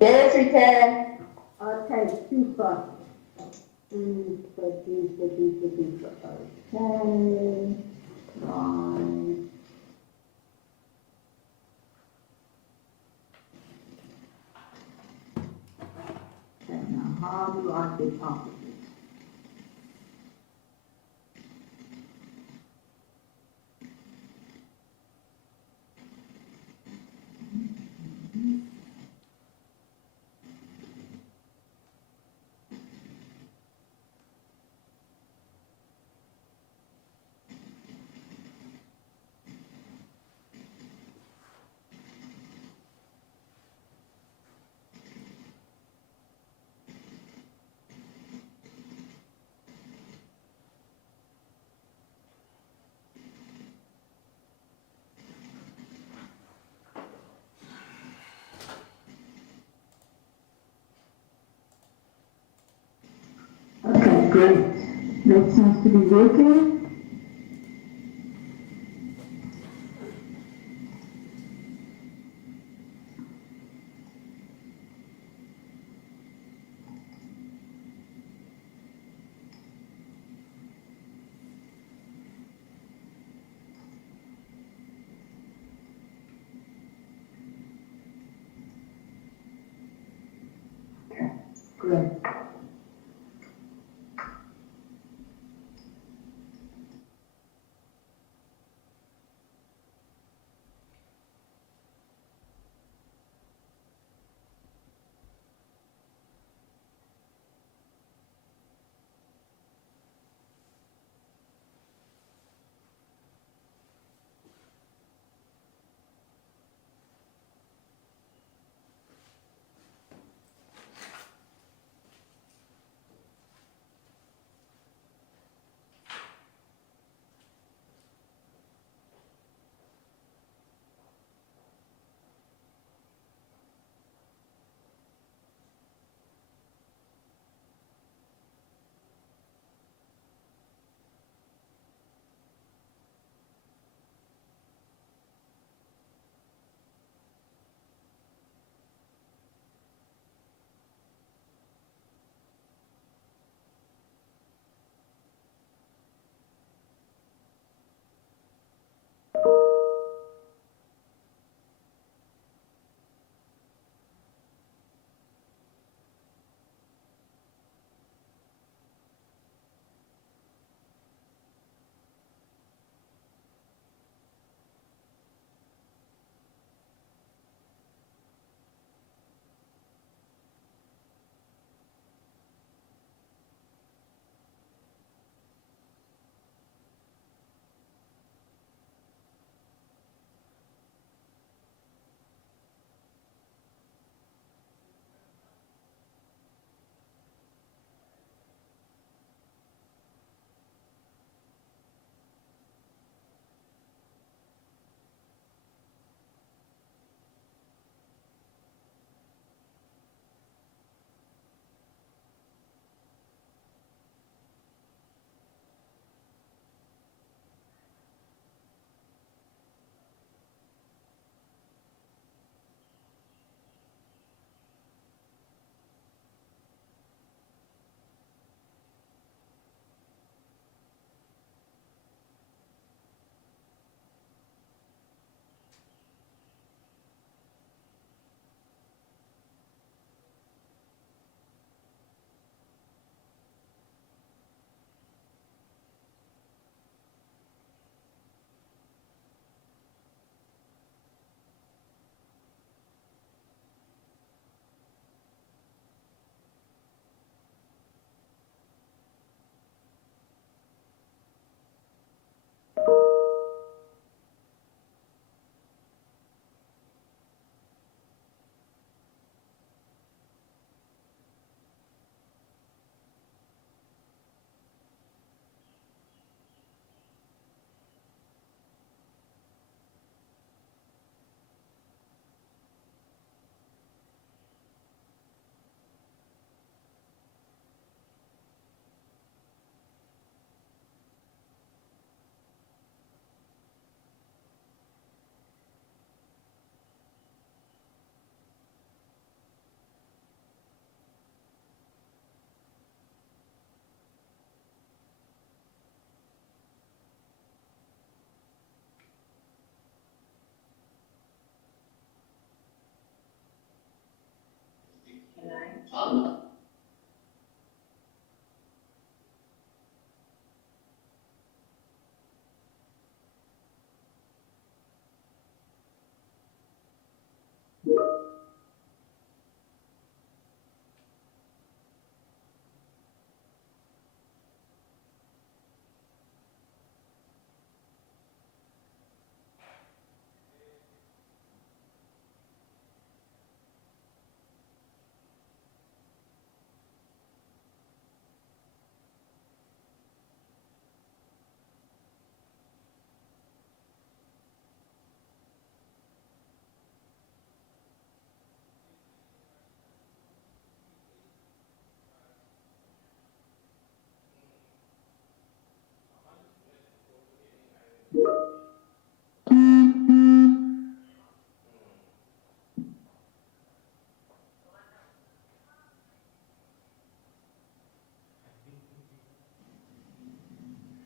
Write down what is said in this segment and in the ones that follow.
Yes, we can. Okay, super. Super. Okay. Right. Okay, now how do I get up with it? Okay, great. That seems to be working. Okay, great.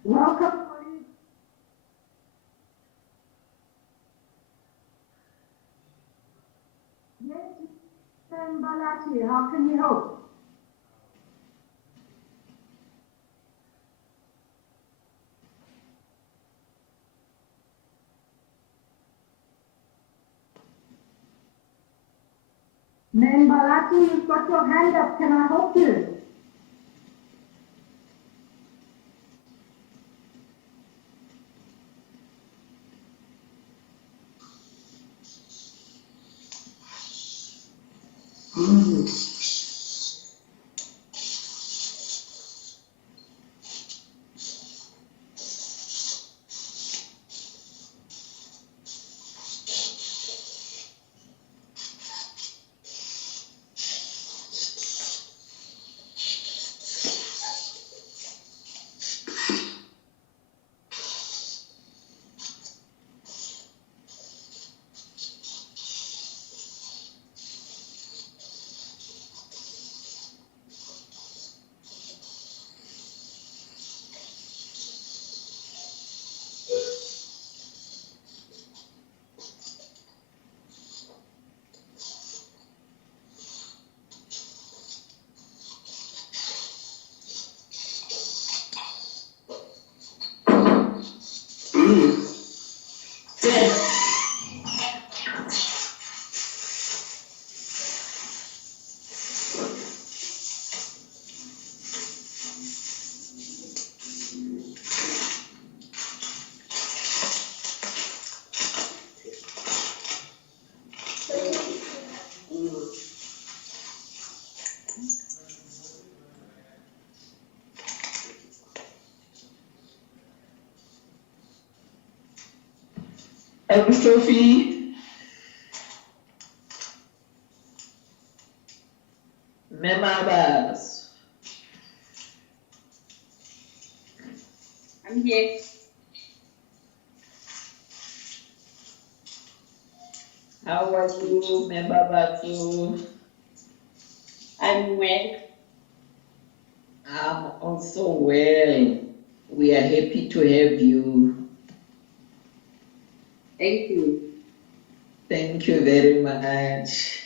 Welcome, colleagues. Yes, Mr. Balaji, how can we help? Ma'am Balaji, you've got your hand up. Can I help you? Sophie, Memabas. I'm here. How are you, Memabatu? I'm well. I'm also well. We are happy to have you. Thank you. Thank you very much.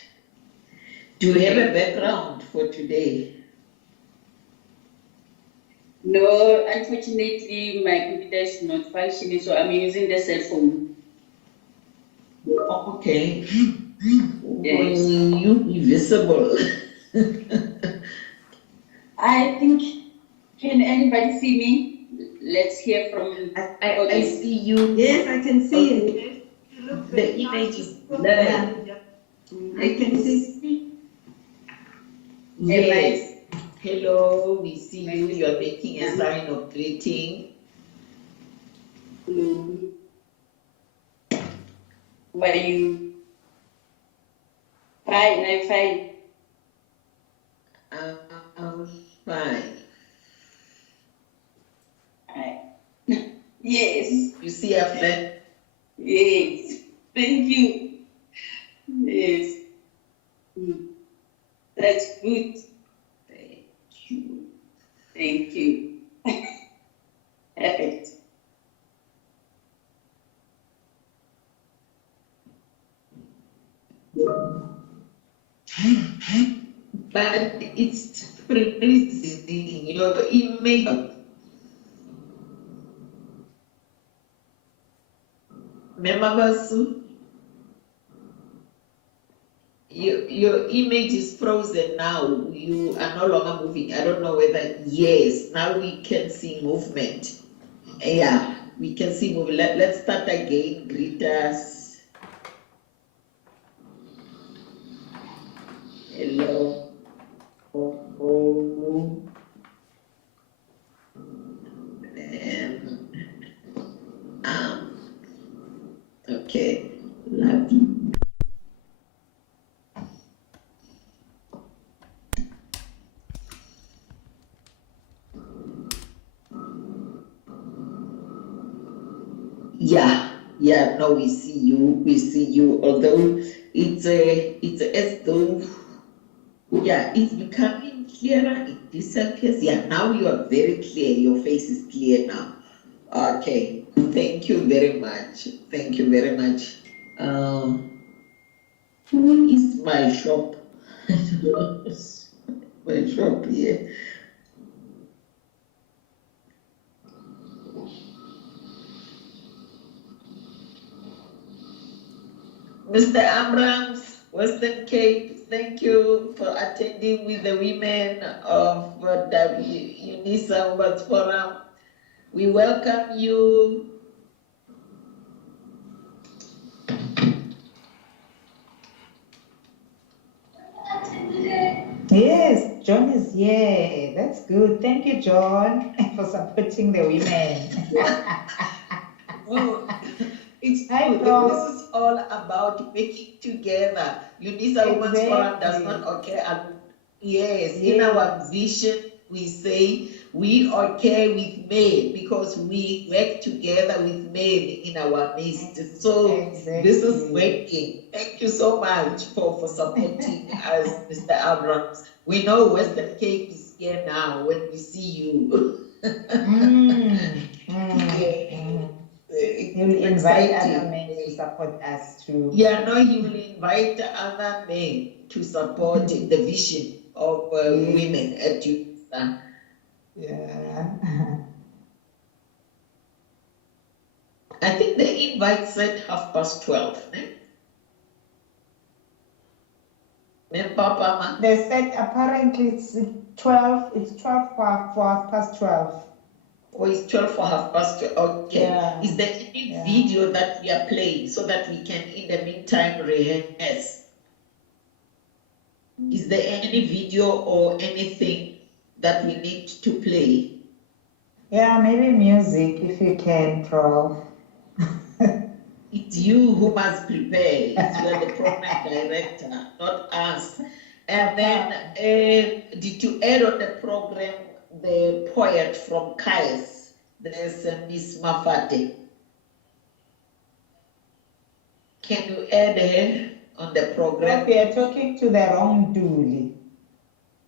Do you have a background for today? No, unfortunately, my computer is not functioning, so I'm using the cell phone. Okay. Yes. Will you be visible? I think, can anybody see me? Let's hear from I audience. see you. Yes, I can see Okay. it. You look The very image nice. is blurred. I can see. Yes. Hello, we see you. You are making a sign of greeting. Hello. How are you? Fine, I'm fine. I'm fine. Yes, You see, Afle? yes. Thank you. Yes. That's good. Thank you. Thank you. Perfect. but it's freezing your image. Remember, Sue? Your image is frozen now. You are no longer moving. I don't know whether, yes, now we can see movement. Yeah, we can see movement. Let's start again. Greet us. Hello. Oh. And, okay. Love you. Yeah, no, we see you, although it's as though, yeah, it's becoming clearer, it disappears, yeah, now you are very clear, your face is clear now. Okay, thank you very much, thank you very much. Who is my shop? My shop here. Mr. Abrams, Western Cape, thank you for attending with the women of UNISA Women's Forum. We welcome you. Yes, John is here. That's good. Thank you, John, for supporting the women. Well, it's Hi, true. Prof. This is all about making together. UNISA Women's Forum does Exactly. not occur. Yes, in Yes. our vision, we say we occur with men because we work together with men in our midst. So this is Exactly. working. Thank you so much for supporting us, Mr. Abrams. We know Western Cape is here now when we see you. Yeah. It's You'll invite exciting. other men to support us too. Yeah, no, he will invite other men to support the vision of women at UNISA. Yeah. I think the invite said 12:30. Papa, They said apparently it's 12. It's 12 for 12:30. or it's 12 for 12:30. Okay. Yeah. Is there any Yeah. video that we are playing so that we can, in the meantime, rehearse? Is there any video or anything that we need to play? Yeah, maybe music if you can, Prof. It's you who must prepare. You are the program director, not us. And then, did you add on the program the poet from Kais? There's Miss Mafate. Can you add her on the program? We are talking to the wrong Dooley.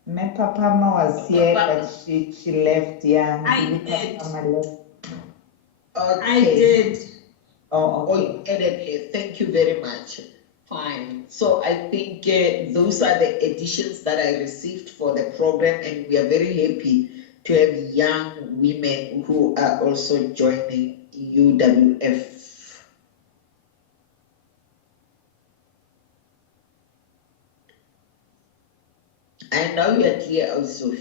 My Papama was here, but she left. Yeah, I Dooley did. Papama left. Okay. I did. Oh, Oh, okay. you added her. Thank you very much. Fine. So I think those are the additions that I received for the program, and we are very happy to have young women who are also joining UWF. And now we are clear also.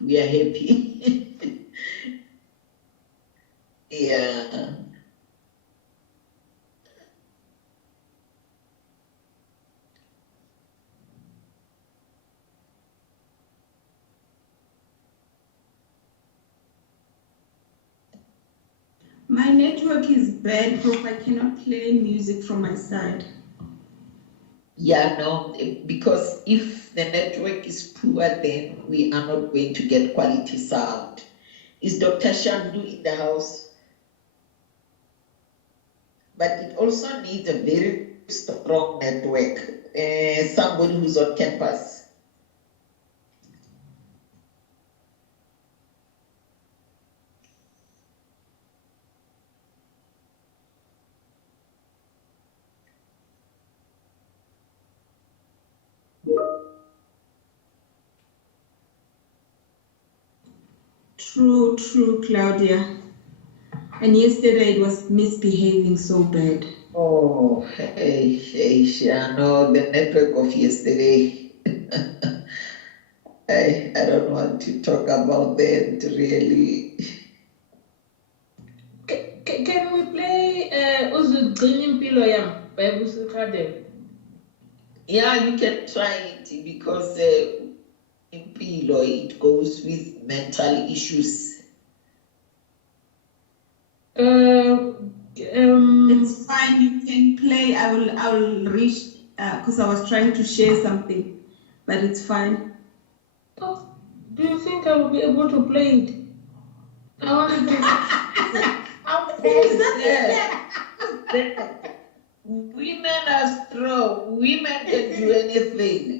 We are happy. Yeah. My network is bad, Prof. I cannot play music from my side. Yeah, no, because if the network is poor, then we are not going to get quality sound. Is Dr. Shandu in the house? But it also needs a very strong network, somebody who's on campus. True, Claudia. And yesterday it was misbehaving so bad. Oh, hey, no, the network of yesterday. I don't want to talk about that really. Can we play Uzugcina Impilo Yam by Vusi Kade? Yeah, you can try it because Impilo, it goes with mental issues. It's fine, you can play. I will reach because I was trying to share something, but it's fine. Oh, do you think I will be able to play it? I want to Yeah. Women are strong. Women can do anything.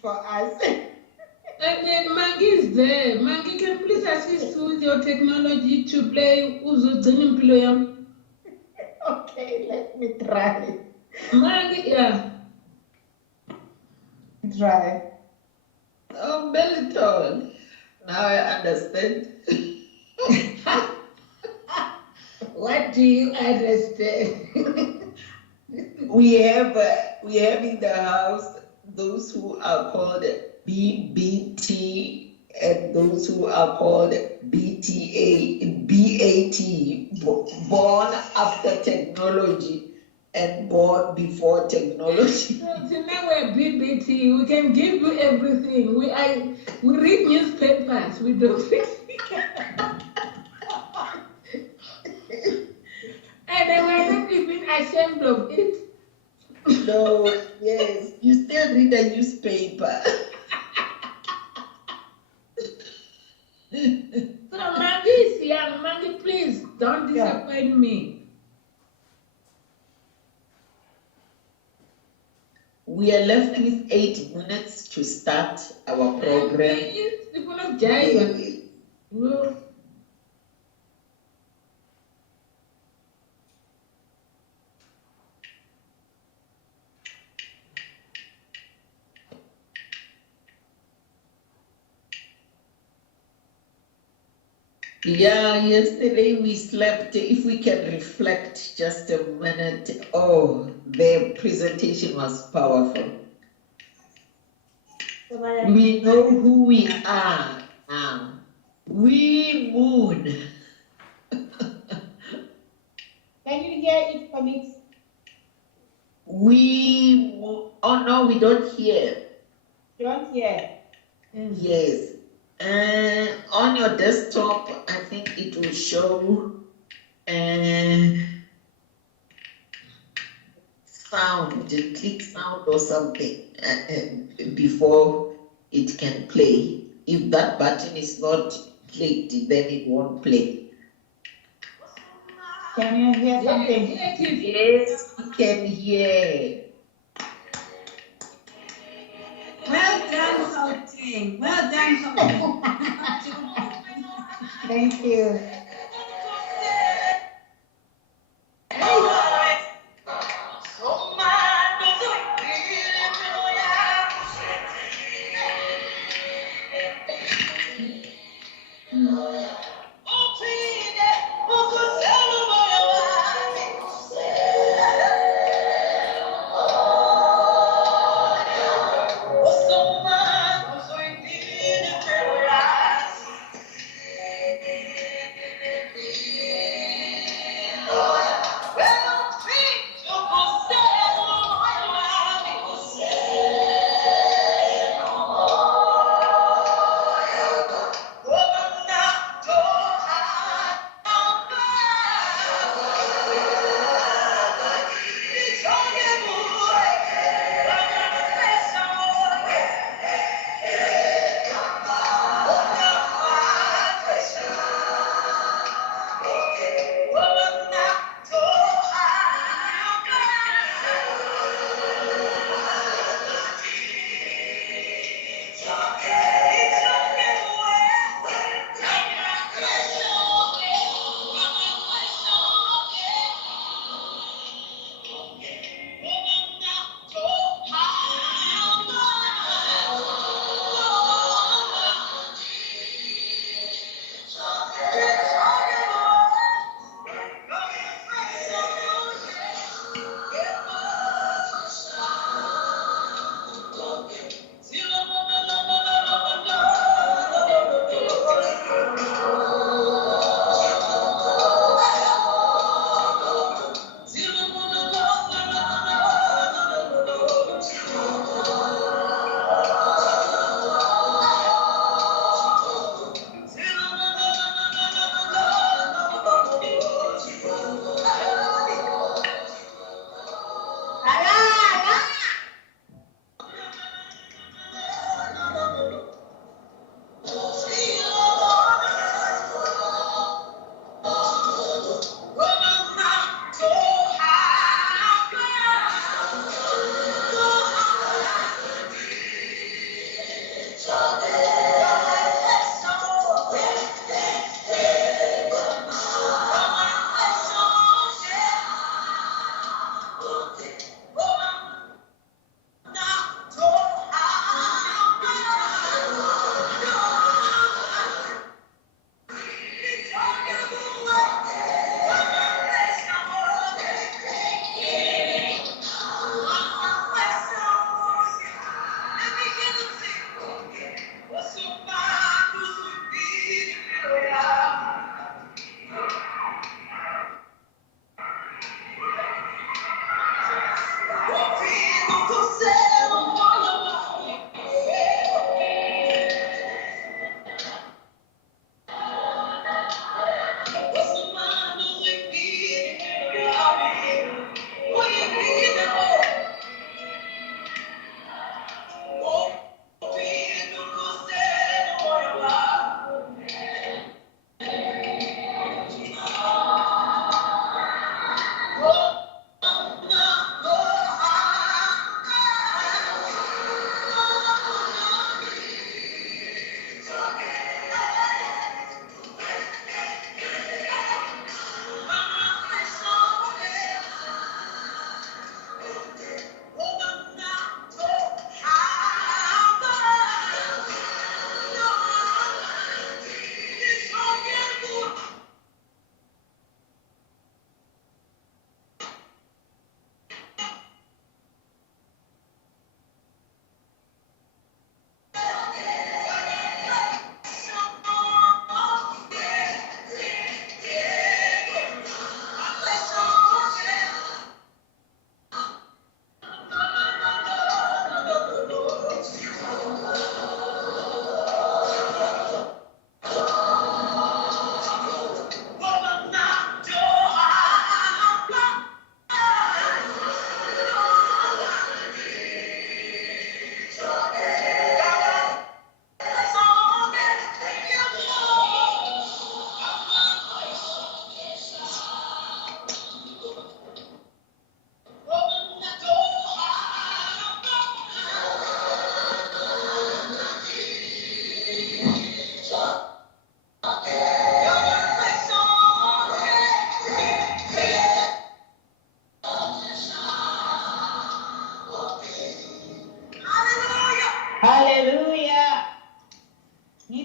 For us. Mangi is there. Mangi, can you please assist with your technology to play Uzugcina Impilo Yam? Okay, let me try. Mangi, yeah. Try. Oh, Meliton. Now I understand. What do you understand? we have in the house those who are called BBT and those who are called BAT, born after technology and born before technology. So now we're BBT. We can give you everything. We read newspapers. We don't read. And we're not even ashamed of it. No, yes, you still read a newspaper. So Maggie is young. Maggie, please don't disappoint me. We are left with 8 minutes to start our program. You're gonna jive. No. Yeah, yesterday we slept. If we can reflect just a minute, oh, the presentation was powerful. We know who we are now. We moon. Can you hear it, colleagues? Oh no, we don't hear. Don't hear. Yes. On your desktop, I think it will show sound, click sound or something before it can play. If that button is not clicked, then it won't play. Can you hear something? Yes, we can hear. Well done, Gauteng. Well done, Gauteng. Thank you.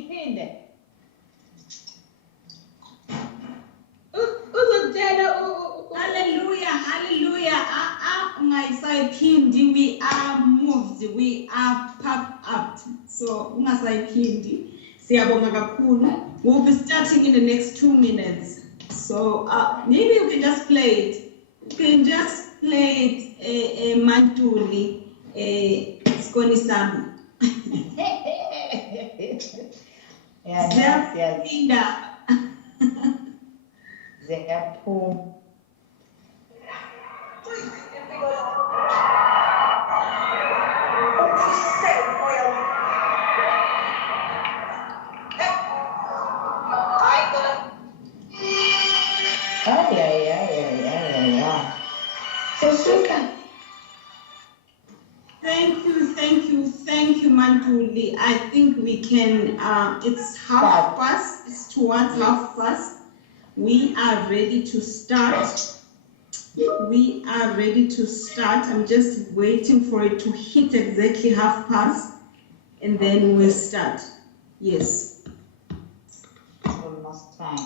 phinde. Uzokutshela Hallelujah, hallelujah. Ungasayiphindi, we are moved, we are packed up. So ungasayiphindi. Siyabonga kakhulu. We'll be starting in the next 2 minutes. So maybe you can just play it. You can just play it, Mantuli, Skoni Sami. Yeah, Ziyaphinda. Ziyaphuma. Ay. So Susan, Thank you, Mantuli. I think we can, it's half Start. past, it's towards half past. We are ready to start. We are ready to start. I'm just waiting for it to hit exactly half past and then we'll start. Yes. almost time.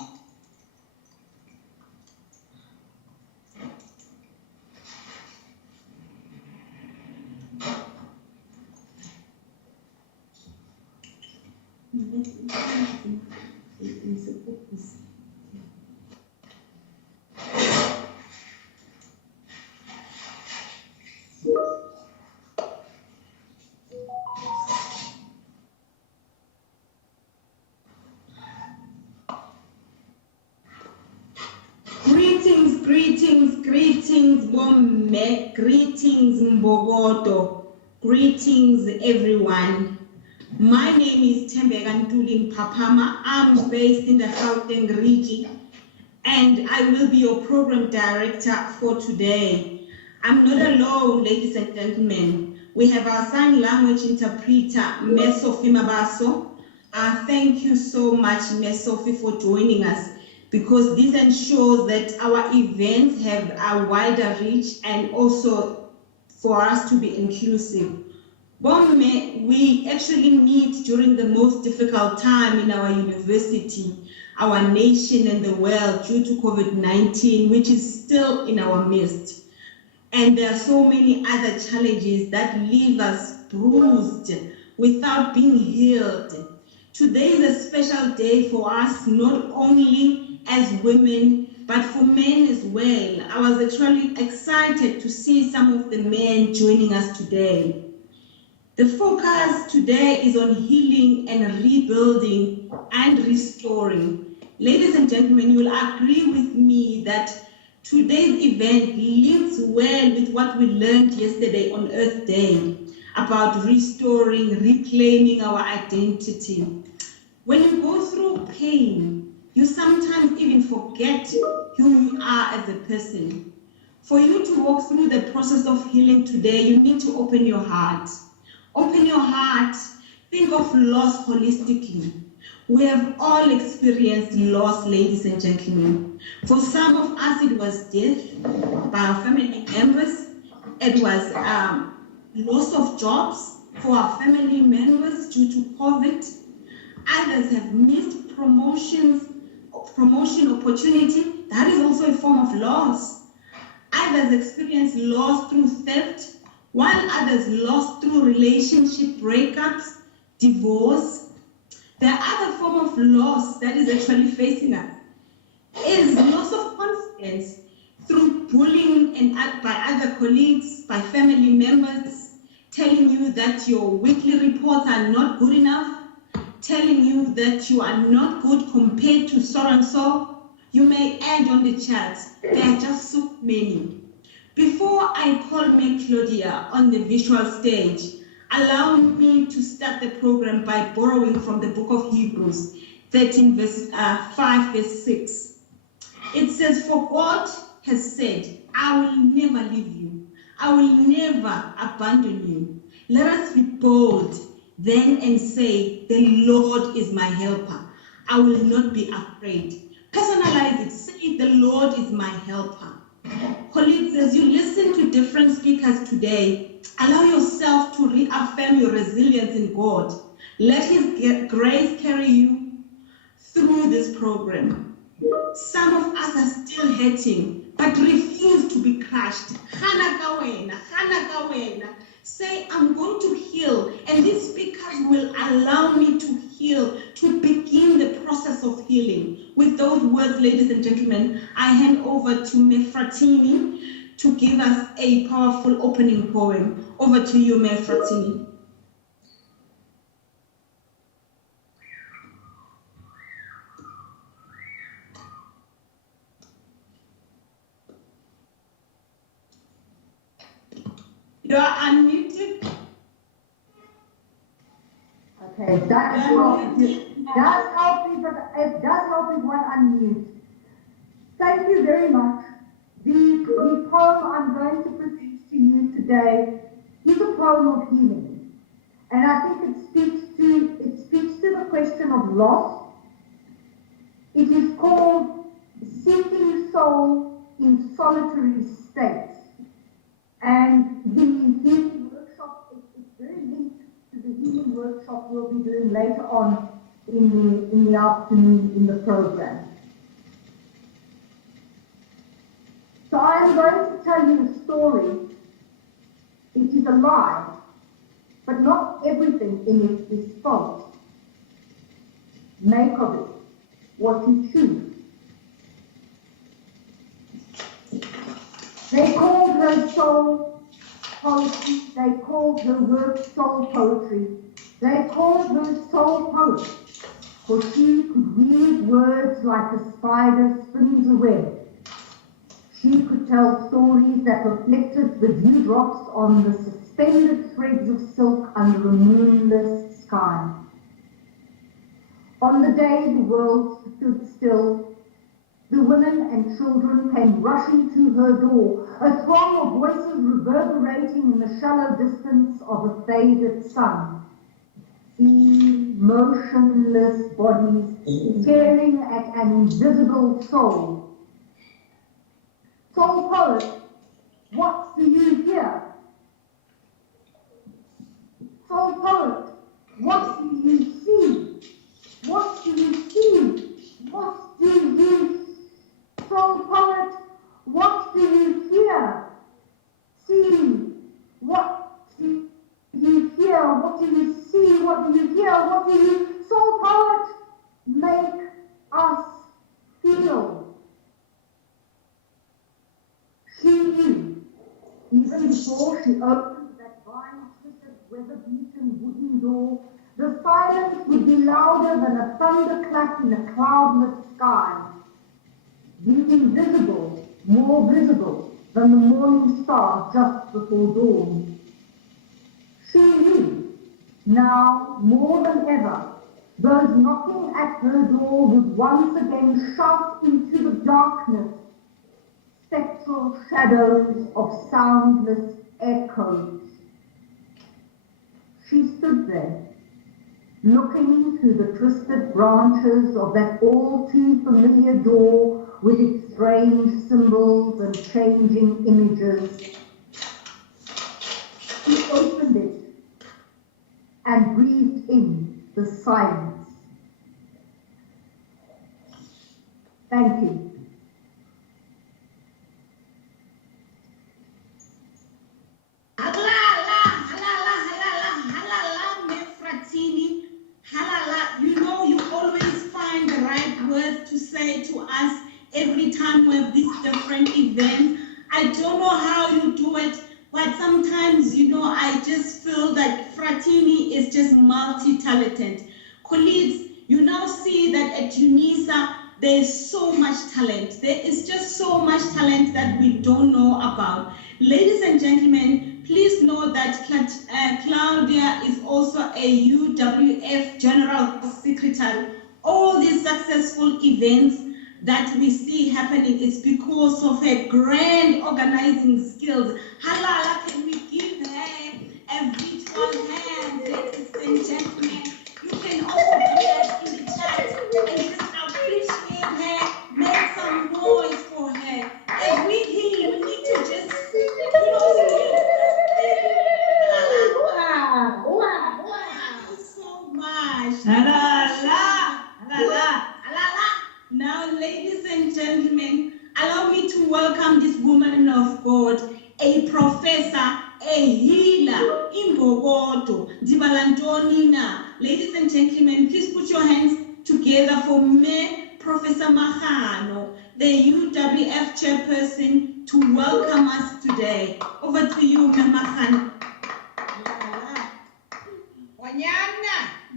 Greetings, Bomme, greetings, Mbogoto, greetings, everyone. My name is Tembeka Ntuli Mphaphama. I'm based in the Gauteng region, and I will be your program director for today. I'm not alone, ladies and gentlemen. We have our sign language interpreter, Ms. Sophie Mabaso. Thank you so much, Ms. Sophie, for joining us, because this ensures that our events have a wider reach and also for us to be inclusive. Bomme, we actually meet during the most difficult time in our university, our nation and the world due to COVID-19, which is still in our midst. And there are so many other challenges that leave us bruised without being healed. Today is a special day for us, not only as women, but for men as well. I was actually excited to see some of the men joining us today. The focus today is on healing and rebuilding and restoring. Ladies and gentlemen, you will agree with me that today's event links well with what we learned yesterday on Earth Day about restoring, reclaiming our identity. When you go through pain, you sometimes even forget who you are as a person. For you to walk through the process of healing today, you need to open your heart. Open your heart. Think of loss holistically. We have all experienced loss, ladies and gentlemen. For some of us, it was death by our family members. It was loss of jobs for our family members due to COVID. Others have missed promotion opportunity. That is also a form of loss. Others experience loss through theft, while others lost through relationship breakups, divorce. The other form of loss that is actually facing us is loss of confidence through bullying and by other colleagues, by family members, telling you that your weekly reports are not good enough, telling you that you are not good compared to so and so. You may add on the chat. There are just so many. Before I call me Claudia on the visual stage, allow me to start the program by borrowing from the book of Hebrews 13 verse 5 verse 6. It says, "For God has said, I will never leave you. I will never abandon you. Let us be bold then and say, the Lord is my helper. I will not be afraid." Personalize it. Say, the Lord is my helper. Colleagues, as you listen to different speakers today, allow yourself to reaffirm your resilience in God. Let His grace carry you through this program. Some of us are still hurting, but refuse to be crushed. Hana ka wena, hana ka wena. Say, I'm going to heal, and these speakers will allow me to heal, to begin the process of healing. With those words, ladies and gentlemen, I hand over to Mefratini to give us a powerful opening poem. Over to you, Mefratini. You are unmuted. Okay, it does help if one unmute. Thank you very much. The poem I'm going to produce to you today is a poem of healing. And I think it speaks to the question of loss. It is called Seeking Soul in Solitary States. And the healing workshop, it's very linked to the healing workshop we'll be doing later on in the afternoon in the program. So I'm going to tell you a story. It is a lie, but not everything in it is false. Make of it what you choose. They called her soul poetry, they called her work soul poetry, they called her soul poet, for she could weave words like a spider spins a web. She could tell stories that reflected the dewdrops on the suspended threads of silk under a moonless sky. On the day the world stood still, the women and children came rushing to her door, a throng of voices reverberating in the shallow distance of a faded sun. Motionless bodies staring at an invisible soul. Soul poet, what do you hear? Soul poet, what do you see? What do you see? What do you Soul poet, what do you hear? See, what do you hear? What do you see? What do you hear? What do you, soul poet, make us feel? She knew, even before she opened that vine-twisted, weather-beaten wooden door, the silence would be louder than a thunderclap in a cloudless sky. The invisible, more visible than the morning star just before dawn. She knew, now more than ever, those knocking at her door would once again shout into the darkness, spectral shadows of soundless echoes. She stood there, looking through the twisted branches of that all too familiar door with its strange symbols and changing images. He opened it and breathed in the silence. Thank you. You know, you always find the right words to say to us every time we have these different events. I don't know how you do it, but sometimes, you know, I just feel that Fratini is just multi-talented. Colleagues, you now see that at UNISA, there is so much talent. There is just so much talent that we don't know about. Ladies and gentlemen, please know that Claudia is also a UWF General Secretary. All these successful events that we see happening is because of her grand organizing skills. Halala, can we give her a virtual hand, ladies and gentlemen? You can also do that in the chat and just appreciate her, make some noise for her. As we heal, we need to just, Thank you so much. together for me, Professor Mahano, the UWF chairperson, to welcome us today. Over to you, Mahano.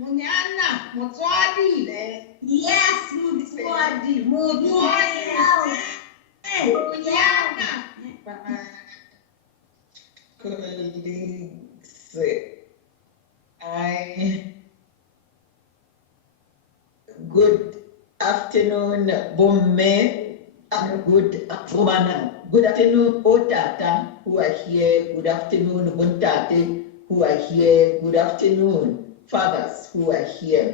Munyana, Motswadi. Yes, Motswadi. Munyana. Colleagues, good afternoon, Bomme, and good afternoon, Otata, who are here. Good afternoon, Buntate, who are here. Good afternoon, fathers who are here.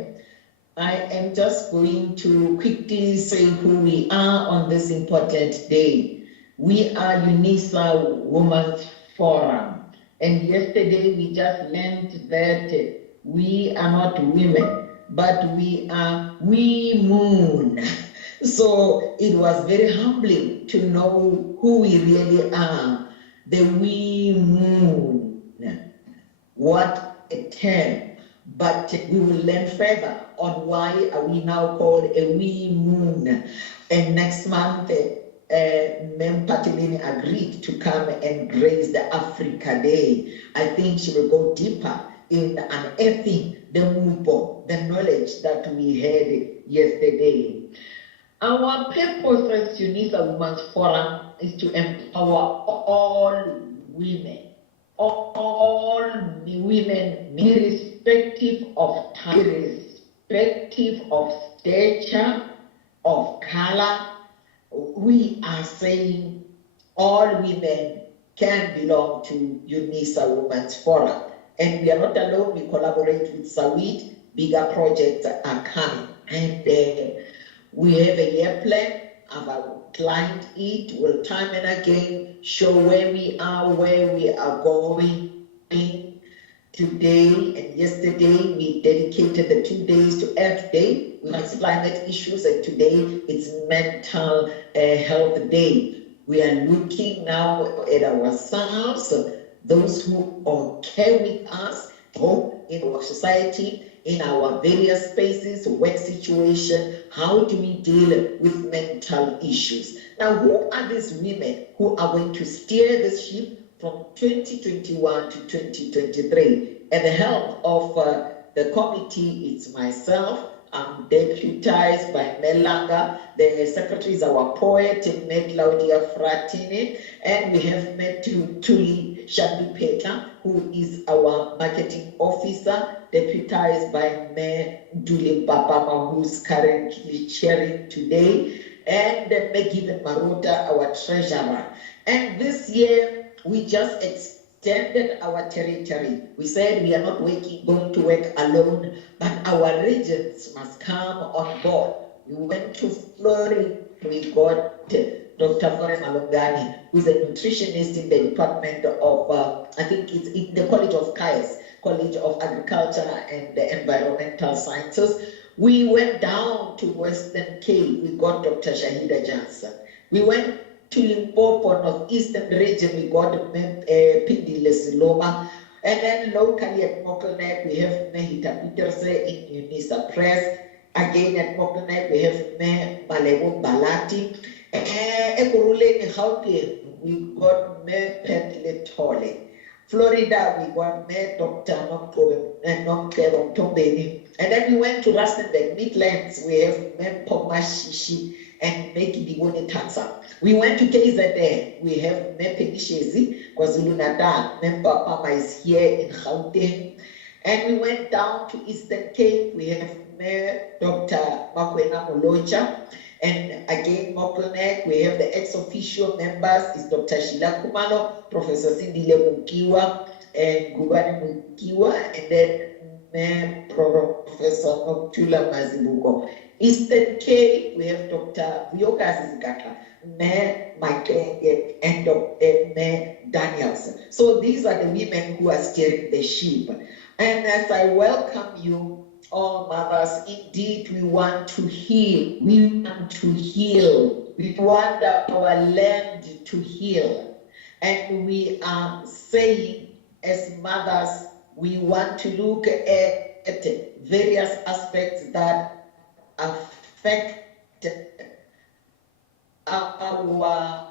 I am just going to quickly say who we are on this important day. We are UNISA Women's Forum, and yesterday we just learned that we are not women, but we are we moon. So it was very humbling to know who we really are, the we moon. What a term. But we will learn further on why are we now called a we moon. And next month, Mem Patilini agreed to come and grace the Africa Day. I think she will go deeper in unearthing the mupo, the knowledge that we had yesterday. Our purpose as UNISA Women's Forum is to empower all women, irrespective of time, irrespective of stature, of color. We are saying all women can belong to UNISA Women's Forum. And we are not alone, we collaborate with SAWIT, bigger projects are coming. And we have a year plan. I've outlined it, will time and again show where we are going. Today and yesterday, we dedicated the 2 days to Earth Day with climate issues, and today it's Mental Health Day. We are looking now at ourselves, those who are care with us, in our society, in our various spaces, work situation. How do we deal with mental issues? Now, who are these women who are going to steer this ship from 2021 to 2023? At the helm of the committee, it's myself. I'm deputized by Melanga. The secretary is our poet, Claudia Fratini, and we have met Tuli Shandipeta, who is our marketing officer, deputized by Mayor Duli Babama, who's currently chairing today, and Megiven Maruta, our treasurer. And this year, we just extended our territory. We said we are not going to work alone, but our regions must come on board. We went to Florida, we got Dr. Florence Malongani, who is a nutritionist in the Department of, I think it's in the College of CAIS, College of Agriculture and Environmental Sciences. We went down to Western Cape, we got Dr. Shahida Johnson. We went to Limpopo, Northeastern region, we got Pindi Lesiloma. And then locally at Mokelnek, we have Mehita Peterse in UNISA Press. Again at Mokelnek, we have Malebo Balati. Ekuruleni Gauteng, we got Pet Letole. Florida, we got Dr. Nomkero Tombeni. And then we went to Rustenburg, Midlands, we have Pomashishi and Meki Diboni Tansa. We went to KZN, we have Penishezi, KwaZulu Natal, Papa is here in Gauteng. And we went down to Eastern Cape, we have Dr. Makwena Molocha. And again, Mokelnek, we have the ex-official members, is Dr. Sheila Kumalo, Professor Sindile Mukiwa, and Gubani Mukiwa, and then Professor Noktula Mazibuko. Eastern Cape, we have Dr. Vyokas Zikata, Mike, and Dr. Daniels. So these are the women who are steering the ship. And as I welcome you, all mothers, indeed, we want to heal. We want to heal. We want our land to heal. And we are saying, as mothers, we want to look at various aspects that are affect our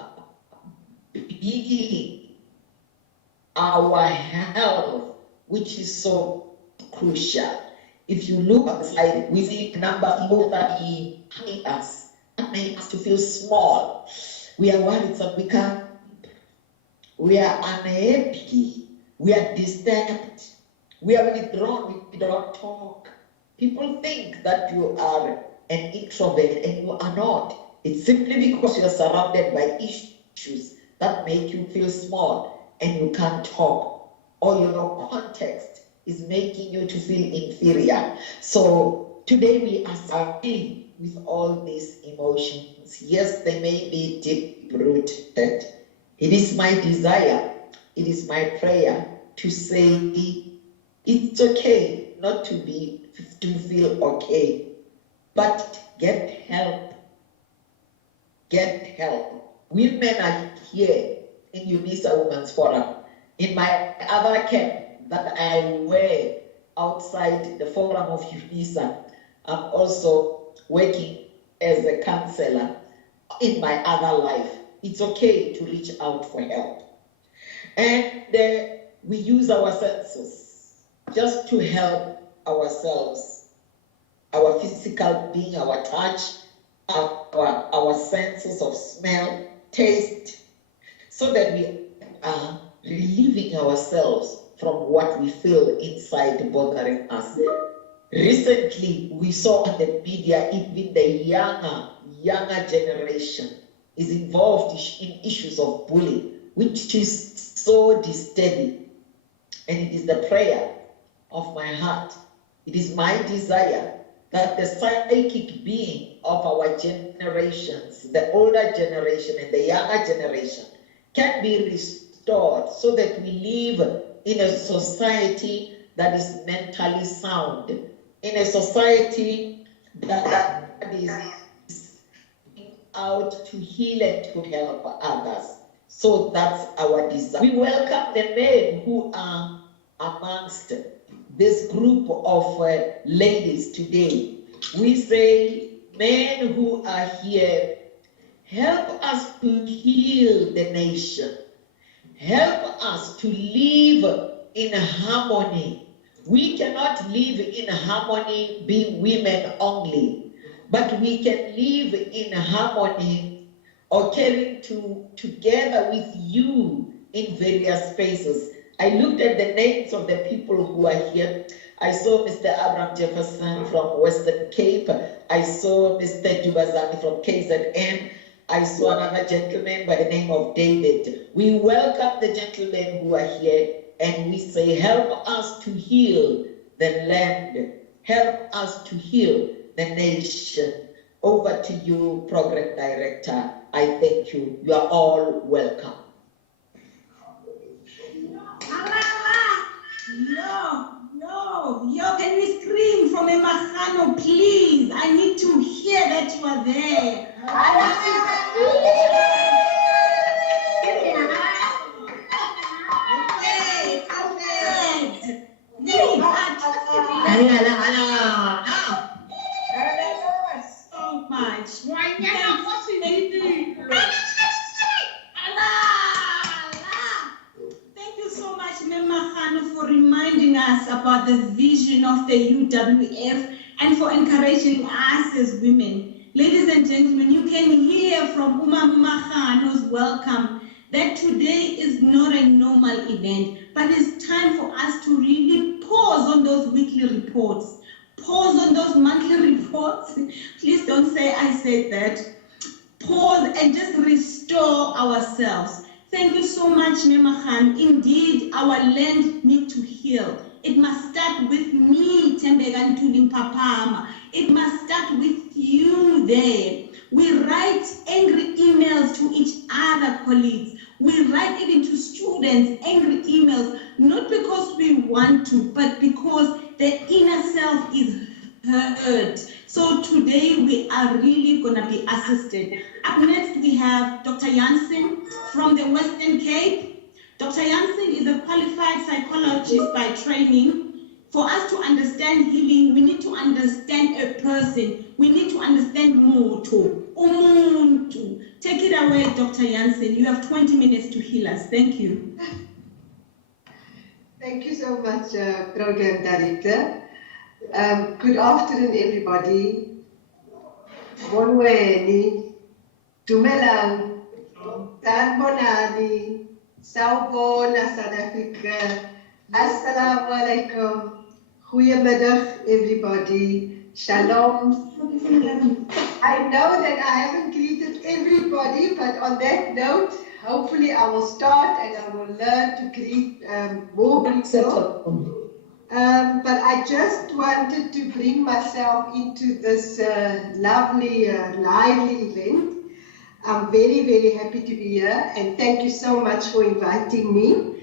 being, our health, which is so crucial. If you look at the slide, we see a number of people that make us to feel small. We are worried that we are unhappy, we are disturbed, we are withdrawn, we don't talk. People think that you are an introvert and you are not. It's simply because you are surrounded by issues that make you feel small and you can't talk, or your context is making you to feel inferior. So today we are struggling with all these emotions. Yes, they may be deep-rooted. It is my desire, it is my prayer to say it's okay not to feel okay, but get help. Get help. Women are here in UNISA Women's Forum. In my other camp that I wear outside the forum of UNISA, I'm also working as a counselor in my other life. It's okay to reach out for help. And we use our senses just to help ourselves, our physical being, our touch, our senses of smell, taste, so that we are relieving ourselves from what we feel inside bothering us. Recently, we saw on the media, even the younger generation is involved in issues of bullying, which is so disturbing. And it is the prayer of my heart. It is my desire that the psychic being of our generations, the older generation and the younger generation, can be restored so that we live in a society that is mentally sound, in a society that is out to heal and to help others. So that's our desire. We welcome the men who are amongst this group of ladies today. We say, men who are here, help us to heal the nation. Help us to live in harmony. We cannot live in harmony being women only, but we can live in harmony occurring together with you in various spaces. I looked at the names of the people who are here. I saw Mr. Abraham Jefferson from Western Cape. I saw Mr. Dubazani from KZN. I saw another gentleman by the name of David. We welcome the gentlemen who are here and we say, help us to heal the land. Help us to heal the nation. Over to you, Program Director. I thank you. You are all welcome. Yo, can we scream from a Mahano, please? I need to hear that you are there. So much. Thank you so much, Mema Khano, for reminding us about the vision of the UWF and for encouraging us as women. Ladies and gentlemen, you can hear from Uma Khano's welcome that today is not a normal event, but it's time for us to really pause on those weekly reports, pause on those monthly reports. Please don't say I said that. Pause and just restore ourselves. Thank you so much, Mema Khan. Indeed, our land needs to heal. It must start with me, Tembeka Ntuli Mpapama. It must start with you there. We write angry emails to each other, colleagues. We write even to students angry emails, not because we want to, but because the inner self is hurt. So today we are really going to be assisted. Up next we have Dr. Jansen from the Western Cape. Dr. Jansen is a qualified psychologist by training. For us to understand healing, we need to understand a person. We need to understand Moto, Umuntu. Take it away, Dr. Jansen. You have 20 minutes to heal us. Thank you. Thank you so much, Program Director. Good afternoon, everybody. Bonweni, Dumelang, Tanmonani, Sawubona, South Africa. Assalamu alaikum. Goedemiddag, everybody. Shalom. I know that I haven't greeted everybody, but on that note, hopefully I will start and I will learn to greet more people. But I just wanted to bring myself into this lovely, lively event. I'm very, very happy to be here, and thank you so much for inviting me.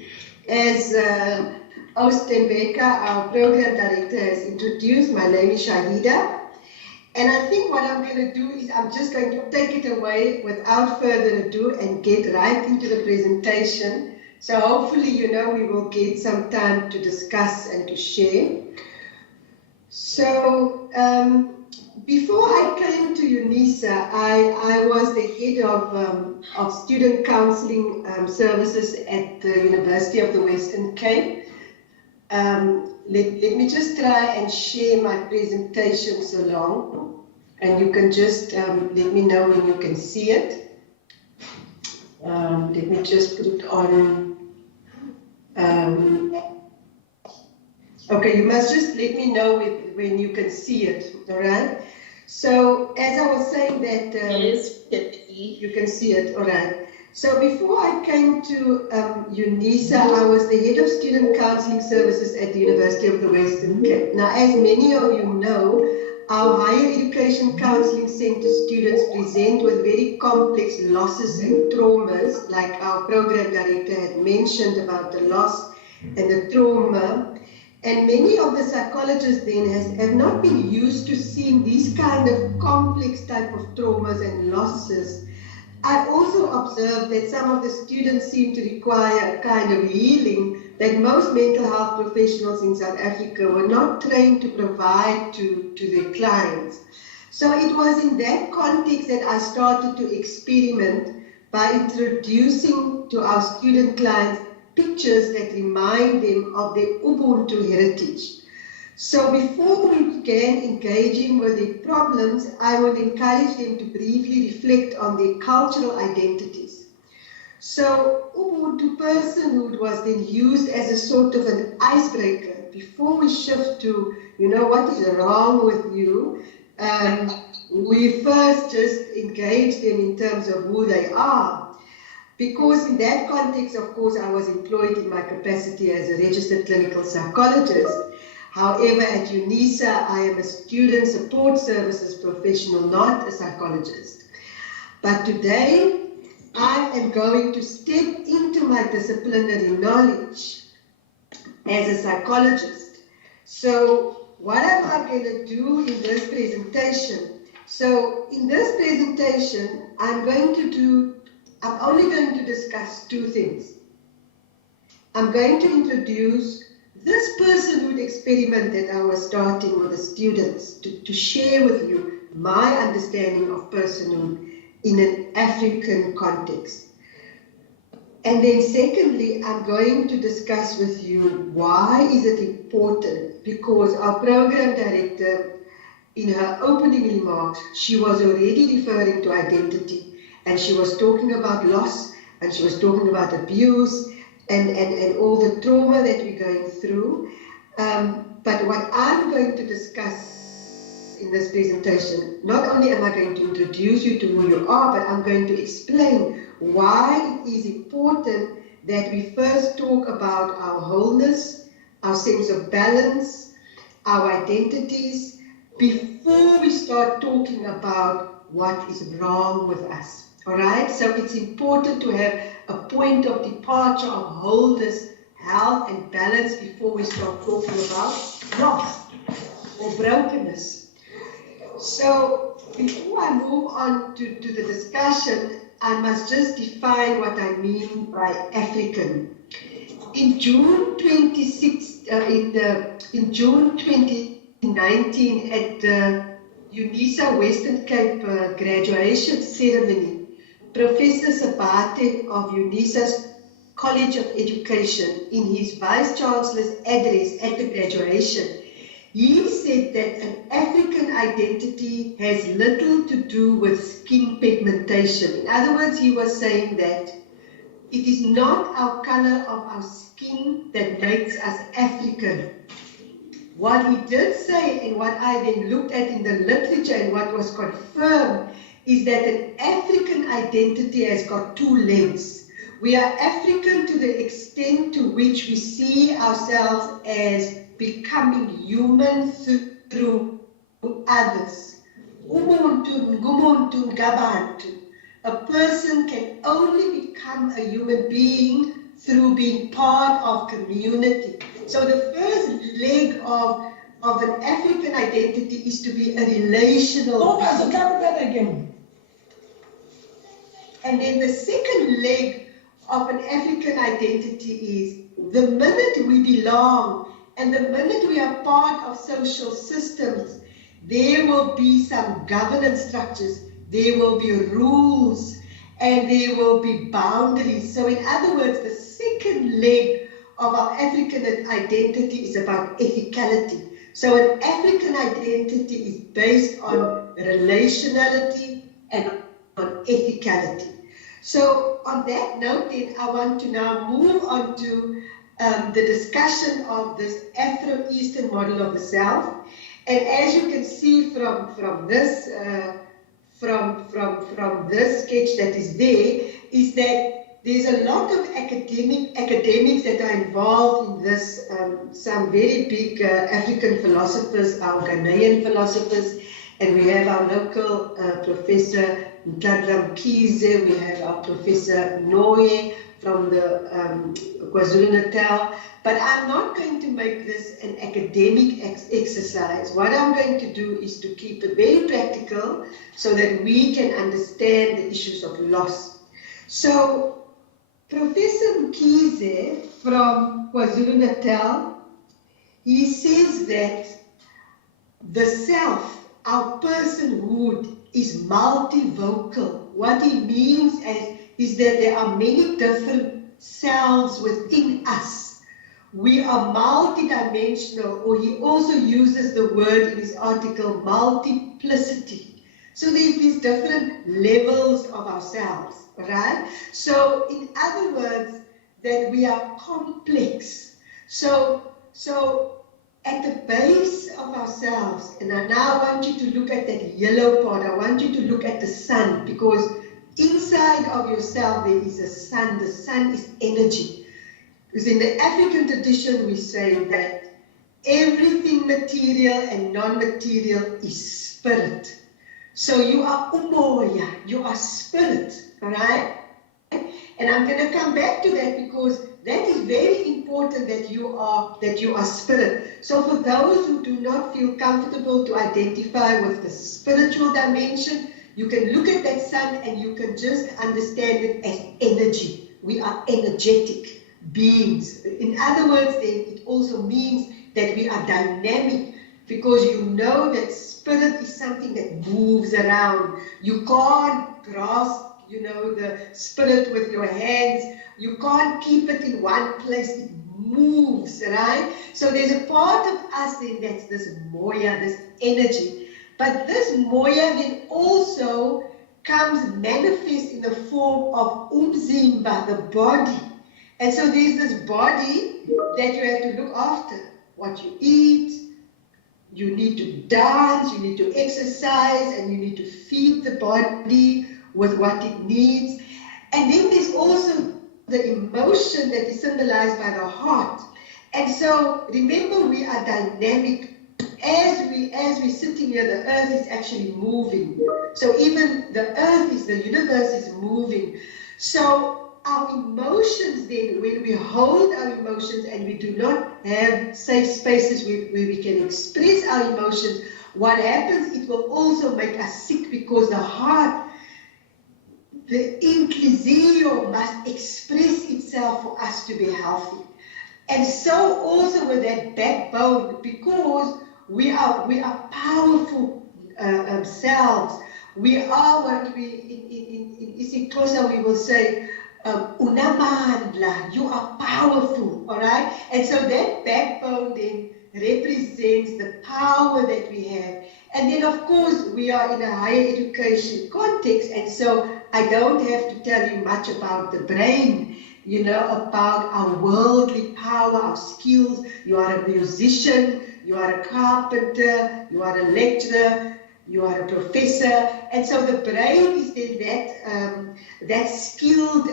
As Oostembeka, our program director, has introduced, my name is Shahida. And I think what I'm going to do is I'm just going to take it away without further ado and get right into the presentation. So hopefully, we will get some time to discuss and to share. So before I came to UNISA, I was the head of student counseling services at the University of the Western Cape. Let me just try and share my presentation so long, and you can just let me know when you can see it. Let me just put it on. Okay, you must just let me know when you can see it, all right? So as I was saying that Yes, you can see it, all right. So before I came to UNISA, I was the head of student counseling services at the University of the Western Cape. Now, as many of you know, our higher education counseling center students present with very complex losses and traumas, like our program director had mentioned about the loss and the trauma. And many of the psychologists then have not been used to seeing these kind of complex type of traumas and losses. I also observed that some of the students seem to require a kind of healing that most mental health professionals in South Africa were not trained to provide to their clients. So it was in that context that I started to experiment by introducing to our student clients pictures that remind them of their Ubuntu heritage. So before we began engaging with their problems, I would encourage them to briefly reflect on their cultural identities. So Ubuntu personhood was then used as a sort of an icebreaker. Before we shift to, what is wrong with you, we first just engage them in terms of who they are. Because in that context, of course, I was employed in my capacity as a registered clinical psychologist. However, at UNISA, I am a student support services professional, not a psychologist. But today, I am going to step into my disciplinary knowledge as a psychologist. So what am I going to do in this presentation? So in this presentation, I'm only going to discuss two things. I'm going to introduce this personhood experiment that I was starting with the students to share with you my understanding of personhood in an African context. And then secondly, I'm going to discuss with you why is it important, because our program director, in her opening remarks, she was already referring to identity. And she was talking about loss, and she was talking about abuse, and all the trauma that we're going through. But what I'm going to discuss in this presentation, not only am I going to introduce you to who you are, but I'm going to explain why it is important that we first talk about our wholeness, our sense of balance, our identities, before we start talking about what is wrong with us. All right, so it's important to have a point of departure of wholeness, health, and balance before we start talking about loss or brokenness. So before I move on to the discussion, I must just define what I mean by African. In June 2016, in June 2019 at the UNISA Western Cape graduation ceremony, Professor Sabate of UNISA's College of Education, in his Vice-Chancellor's address at the graduation, he said that an African identity has little to do with skin pigmentation. In other words, he was saying that it is not our color of our skin that makes us African. What he did say, and what I then looked at in the literature and what was confirmed, is that an African identity has got two legs. We are African to the extent to which we see ourselves as becoming human through others. Umuntu, ngumuntu, ngabantu. A person can only become a human being through being part of community. So the first leg of an African identity is to be a relational being. And then the second leg of an African identity is the minute we belong and the minute we are part of social systems, there will be some governance structures, there will be rules, and there will be boundaries. So in other words, the second leg of our African identity is about ethicality. So an African identity is based on relationality and on ethicality. So on that note, then I want to now move on to the discussion of this Afro-Eastern model of the South. And as you can see from this this sketch that is there, is that there's a lot of academics that are involved in this. Some very big African philosophers, our Ghanaian philosophers, and we have our local Professor Ntadlam Kize, we have our Professor Noye from the KwaZulu-Natal. But I'm not going to make this an academic exercise. What I'm going to do is to keep it very practical so that we can understand the issues of loss. So Professor Mkhize from KwaZulu-Natal, he says that the self, our personhood, is multivocal. What he means is that there are many different selves within us. We are multidimensional, or he also uses the word in his article, multiplicity. So there's these different levels of ourselves, right? So in other words, that we are complex. So at the base of ourselves, and I now want you to look at that yellow part, I want you to look at the sun, because inside of yourself there is a sun. The sun is energy. Because in the African tradition we say that everything material and non-material is spirit. So you are umoya, you are spirit, right? And I'm going to come back to that because that is very important, that you are spirit. So for those who do not feel comfortable to identify with the spiritual dimension, you can look at that sun and you can just understand it as energy. We are energetic beings. In other words, then it also means that we are dynamic, because you know that spirit is something that moves around. You can't grasp, the spirit with your hands. You can't keep it in one place. It moves, right? So there's a part of us then that's this moya, this energy. But this moya then also comes manifest in the form of umzimba, the body. And so there's this body that you have to look after. What you eat, you need to dance, you need to exercise, and you need to feed the body with what it needs. And then there's also the emotion that is symbolized by the heart. And so remember, we are dynamic. As we're sitting here, the earth is actually moving. So even the universe is moving. So our emotions then, when we hold our emotions and we do not have safe spaces where we can express our emotions, what happens, it will also make us sick, because the heart, the inclusio, must express itself for us to be healthy. And so also with that backbone, because we are powerful selves. We are what we in isiXhosa we will say unamandla. You are powerful, all right. And so that backbone then represents the power that we have. And then of course we are in a higher education context, and so I don't have to tell you much about the brain. You know, about our worldly power, our skills. You are a musician, you are a carpenter, you are a lecturer, you are a professor. And so the brain is then that skilled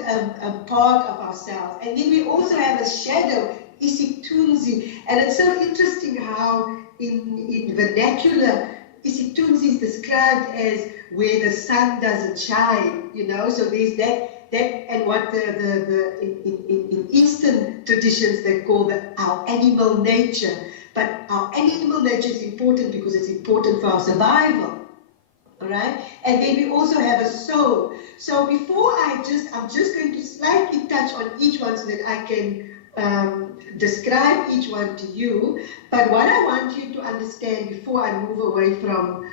part of ourselves. And then we also have a shadow, isitunzi. And it's so interesting how in vernacular, isitunzi is described as where the sun doesn't shine, you know, so there's that and what in Eastern traditions they call our animal nature. But our animal nature is important because it's important for our survival, all right? And then we also have a soul. So before I'm just going to slightly touch on each one so that I can describe each one to you. But what I want you to understand before I move away from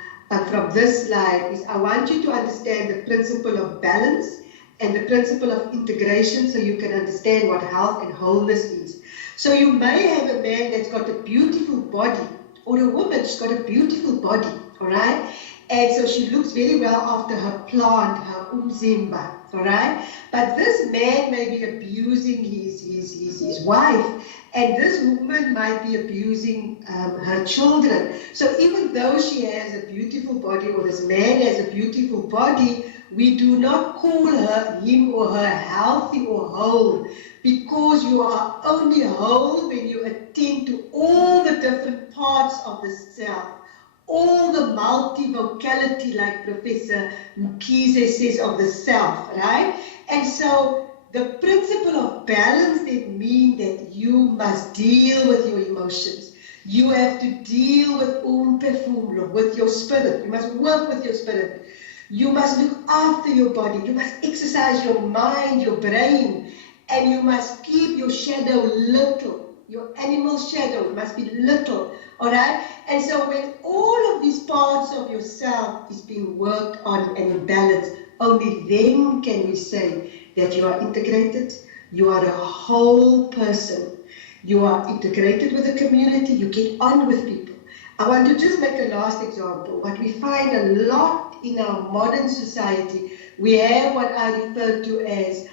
this slide is I want you to understand the principle of balance and the principle of integration, so you can understand what health and wholeness is. So you may have a man that's got a beautiful body, or a woman, she's got a beautiful body, all right? And so she looks very well after her plant, her umzimba, all right? But this man may be abusing his wife, and this woman might be abusing her children. So even though she has a beautiful body, or this man has a beautiful body, we do not call him or her healthy or whole, because you are only whole when you attend to all the different parts of the self, all the multivocality, like Professor Mkhize says, of the self, right? And so the principle of balance then means that you must deal with your emotions. You have to deal with umphefumlo, with your spirit. You must work with your spirit. You must look after your body. You must exercise your mind, your brain, and you must keep your shadow little. Your animal shadow must be little, all right? And so when all of these parts of yourself is being worked on and in balance, only then can we say that you are integrated, you are a whole person, you are integrated with the community, you get on with people. I want to just make a last example. What we find a lot in our modern society, we have what I refer to as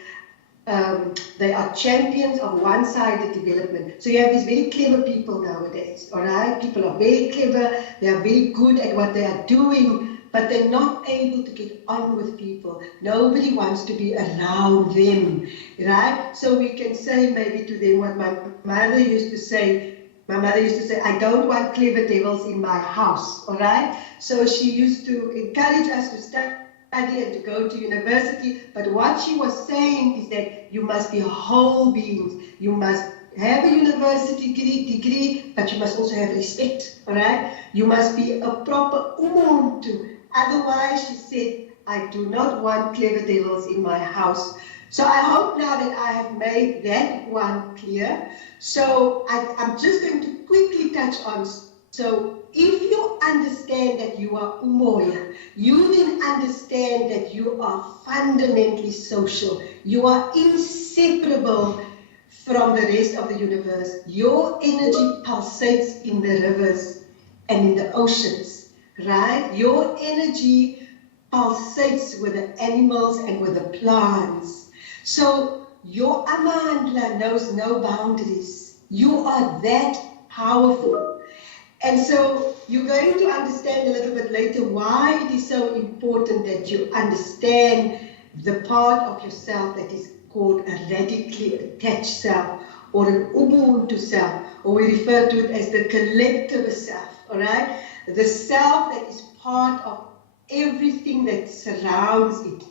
they are champions of one-sided development. So you have these very clever people nowadays, all right? People are very clever, they are very good at what they are doing, but they're not able to get on with people. Nobody wants to be around them, right? So we can say maybe to them what my mother used to say. My mother used to say, I don't want clever devils in my house, all right? So she used to encourage us to study and to go to university, but what she was saying is that you must be whole beings. You must have a university degree, but you must also have respect, all right? You must be a proper umuntu. Otherwise, she said, I do not want clever devils in my house. So I hope now that I have made that one clear. So I'm just going to quickly touch on, so if you understand that you are umoya, you then understand that you are fundamentally social. You are inseparable from the rest of the universe. Your energy pulsates in the rivers and in the oceans, right? Your energy pulsates with the animals and with the plants. So your amandla knows no boundaries. You are that powerful. And so you're going to understand a little bit later why it is so important that you understand the part of yourself that is called a radically attached self, or an ubuntu self, or we refer to it as the collective self, all right? The self that is part of everything that surrounds it.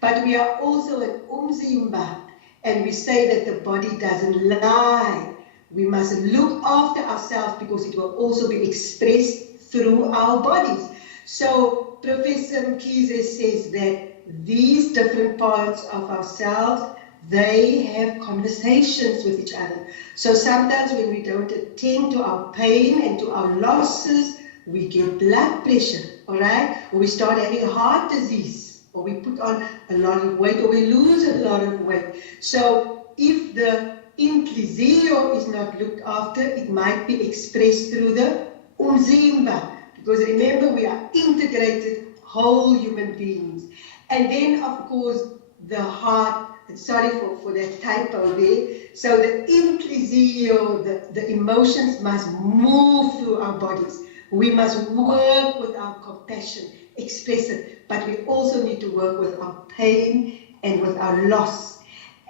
But we are also an umzimba, and we say that the body doesn't lie. We must look after ourselves because it will also be expressed through our bodies. So Professor Mkhize says that these different parts of ourselves, they have conversations with each other. So sometimes when we don't attend to our pain and to our losses, we get blood pressure, all right? Or we start having heart disease, or we put on a lot of weight, or we lose a lot of weight. So if the inhliziyo is not looked after, it might be expressed through the umzimba, because remember, we are integrated whole human beings. And then, of course, the heart, sorry for that typo there. So the inhliziyo, the emotions must move through our bodies. We must work with our compassion, express it, but we also need to work with our pain and with our loss.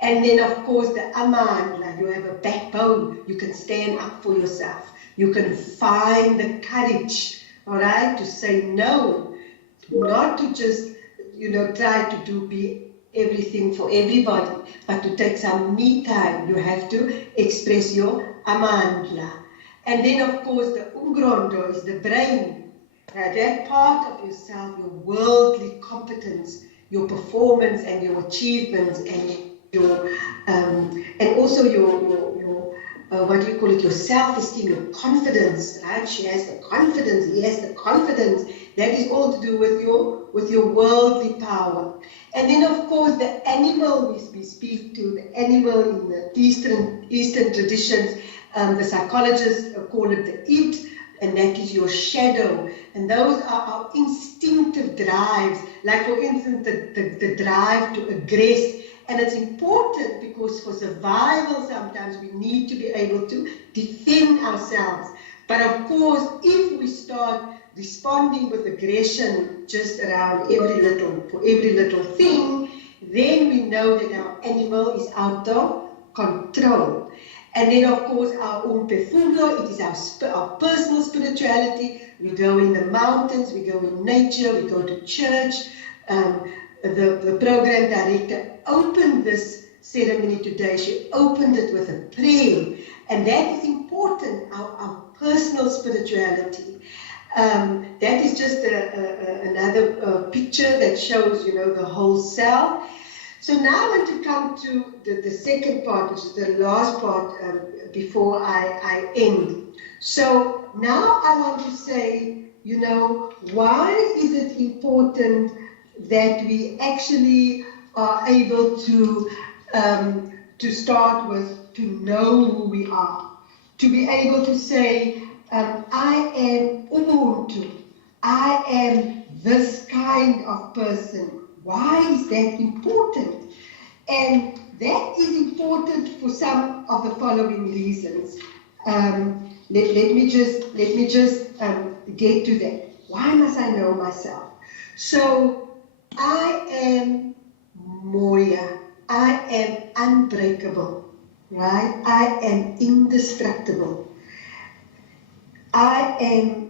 And then, of course, the amandla, you have a backbone, you can stand up for yourself. You can find the courage, all right, to say no, not to just, try to be everything for everybody, but to take some me time. You have to express your amandla. And then, of course, the umgrondo is the brain. That part of yourself, your worldly competence, your performance and your achievements, and your and also your what do you call it? Your self-esteem, your confidence. Right? She has the confidence. He has the confidence. That is all to do with your worldly power. And then, of course, the animal we speak to, the animal in the Eastern traditions. The psychologists call it the id, and that is your shadow. And those are our instinctive drives, like for instance, the drive to aggress. And it's important because for survival, sometimes we need to be able to defend ourselves. But of course, if we start responding with aggression just around for every little thing, then we know that our animal is out of control. And then, of course, our umphefumlo, it is our personal spirituality. We go in the mountains, we go in nature, we go to church. The program director opened this ceremony today. She opened it with a prayer. And that is important, our personal spirituality. That is just another picture that shows, the whole self. So now I want to come to the second part, which is the last part before I end. So now I want to say, why is it important that we actually are able to start with, to know who we are, to be able to say, I am Ubuntu, I am this kind of person. Why is that important? And that is important for some of the following reasons. Let me just get to that. Why must I know myself? So I am Moya. I am unbreakable, right? I am indestructible. I am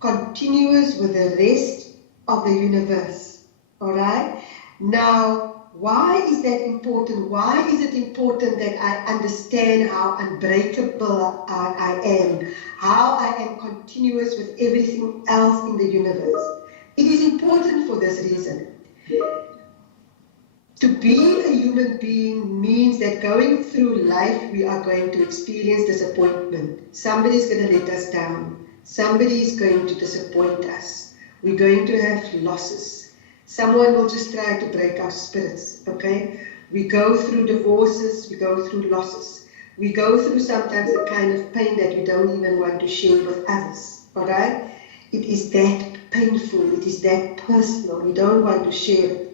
continuous with the rest of the universe. All right. Now, why is that important? Why is it important that I understand how unbreakable I am, how I am continuous with everything else in the universe? It is important for this reason. To be a human being means that going through life, we are going to experience disappointment. Somebody is going to let us down. Somebody is going to disappoint us. We're going to have losses. Someone will just try to break our spirits, okay? We go through divorces, we go through losses. We go through sometimes the kind of pain that we don't even want to share with others, all right? It is that painful, it is that personal, we don't want to share it.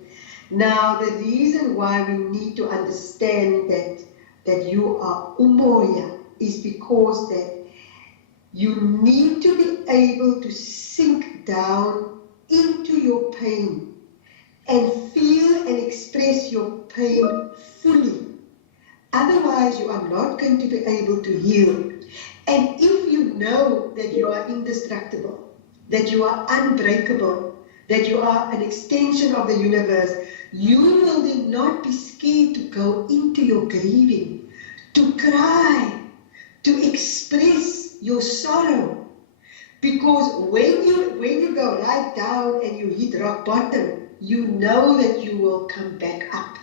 Now, the reason why we need to understand that you are umoya is because that you need to be able to sink down into your pain and feel and express your pain fully. Otherwise, you are not going to be able to heal. And if you know that you are indestructible, that you are unbreakable, that you are an extension of the universe, you will then not be scared to go into your grieving, to cry, to express your sorrow. Because when you go right down and you hit rock bottom, you know that you will come back up.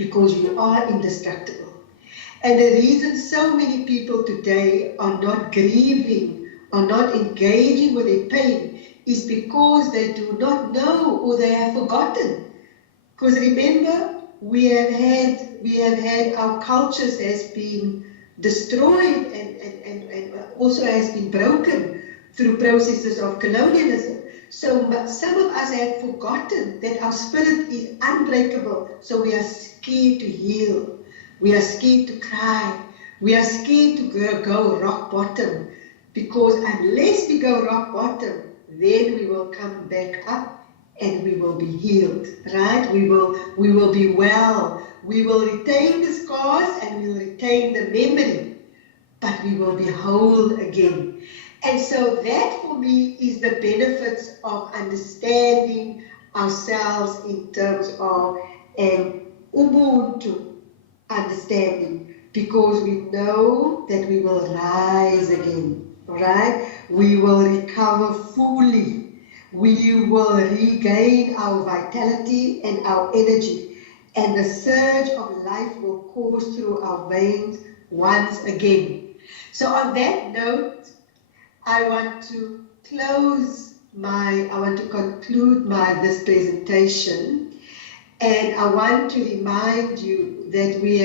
because you are indestructible. And the reason so many people today are not grieving, are not engaging with their pain, is because they do not know or they have forgotten. Because remember, we have had our cultures has been destroyed and also has been broken through processes of colonialism. So some of us have forgotten that our spirit is unbreakable, so we are scared to heal. We are scared to cry. We are scared to go rock bottom, because unless we go rock bottom, then we will come back up and we will be healed, right? We will be well. We will retain the scars and we will retain the memory, but we will be whole again. And so that for me is the benefits of understanding ourselves in terms of an Ubuntu understanding, because we know that we will rise again, right? We will recover fully. We will regain our vitality and our energy, and the surge of life will course through our veins once again. So on that note, I want to conclude this presentation, and I want to remind you that we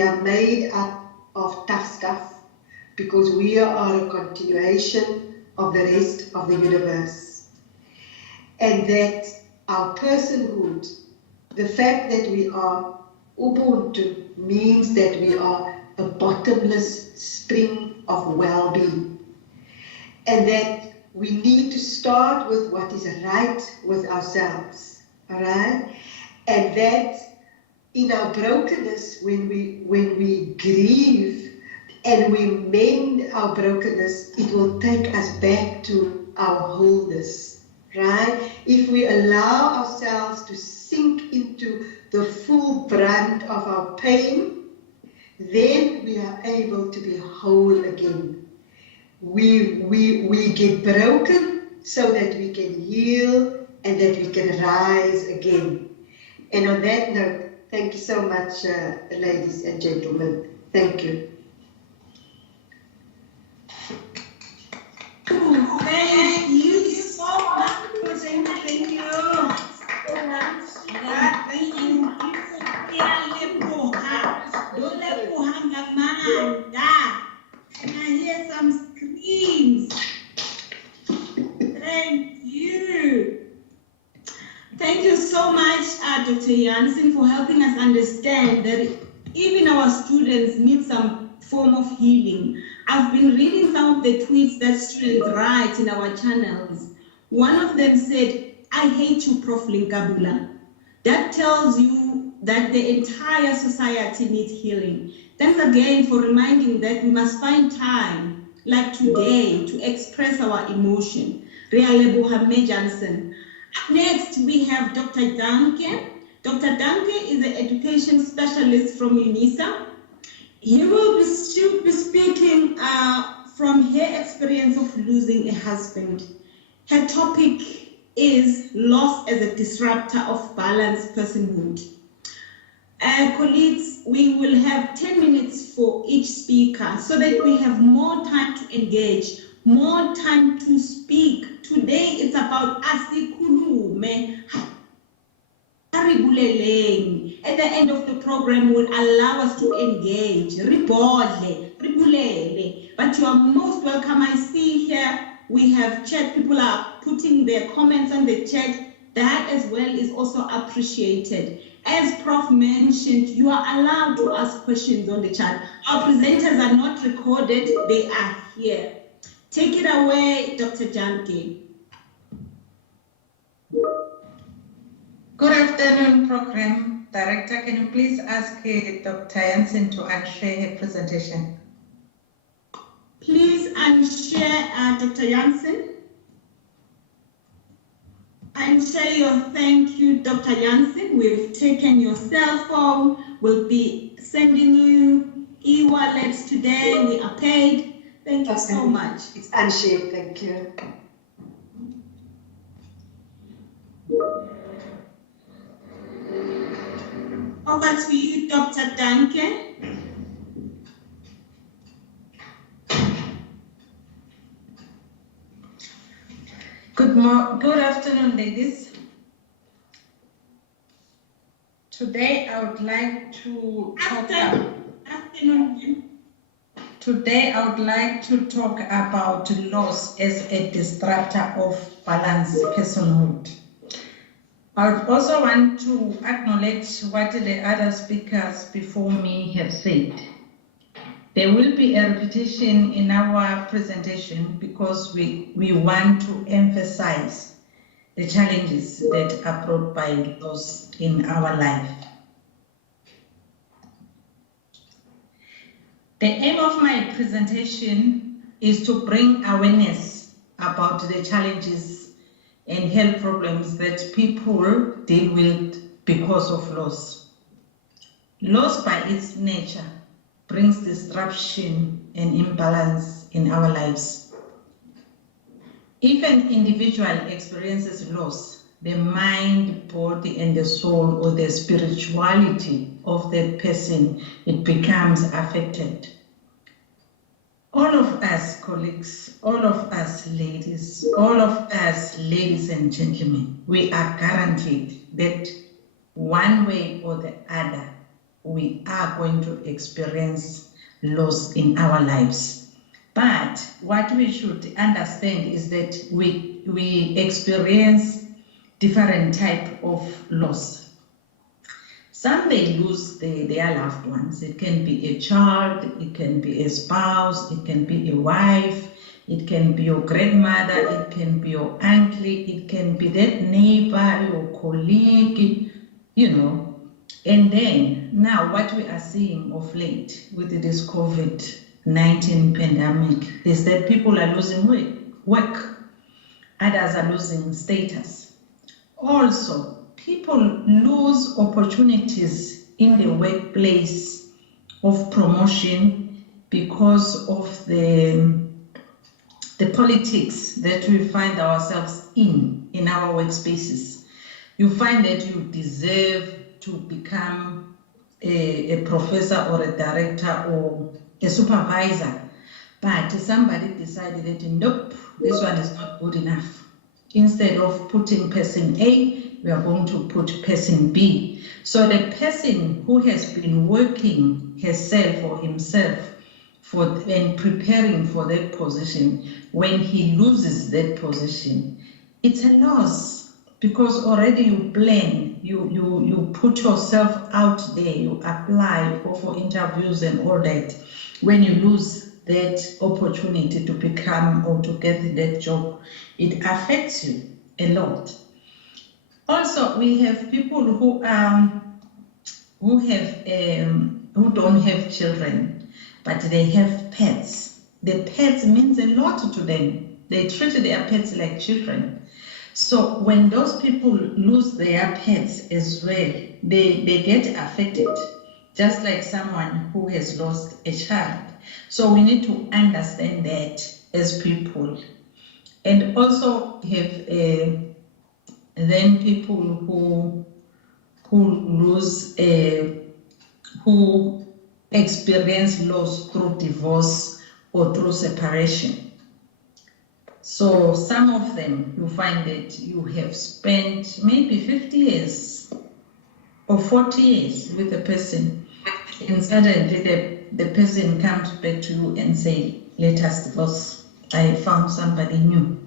are made up of tough stuff, because we are a continuation of the rest of the universe. And that our personhood, the fact that we are Ubuntu, means that we are a bottomless spring of well-being. And that we need to start with what is right with ourselves, all right? And that in our brokenness, when we grieve and we mend our brokenness, it will take us back to our wholeness, right? If we allow ourselves to sink into the full brunt of our pain, then we are able to be whole again. We get broken so that we can heal and that we can rise again. And on that note, thank you so much, ladies and gentlemen. Thank you. Thank you so much. Thank you. Thank you. Can I hear some screams? Thank you. Thank you so much, Dr. Jansen, for helping us understand that even our students need some form of healing. I've been reading some of the tweets that students write in our channels. One of them said, "I hate you, Prof. Linkabula." That tells you that the entire society needs healing. Thanks again for reminding that we must find time, like today, to express our emotion. Realebohame Johnson. Up next, we have Dr. Danke. Dr. Danke is an education specialist from UNISA. He will be speaking from her experience of losing a husband. Her topic is loss as a disruptor of balanced personhood. Colleagues, we will have 10 minutes for each speaker so that we have more time to engage, more time to speak. Today it's about Asikulume. At the end of the program will allow us to engage. But you are most welcome. I see here we have chat. People are putting their comments on the chat. That as well is also appreciated. As Prof mentioned, you are allowed to ask questions on the chat. Our presenters are not recorded, they are here. Take it away, Dr. Janke. Good afternoon, Program Director. Can you please ask Dr. Jansen to unshare her presentation? Please unshare, Dr. Jansen. Unshare your thank you, Dr. Jansen. We've taken your cell phone. We'll be sending you e-wallets today. We are paid. Thank you so much. It's unshared, thank you. Over to you, Dr. Duncan. Good afternoon, ladies. Today I would like to talk about loss as a disruptor of balanced personhood. I would also want to acknowledge what the other speakers before me have said. There will be a repetition in our presentation because we want to emphasize the challenges that are brought by loss in our life. The aim of my presentation is to bring awareness about the challenges and health problems that people deal with because of loss. Loss by its nature brings disruption and imbalance in our lives. If an individual experiences loss, the mind, body, and the soul or the spirituality of that person, it becomes affected. All of us colleagues, all of us ladies and gentlemen, we are guaranteed that one way or the other, we are going to experience loss in our lives. But what we should understand is that we experience different type of loss. Some they lose their loved ones. It can be a child, it can be a spouse, it can be a wife, it can be your grandmother, it can be your uncle, it can be that neighbor, your colleague, you know. And then now what we are seeing of late with this COVID-19 pandemic is that people are losing work, others are losing status. Also, people lose opportunities in the workplace of promotion because of the politics that we find ourselves in our workspaces. You find that you deserve to become a professor or a director or a supervisor, but somebody decided that nope, this one is not good enough. Instead of putting person A, we are going to put person B. So the person who has been working herself or himself and preparing for that position, when he loses that position, it's a loss. Because already you plan, you put yourself out there, you apply, go for interviews and all that. When you lose that opportunity to become or to get that job, it affects you a lot. Also, we have people who don't have children, but they have pets. The pets means a lot to them. They treat their pets like children. So when those people lose their pets as well, they get affected, just like someone who has lost a child. So we need to understand that as people. And also have then people who experience loss through divorce or through separation. So some of them, you find that you have spent maybe 50 years or 40 years with a person, and suddenly the person comes back to you and say, let us divorce. I found somebody new.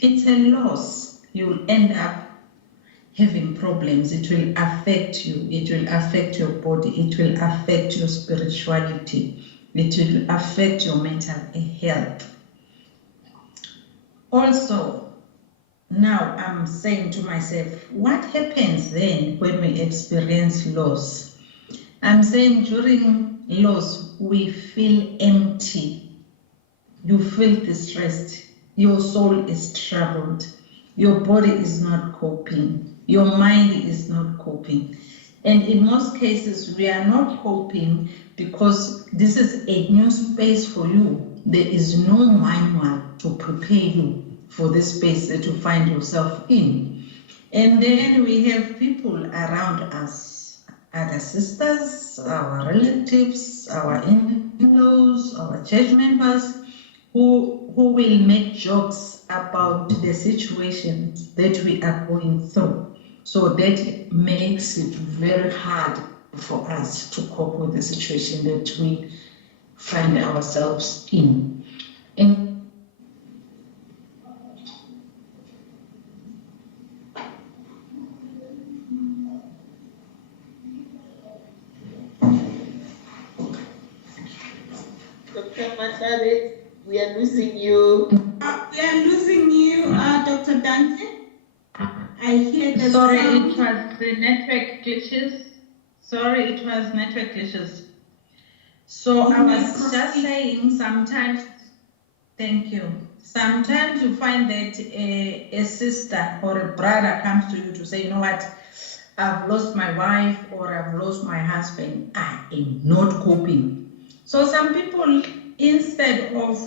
It's a loss. You'll end up having problems. It will affect you. It will affect your body. It will affect your spirituality. It will affect your mental health. Also, now I'm saying to myself, what happens then when we experience loss? I'm saying during loss, we feel empty. You feel distressed. Your soul is troubled. Your body is not coping. Your mind is not coping. And in most cases, we are not coping because this is a new space for you. There is no manual to prepare you for this space that you find yourself in. And then we have people around us, other sisters, our relatives, our in-laws, our church members, who will make jokes about the situations that we are going through. So that makes it very hard for us to cope with the situation that we find ourselves in. And Dr. Matlabe, we are losing you. We are losing you, Dr. Dante. I hear the sorry, sound. it was the network glitches. Sorry, it was network glitches. So I was just saying sometimes, thank you. Sometimes you find that a sister or a brother comes to you to say, you know what, I've lost my wife or I've lost my husband. I am not coping. So some people, instead of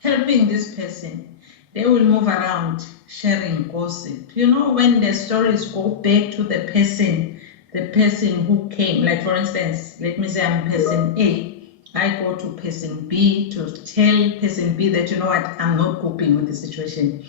helping this person, they will move around sharing gossip. You know, when the stories go back to the person who came, like for instance, let me say I'm person A, I go to person B to tell person B that, you know what, I'm not coping with the situation.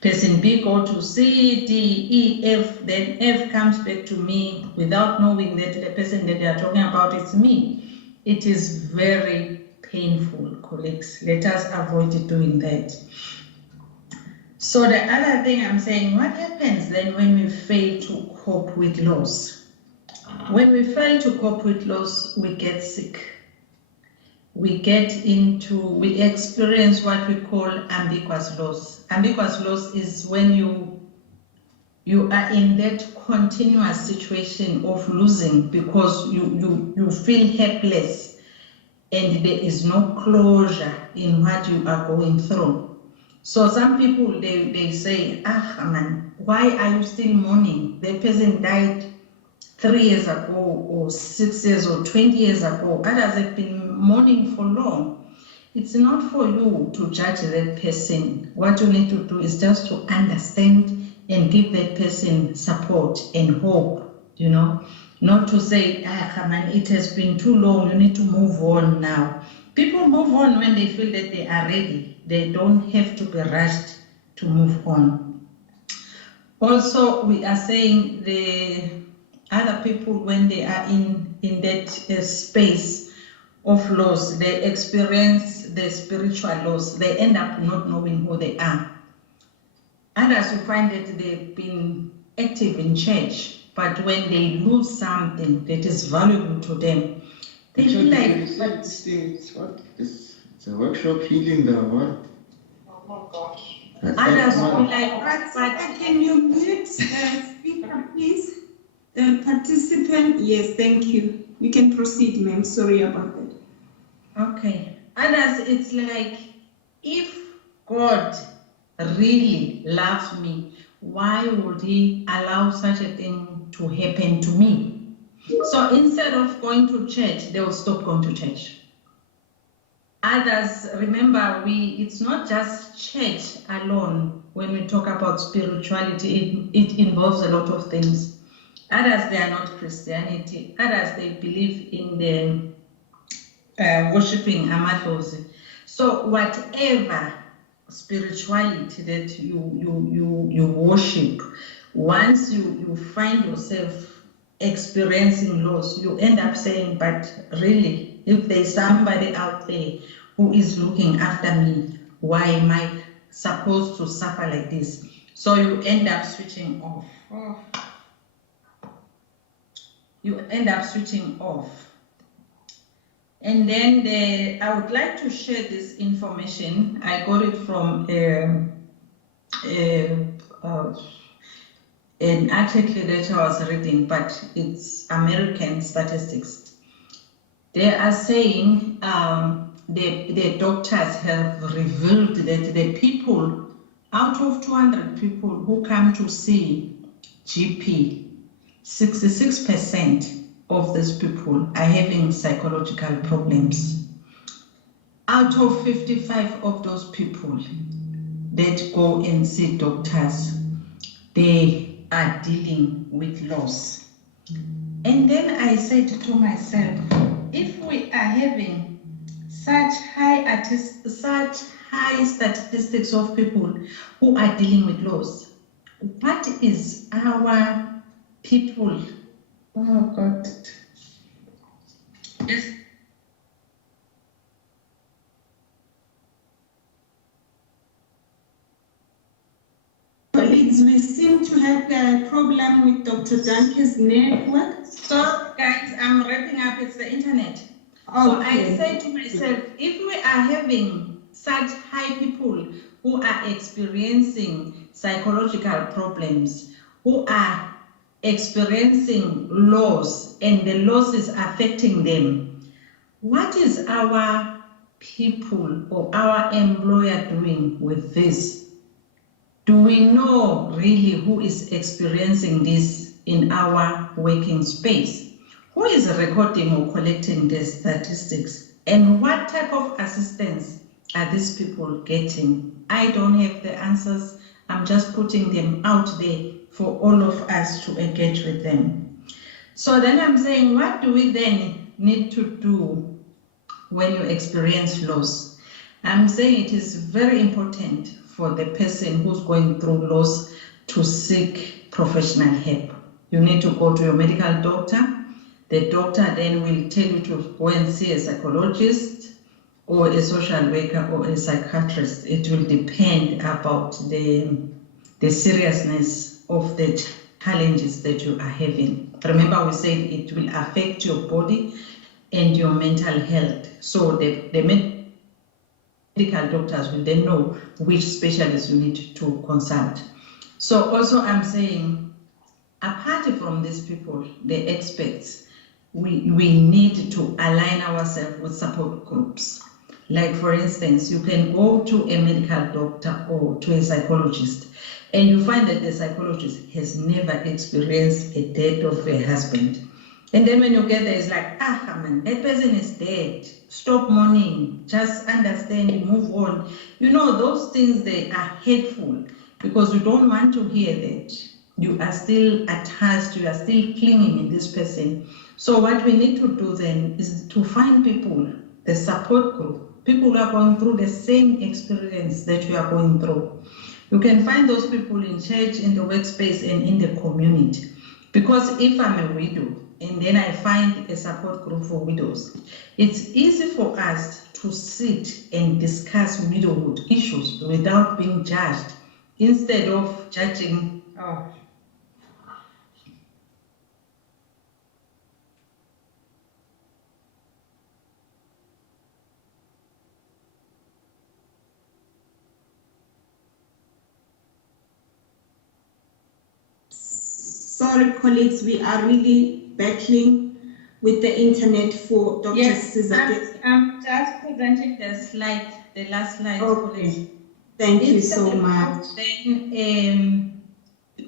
Person B go to C, D, E, F, then F comes back to me without knowing that the person that they are talking about is me. It is very painful, colleagues. Let us avoid doing that. So the other thing I'm saying, what happens then when we fail to cope with loss? When we fail to cope with loss, we get sick. We experience what we call ambiguous loss. Ambiguous loss is when you are in that continuous situation of losing because you feel helpless and there is no closure in what you are going through. So some people, they say, man, why are you still mourning? The person died 3 years ago or 6 years or 20 years ago. Others have been mourning for long. It's not for you to judge that person. What you need to do is just to understand and give that person support and hope, you know, not to say, man, it has been too long, you need to move on now. People move on when they feel that they are ready. They don't have to be rushed to move on. Also, we are saying the other people, when they are in that space of loss, they experience the spiritual loss, they end up not knowing who they are. Others will find that they've been active in church, but when they lose something that is valuable to them, they feel like, it's a workshop healing the what? Oh my gosh. Others will like, but can you mute the speaker, please? The participant, yes, thank you. You can proceed, ma'am. Sorry about that. Okay. Others, it's like, if God really loves me, why would he allow such a thing to happen to me? So instead of going to church, they will stop going to church. Others, remember, it's not just church alone. When we talk about spirituality, it involves a lot of things. Others, they are not Christianity. Others, they believe in the worshipping amadlozi. So whatever spirituality that you worship, once you find yourself experiencing loss, you end up saying, but really, if there's somebody out there who is looking after me, why am I supposed to suffer like this? So you end up switching off. You end up switching off. And then I would like to share this information. I got it from an article that I was reading, but it's American statistics. They are saying the doctors have revealed that the people, out of 200 people who come to see GP, 66% of these people are having psychological problems. Out of 55 of those people that go and see doctors, they are dealing with loss. And then I said to myself, if we are having such high statistics of people who are dealing with laws, what is our people? Oh God. Yes. Colleagues, we seem to have a problem with Dr. Duncan's network. So guys, I'm wrapping up, it's the internet. So I say to myself, if we are having such high people who are experiencing psychological problems, who are experiencing loss, and the loss is affecting them, what is our people or our employer doing with this? Do we know really who is experiencing this in our working space? Who is recording or collecting the statistics? And what type of assistance are these people getting? I don't have the answers. I'm just putting them out there for all of us to engage with them. So then I'm saying, what do we then need to do when you experience loss? I'm saying it is very important for the person who's going through loss to seek professional help. You need to go to your medical doctor. The doctor then will tell you to go and see a psychologist or a social worker or a psychiatrist. It will depend about the seriousness of the challenges that you are having. Remember, we said it will affect your body and your mental health. So the medical doctors will then know which specialist you need to consult. So also I'm saying, apart from these people, the experts, we need to align ourselves with support groups. Like for instance, you can go to a medical doctor or to a psychologist, and you find that the psychologist has never experienced a death of a husband. And then when you get there, it's like, man, that person is dead. Stop mourning, just understand, move on. You know, those things, they are hateful because you don't want to hear that. You are still attached, you are still clinging in this person. So what we need to do then is to find people, the support group, people who are going through the same experience that you are going through. You can find those people in church, in the workspace, and in the community. Because if I'm a widow, and then I find a support group for widows, it's easy for us to sit and discuss widowhood issues without being judged, instead of judging. Sorry, colleagues, we are really battling with the internet for Dr. Sizakis. I'm just presenting the slide, the last slide. Okay. Thank you so much. Then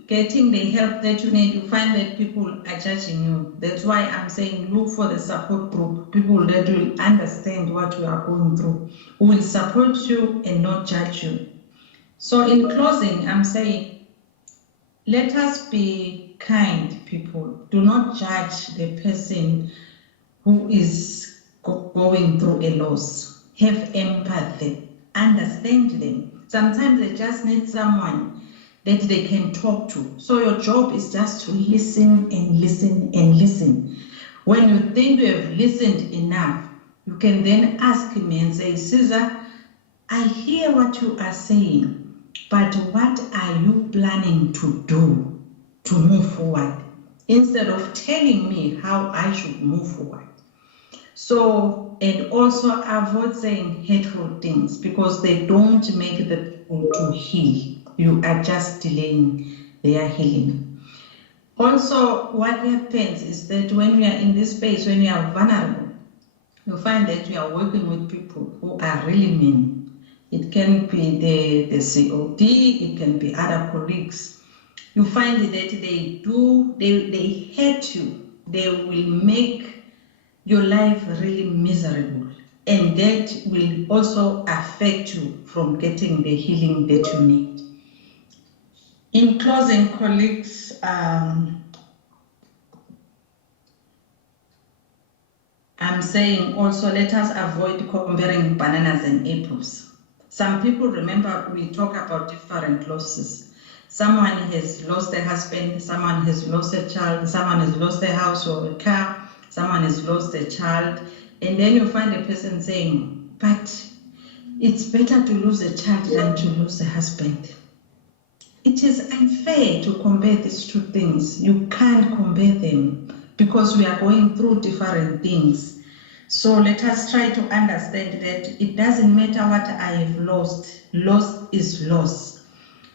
getting the help that you need, you find that people are judging you. That's why I'm saying look for the support group, people that will understand what you are going through, who will support you and not judge you. So in closing, I'm saying, let us be kind, people. Do not judge the person who is going through a loss. Have empathy, understand them. Sometimes they just need someone that they can talk to. So your job is just to listen and listen and listen. When you think you have listened enough, you can then ask me and say, Caesar, I hear what you are saying, but what are you planning to do to move forward? Instead of telling me how I should move forward. So, and also avoid saying hateful things because they don't make the people to heal. You are just delaying their healing. Also, what happens is that when we are in this space, when we are vulnerable, you find that we are working with people who are really mean. It can be the COD, it can be other colleagues. You find that they hate you. They will make your life really miserable. And that will also affect you from getting the healing that you need. In closing, colleagues, I'm saying also let us avoid comparing bananas and apples. Some people, remember, we talk about different losses. Someone has lost a husband, someone has lost a child, someone has lost a house or a car, someone has lost a child, and then you find a person saying, but it's better to lose a child than to lose a husband. It is unfair to compare these two things. You can't compare them because we are going through different things. So let us try to understand that it doesn't matter what I have lost. Loss is loss.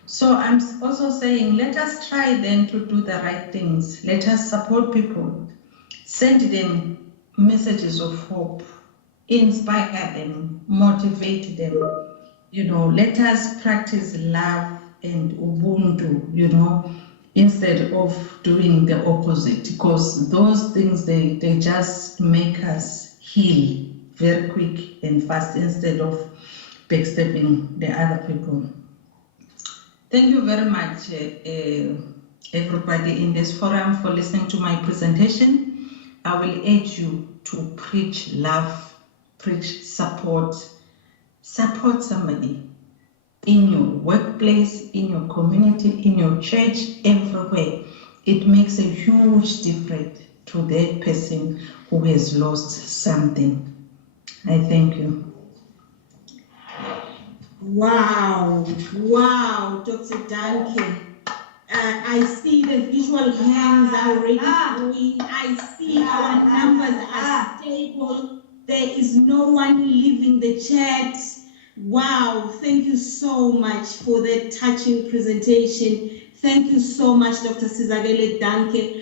So I'm also saying, let us try then to do the right things. Let us support people, send them messages of hope, inspire them, motivate them. You know, let us practice love and Ubuntu, instead of doing the opposite, because those things, they just make us heal very quick and fast instead of backstabbing the other people. Thank you very much, everybody in this forum, for listening to my presentation. I will urge you to preach love, preach support, support somebody in your workplace, in your community, in your church, everywhere. It makes a huge difference to that person who has lost something. I thank you. Wow, Dr. Danke. I see the visual hands are already going. I see our numbers are stable. There is no one leaving the chat. Wow, thank you so much for that touching presentation. Thank you so much, Dr. Sizakele Danke.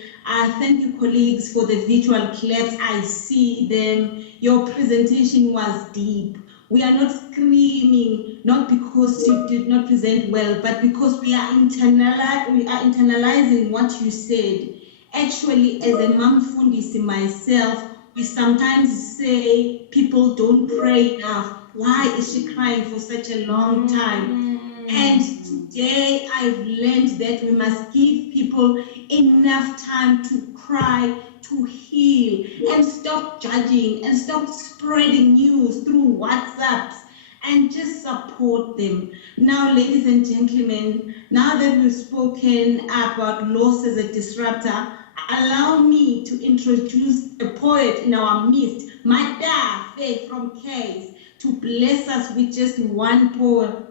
Thank you, colleagues, for the virtual claps. I see them. Your presentation was deep. We are not screaming, not because you did not present well, but because we are internalizing what you said. Actually, as a mom fundisi myself, we sometimes say people don't pray enough. Why is she crying for such a long time? And today I've learned that we must give people enough time to cry, to heal, and stop judging and stop spreading news through WhatsApps, and just support them. Now, ladies and gentlemen, now that we've spoken about loss as a disruptor, allow me to introduce a poet in our midst, Mada Faye from Case, to bless us with just one poem.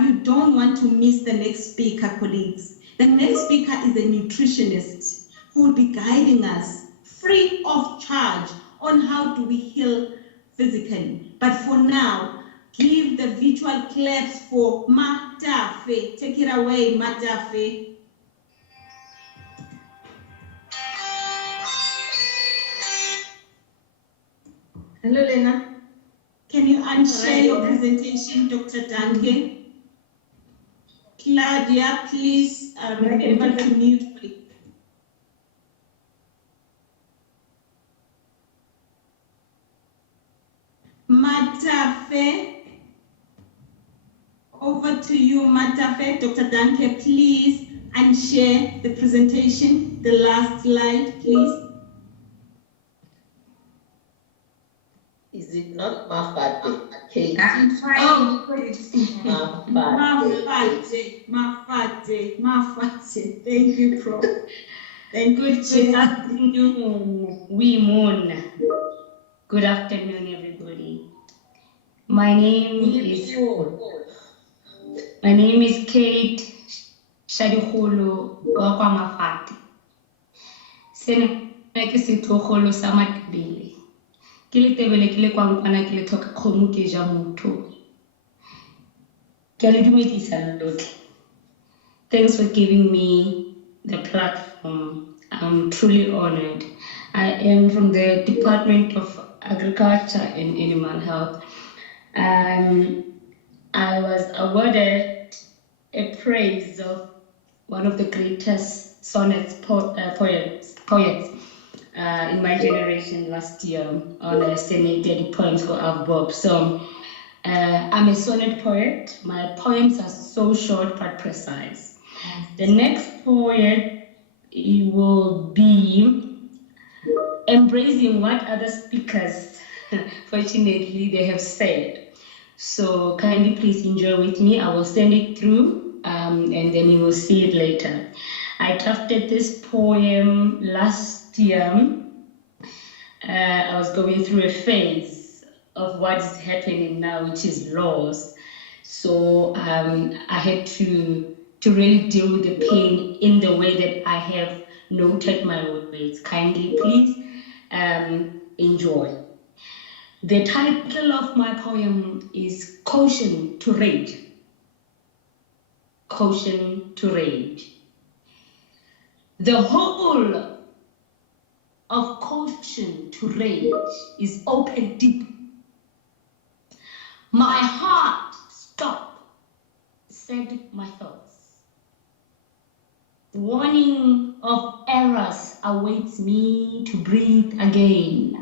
You don't want to miss the next speaker, colleagues. The next speaker is a nutritionist who will be guiding us free of charge on how do we heal physically. But for now, give the virtual claps for Matafe. Take it away, Matafe. Hello, Lena. Can you unshare your presentation, Dr. Danke? Claudia, please remember to mute, please. Matafe, over to you, Matafe. Dr. Danke, please unshare the presentation, the last slide, please. Is it not Mafate? Katie? I'm trying. Oh, Mafate. Thank you, Prof. Thank you. Good afternoon, women. Good afternoon, everybody. My name is Kate Shadikolo Wakwamafati. Sene ke setogolo sa Matebele. Ke le tebele ke le kwankwana ke le thoka kgomo ke ja motho. Ke a le dumedisa lotlhe. Thanks for giving me the platform. I'm truly honored. I am from the Department of Agriculture and Animal Health. I was awarded a praise of one of the greatest sonnets poets in my generation last year on a Senate Daddy Poems for Bob. So I'm a sonnet poet. My poems are so short but precise. The next poet will be embracing what other speakers, fortunately, they have said. So kindly please enjoy with me. I will send it through and then you will see it later. I drafted this poem last year. I was going through a phase of what is happening now, which is loss. So I had to really deal with the pain in the way that I have noted my words. Kindly please enjoy. The title of my poem is Caution to Rage. Caution to Rage. The whole of caution to rage is open deep. My heart stop, said my thoughts. Warning of errors awaits me to breathe again,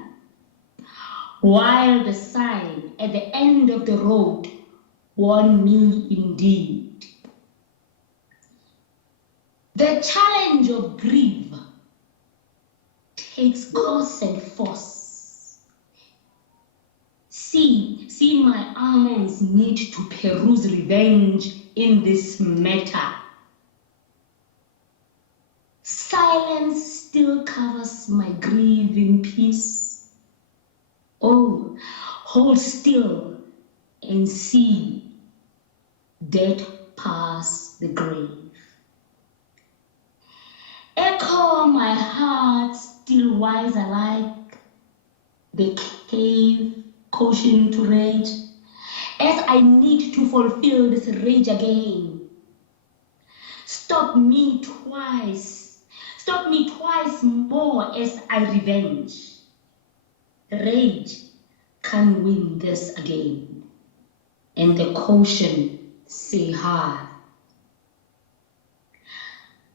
while the sign at the end of the road warn me indeed. The challenge of grief takes course and force. See my almonds need to peruse revenge in this matter. Silence still covers my grief in peace. Oh, hold still and see death pass the grave. Echo my heart still wise alike, the cave caution to rage, as I need to fulfill this rage again. Stop me twice more as I revenge. Rage can win this again, and the caution say hi.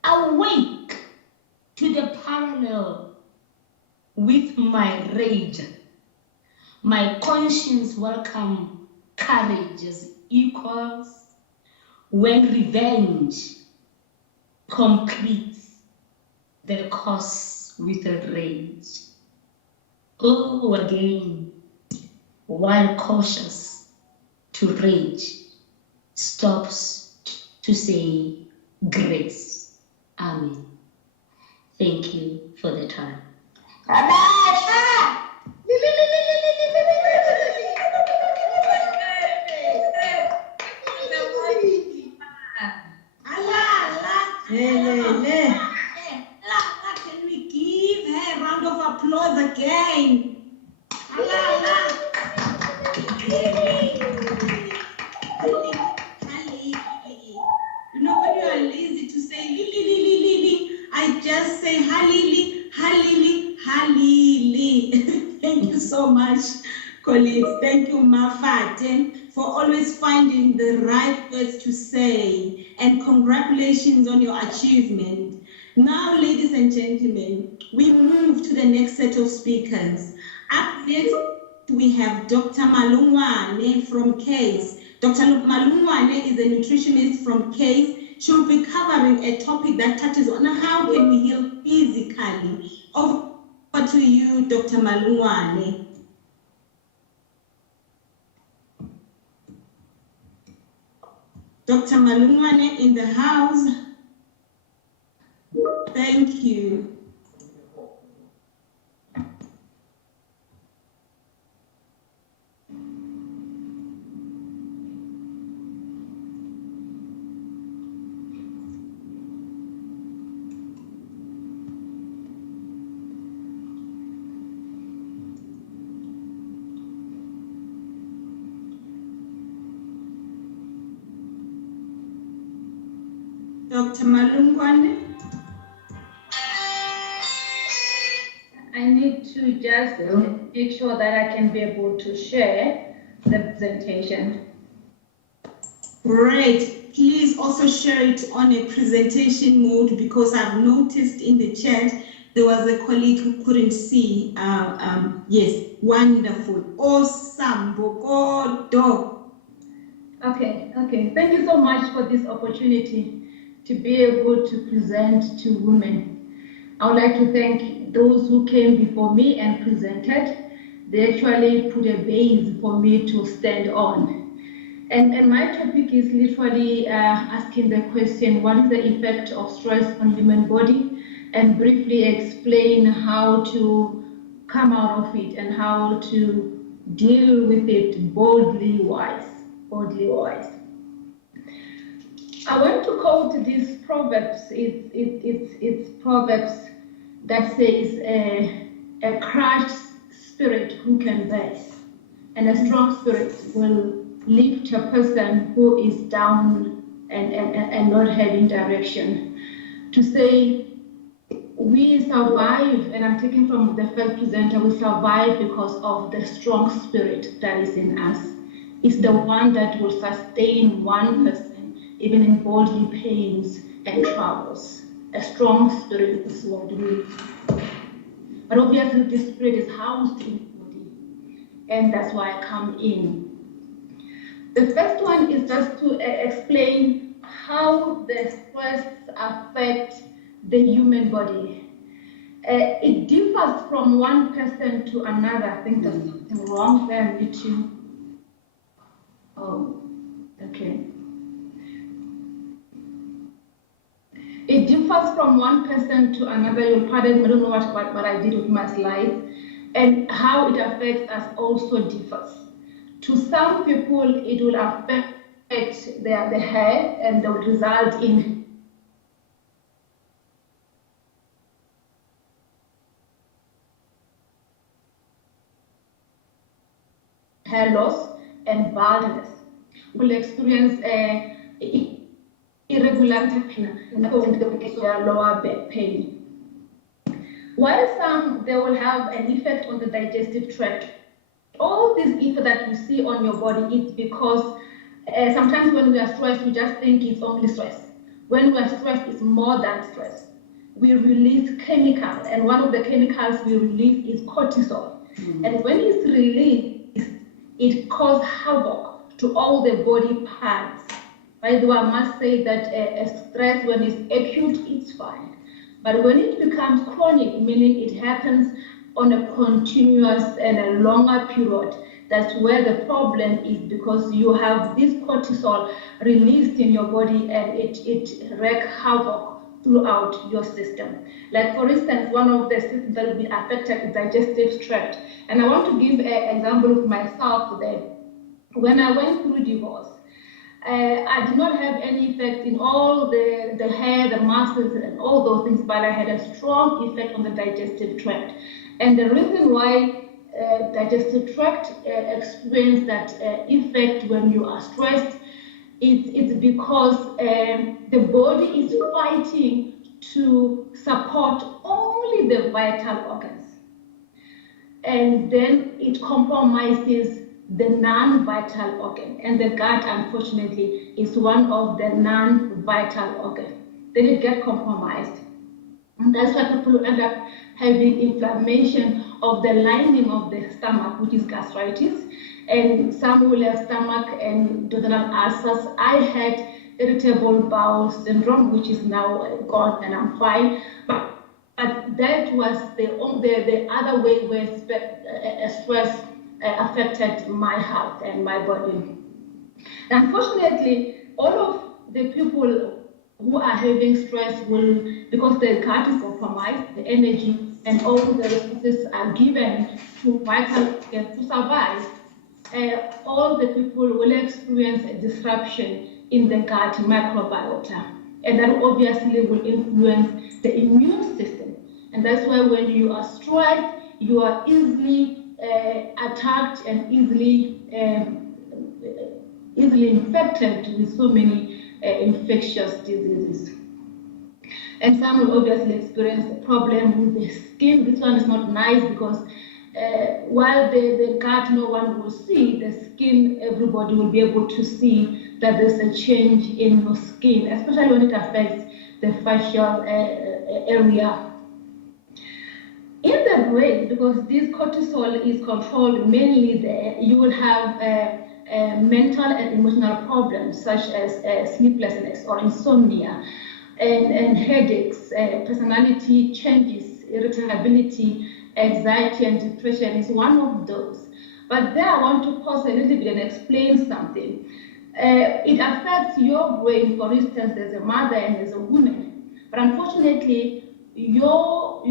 Awake to the parallel with my rage. My conscience welcome courage as equals when revenge completes the cause with a rage. Oh, again, while cautious to rage stops to say grace. Amen. Thank you for the time. Can we give her a round of applause again? You know, when you are lazy to say li, I just say halili. Thank you so much, colleagues. Thank you, Mafate, for always finding the right words to say, and congratulations on your achievement. Now, ladies and gentlemen, we move to the next set of speakers. Up next, we have Dr. Malungwane from CASE. Dr. Malungwane is a nutritionist from CASE. She will be covering a topic that touches on how can we heal physically. Over to you, Dr. Malungwane. Dr. Malungwane in the house. Thank you. Dr. Malungwane. I need to just make sure that I can be able to share the presentation. Great. Please also share it on a presentation mode, because I've noticed in the chat there was a colleague who couldn't see. Yes, wonderful. Awesome. Bogodo. Okay. Thank you so much for this opportunity to be able to present to women. I would like to thank those who came before me and presented. They actually put a base for me to stand on. And my topic is literally asking the question, what is the effect of stress on human body? And briefly explain how to come out of it and how to deal with it boldly wise. I want to quote these proverbs. It's proverbs that says a crushed spirit who can bear, and a strong spirit will lift a person who is down and not having direction. To say we survive, and I'm taking from the first presenter, we survive because of the strong spirit that is in us. It's the one that will sustain one person, even in bodily pains and troubles. A strong spirit is what we need. But obviously, this spirit is housed in the body, and that's why I come in. The first one is just to explain how the stress affects the human body. It differs from one person to another. I think there's something wrong there with you. Oh, okay. It differs from one person to another. You'll pardon me, I don't know what I did with my slides. And how it affects us also differs. To some people, it will affect the hair and will result in hair loss and baldness. Will experience irregularity in the lower back pain. While some, they will have an effect on the digestive tract. All these effects that you see on your body, it's because sometimes when we are stressed, we just think it's only stress. When we are stressed, it's more than stress. We release chemicals, and one of the chemicals we release is cortisol. And when it's released, it causes havoc to all the body parts. By the way, I must say that a stress, when it's acute, it's fine. But when it becomes chronic, meaning it happens on a continuous and a longer period, that's where the problem is, because you have this cortisol released in your body and it wreaks havoc throughout your system. Like for instance, one of the systems that will be affected is digestive tract. And I want to give an example of myself there. When I went through divorce, I did not have any effect in all the hair, the muscles, and all those things, but I had a strong effect on the digestive tract. And the reason why digestive tract experience that effect when you are stressed, it's because the body is fighting to support only the vital organs. And then it compromises the non-vital organ, and the gut, unfortunately, is one of the non-vital organs. Then it gets compromised. And that's why people end up having inflammation of the lining of the stomach, which is gastritis, and some will have stomach and duodenal ulcers. I had irritable bowel syndrome, which is now gone, and I'm fine. But that was the other way where stress affected my health and my body. Unfortunately, all of the people who are having stress will, because the gut is compromised, the energy and all the resources are given to vital to survive, all the people will experience a disruption in the gut microbiota. And that obviously will influence the immune system. And that's why when you are stressed, you are easily attacked and easily infected with so many infectious diseases. And some will obviously experience a problem with the skin. This one is not nice because while the gut no one will see, the skin everybody will be able to see that there's a change in your skin, especially when it affects the facial area. In the brain, because this cortisol is controlled mainly there, you will have mental and emotional problems such as sleeplessness or insomnia. and headaches, personality changes, irritability, anxiety, and depression is one of those. But there I want to pause a little bit and explain something. It affects your brain, for instance, as a mother and as a woman. But unfortunately, your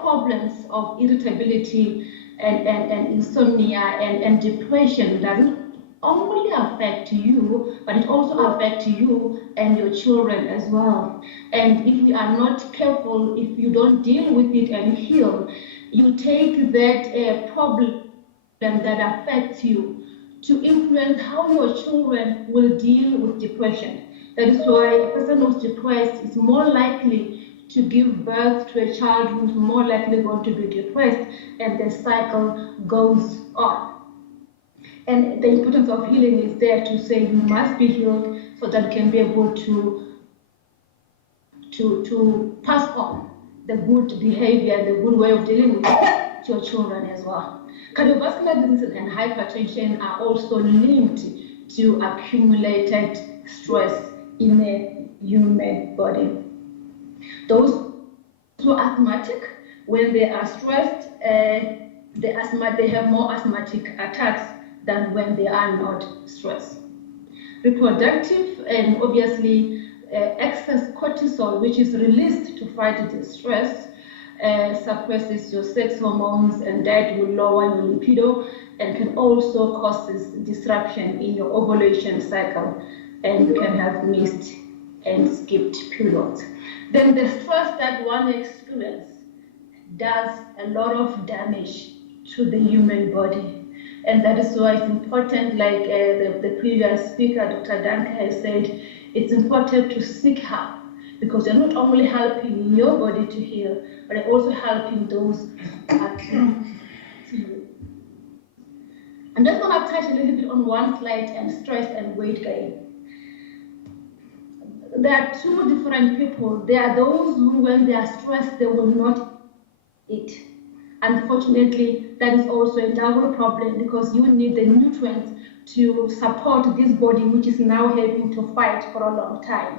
problems of irritability and insomnia and depression doesn't only affect you, but it also affects you and your children as well. And if we are not careful, if you don't deal with it and heal, you take that problem that affects you to influence how your children will deal with depression. That is why a person who's depressed is more likely to give birth to a child who's more likely going to be depressed, and the cycle goes on. And the importance of healing is there to say you must be healed so that you can be able to pass on the good behavior and the good way of dealing with your children as well. Cardiovascular diseases and hypertension are also linked to accumulated stress in a human body. Those who are asthmatic, when they are stressed, they have more asthmatic attacks than when they are not stressed. Reproductive and obviously excess cortisol, which is released to fight the stress, suppresses your sex hormones, and that will lower your libido and can also cause disruption in your ovulation cycle, and you can have missed and skipped periods. Then the stress that one experiences does a lot of damage to the human body, and that is why it's important, like the previous speaker, Dr. Danke, has said, it's important to seek help, because you're not only helping your body to heal, but you're also helping those at to you. I'm just going to touch a little bit on one slide and stress and weight gain. There are two different people. There are those who, when they are stressed, they will not eat. Unfortunately, that is also a double problem, because you need the nutrients to support this body, which is now having to fight for a long time.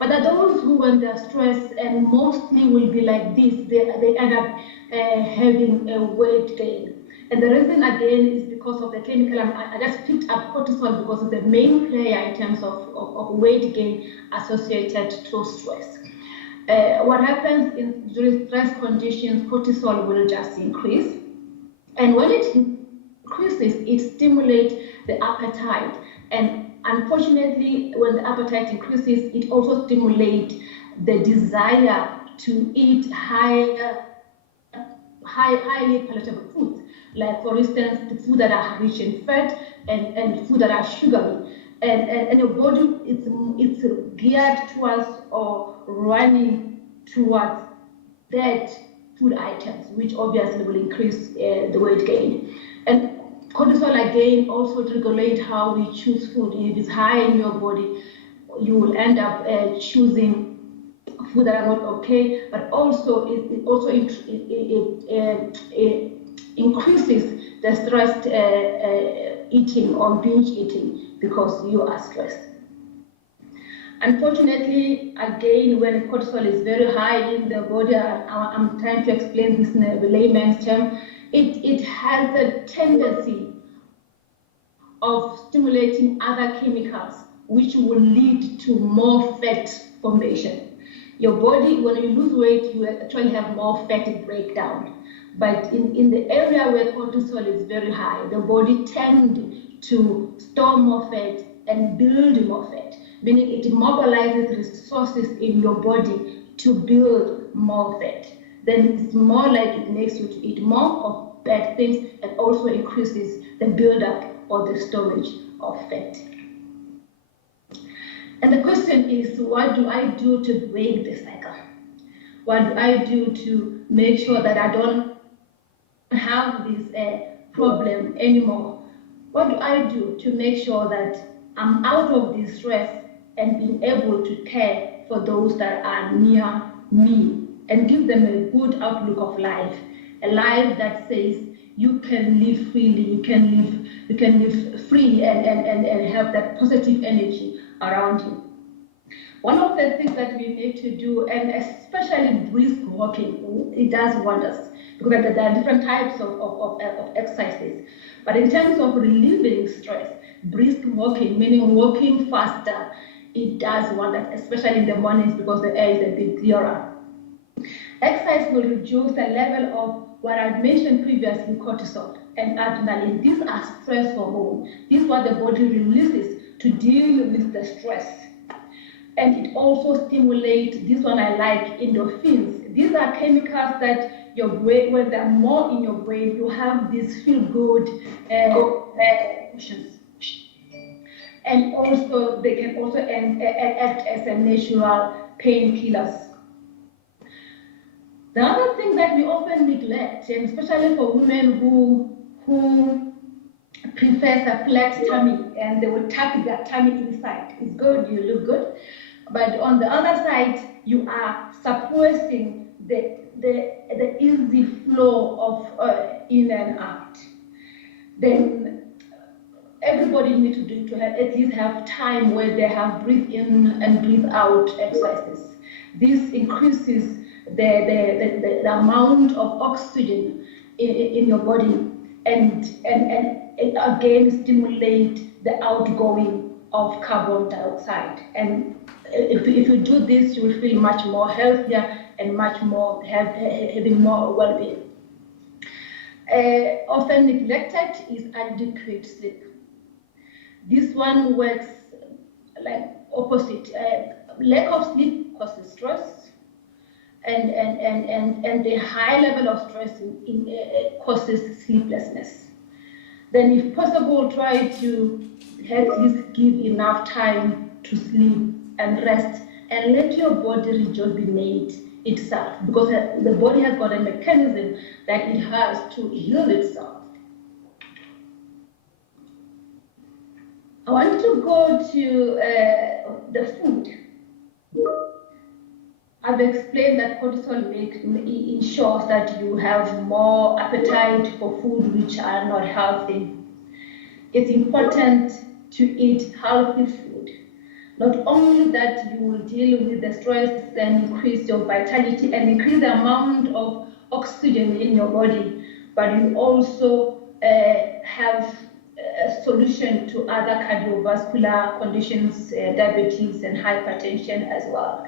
But there are those who, when they're stressed, and mostly will be like this, they end up having a weight gain. And the reason, again, is because of the chemical. I just picked up cortisol because it's the main player in terms of weight gain associated to stress. What happens during stress conditions, cortisol will just increase. And when it increases, it stimulates the appetite. And unfortunately, when the appetite increases, it also stimulates the desire to eat highly palatable foods. Like, for instance, the food that are rich in fat and food that are sugary. And your body, it's geared towards or running towards that food items, which obviously will increase the weight gain. And cortisol, again, also regulates how we choose food. If it's high in your body, you will end up choosing food that are not okay, but also it also increases the stressed eating or binge eating because you are stressed. Unfortunately, again, when cortisol is very high in the body, I'm trying to explain this in a layman's term, it has a tendency of stimulating other chemicals, which will lead to more fat formation. Your body, when you lose weight, you actually have more fat breakdown. But in the area where cortisol is very high, the body tends to store more fat and build more fat, meaning it mobilizes resources in your body to build more fat. Then it's more like it makes you to eat more of bad things and also increases the buildup or the storage of fat. And the question is, what do I do to break the cycle? What do I do to make sure that I don't have this problem anymore? What do I do to make sure that I'm out of this stress and being able to care for those that are near me and give them a good outlook of life, a life that says you can live freely, you can live free and have that positive energy around you. One of the things that we need to do, and especially brisk walking, it does wonders, because there are different types of exercises. But in terms of relieving stress, brisk walking, meaning walking faster, it does wonders, especially in the mornings because the air is a bit clearer. Exercise will reduce the level of what I mentioned previously, cortisol and adrenaline. These are stress hormones. This is what the body releases to deal with the stress. And it also stimulates, this one I like, endorphins. These are chemicals that your brain, when they're more in your brain, you have these feel-good emotions. And also, they can also act as a natural painkillers. The other thing that we often neglect, and especially for women who prefers a flat tummy and they will tuck their tummy inside, it's good, you look good. But on the other side, you are suppressing the easy flow of in and out. Then everybody needs to at least have time where they have breathe in and breathe out exercises. This increases the amount of oxygen in your body and again stimulate the outgoing of carbon dioxide. And if you do this, you will feel much more healthier and much more having more well-being. Often neglected is adequate sleep. This one works like opposite. Lack of sleep causes stress, and the high level of stress causes sleeplessness. Then, if possible, try to at least give enough time to sleep and rest, and let your body rejuvenate itself, because the body has got a mechanism that it has to heal itself. I want to go to the food. I've explained that cortisol ensures that you have more appetite for food which are not healthy. It's important to eat healthy food. Not only that you will deal with the stress and increase your vitality and increase the amount of oxygen in your body, but you also have a solution to other cardiovascular conditions, diabetes and hypertension as well.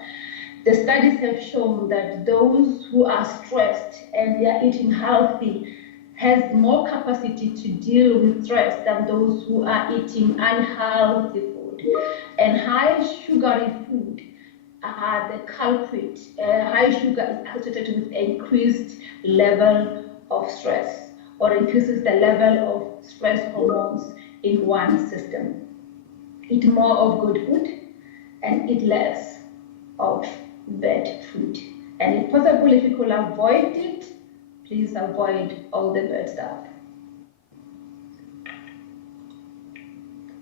The studies have shown that those who are stressed and they are eating healthy has more capacity to deal with stress than those who are eating unhealthy food. And high sugary food are the culprit. High sugar is associated with increased level of stress, or increases the level of stress hormones in one system. Eat more of good food and eat less of bad food. And if possible, if you could avoid it, please avoid all the bad stuff.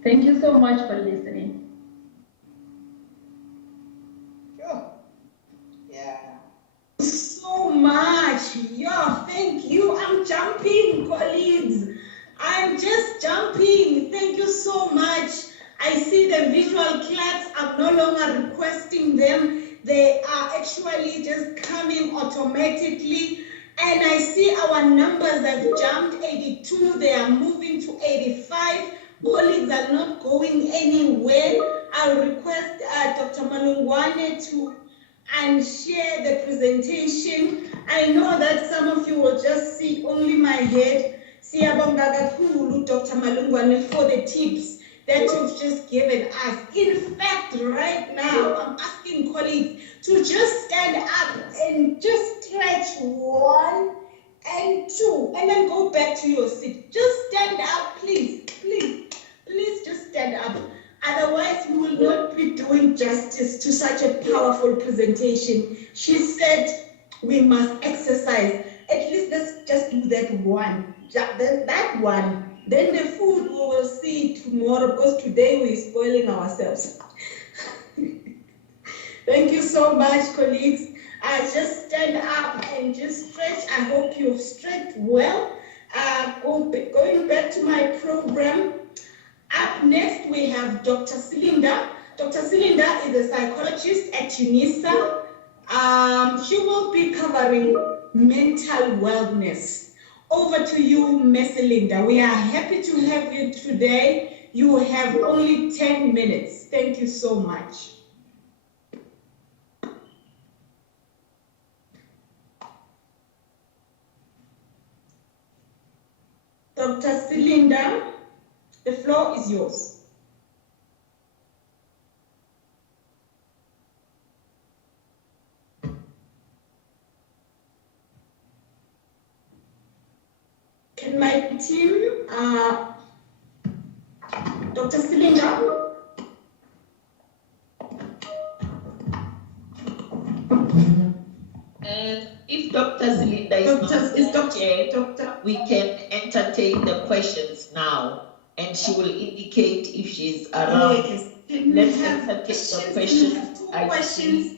Thank you so much for listening. Sure. Yeah. So much. Yeah, thank you. I'm jumping, colleagues. I'm just jumping. Thank you so much. I see the visual claps. I'm no longer requesting them. They are actually just coming automatically. And I see our numbers have jumped 82. They are moving to 85. Colleagues are not going anywhere. I'll request Dr. Malungwane to share the presentation. I know that some of you will just see only my head. Siyabonga kakhulu, Dr. Malungwane, for the tips that you've just given us. In fact, right now, I'm asking colleagues to just stand up and just stretch 1 and 2, and then go back to your seat. Just stand up, please, please, please just stand up. Otherwise, we will not be doing justice to such a powerful presentation. She said we must exercise. At least let's just do that one. That one. Then the food we will see tomorrow, because today we're spoiling ourselves. Thank you so much, colleagues. Just stand up and just stretch. I hope you've stretched well. Going back to my program. Up next, we have Dr. Silinda. Dr. Silinda is a psychologist at UNISA. She will be covering mental wellness. Over to you, Ms. Linda. We are happy to have you today. You have only 10 minutes. Thank you so much. Dr. Silinda, the floor is yours. Can my team, Dr. Silinda? And if Dr. Silinda is not here, we can entertain the questions now, and she will indicate if she's around. Yes. Let's entertain the questions. I see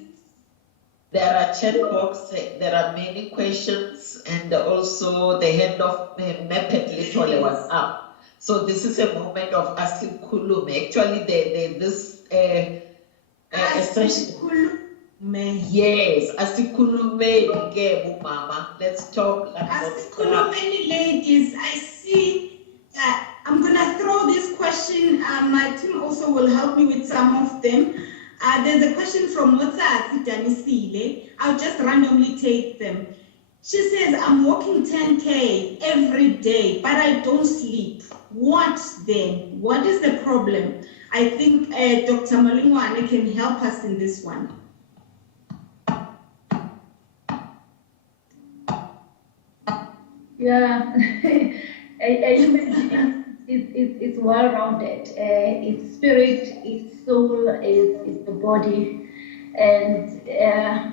there are chat box, there are many questions, and also the hand of Mepet literally was up. So this is a moment of asking Kulume. Actually, this session. Yes, Asikulume Nge Mama. Let's talk about Asikulume ladies. I see. I'm gonna throw this question. My team also will help me with some of them. There's a question from Motsatsi Danisile. I'll just randomly take them. She says, I'm walking 10K every day, but I don't sleep. What then? What is the problem? I think Dr. Malingwane can help us in this one. Yeah, you mentioned it's well-rounded. Its spirit, its soul, its the body, and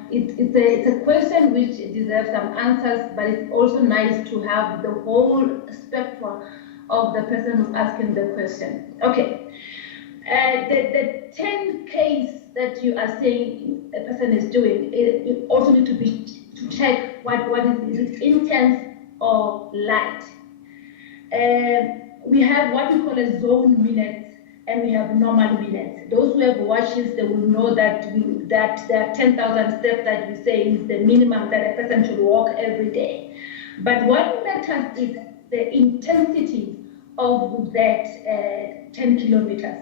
it's a question which deserves some answers. But it's also nice to have the whole spectrum of the person who's asking the question. Okay, the 10 case that you are saying a person is doing, it also need to check what is it intense or light. We have what we call a zone minutes, and we have normal minutes. Those who have watches, they will know that there are 10,000 steps that we say is the minimum that a person should walk every day. But what matters is the intensity of that 10 kilometers.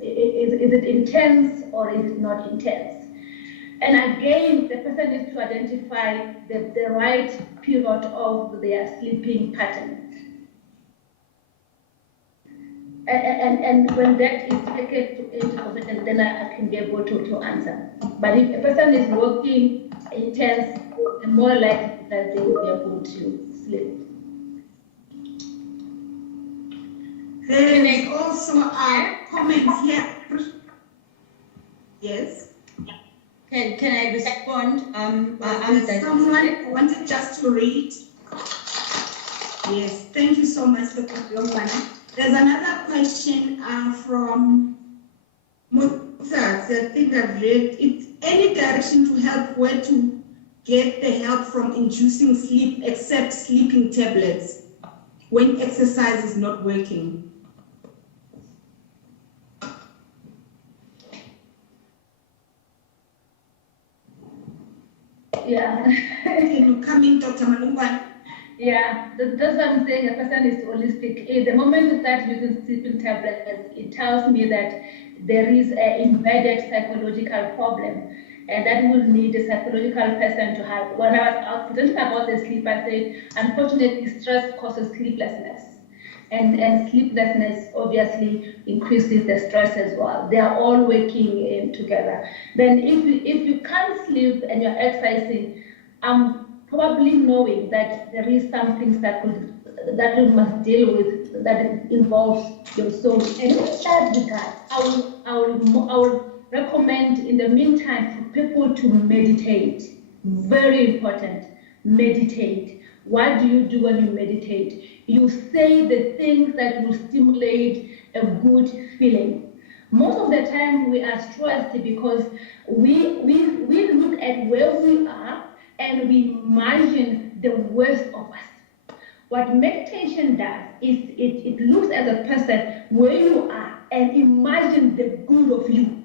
Is it intense or is it not intense? And again, the person needs to identify the right period of their sleeping pattern. And when that is taken into consideration, then I can be able to answer. But if a person is working intense, the more likely that they will be able to sleep. There is also a comment here. Yes. Can I respond? Someone wanted just to read. Yes, thank you so much, Dr. Yongwana. There's another question from Mozart. I think I've read it. Any direction to help where to get the help from inducing sleep except sleeping tablets when exercise is not working? Yeah. Can you come in, Dr. Malungwane? Yeah, that's what I'm saying. A person is holistic. The moment you start using sleeping tablets, it tells me that there is an embedded psychological problem, and that will need a psychological person to help. When I was presenting about the sleep, I said, unfortunately, stress causes sleeplessness. And sleeplessness obviously increases the stress as well. They are all working together. Then if you can't sleep and you're exercising, probably knowing that there is some things that you must deal with that involves your soul. And in that regard, I will recommend in the meantime for people to meditate. Very important, meditate. What do you do when you meditate? You say the things that will stimulate a good feeling. Most of the time we are stressed because we look at where we are and we imagine the worst of us. What meditation does is it looks at the person where you are and imagine the good of you.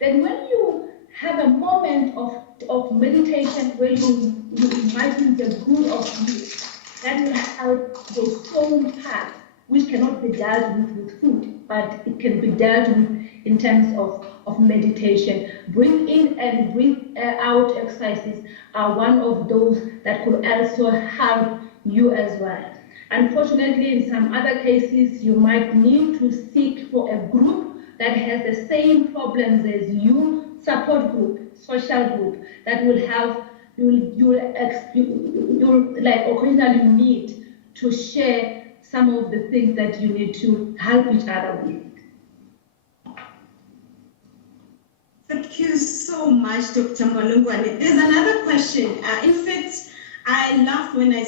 Then when you have a moment of meditation where you imagine the good of you, that will help the soul part, which cannot be dealt with food, but it can be dealt with in terms of meditation. Breathe in and breathe out exercises are one of those that could also help you as well. Unfortunately, in some other cases, you might need to seek for a group that has the same problems as you, support group, social group, that will help. You'll like occasionally need to share some of the things that you need to help each other with. Thank you so much, Dr. Malungwane. There's another question. In fact, I laughed when I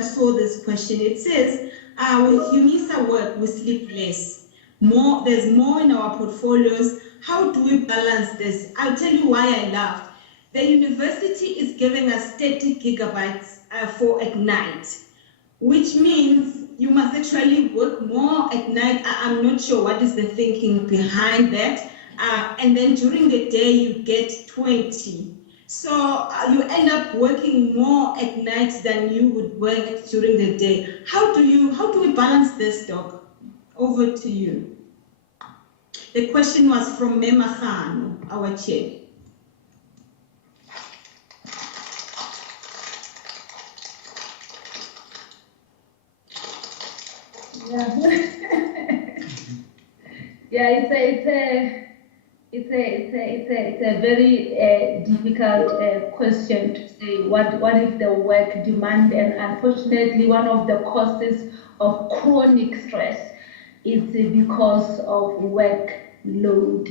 saw this question. It says, with UNISA work, we sleep less. There's more in our portfolios. How do we balance this? I'll tell you why I laughed. The university is giving us 30 gigabytes for at night, which means you must actually work more at night. I'm not sure what is the thinking behind that. And then during the day, you get 20. So you end up working more at night than you would work during the day. How do we balance this, Doc? Over to you. The question was from Mema Khan, our chair. Yeah, it's a very difficult question to say what is the work demand, and unfortunately one of the causes of chronic stress is because of workload.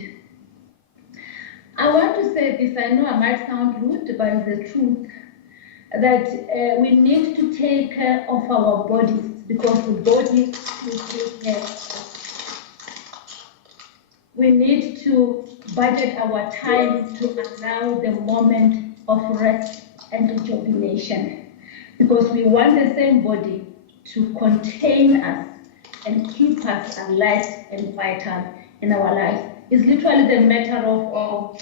I want to say this, I know I might sound rude, but it's the truth, that we need to take care of our bodies, because the body will take care of us. We need to budget our time to allow the moment of rest and rejuvenation, because we want the same body to contain us and keep us alive and vital in our life. It's literally the matter of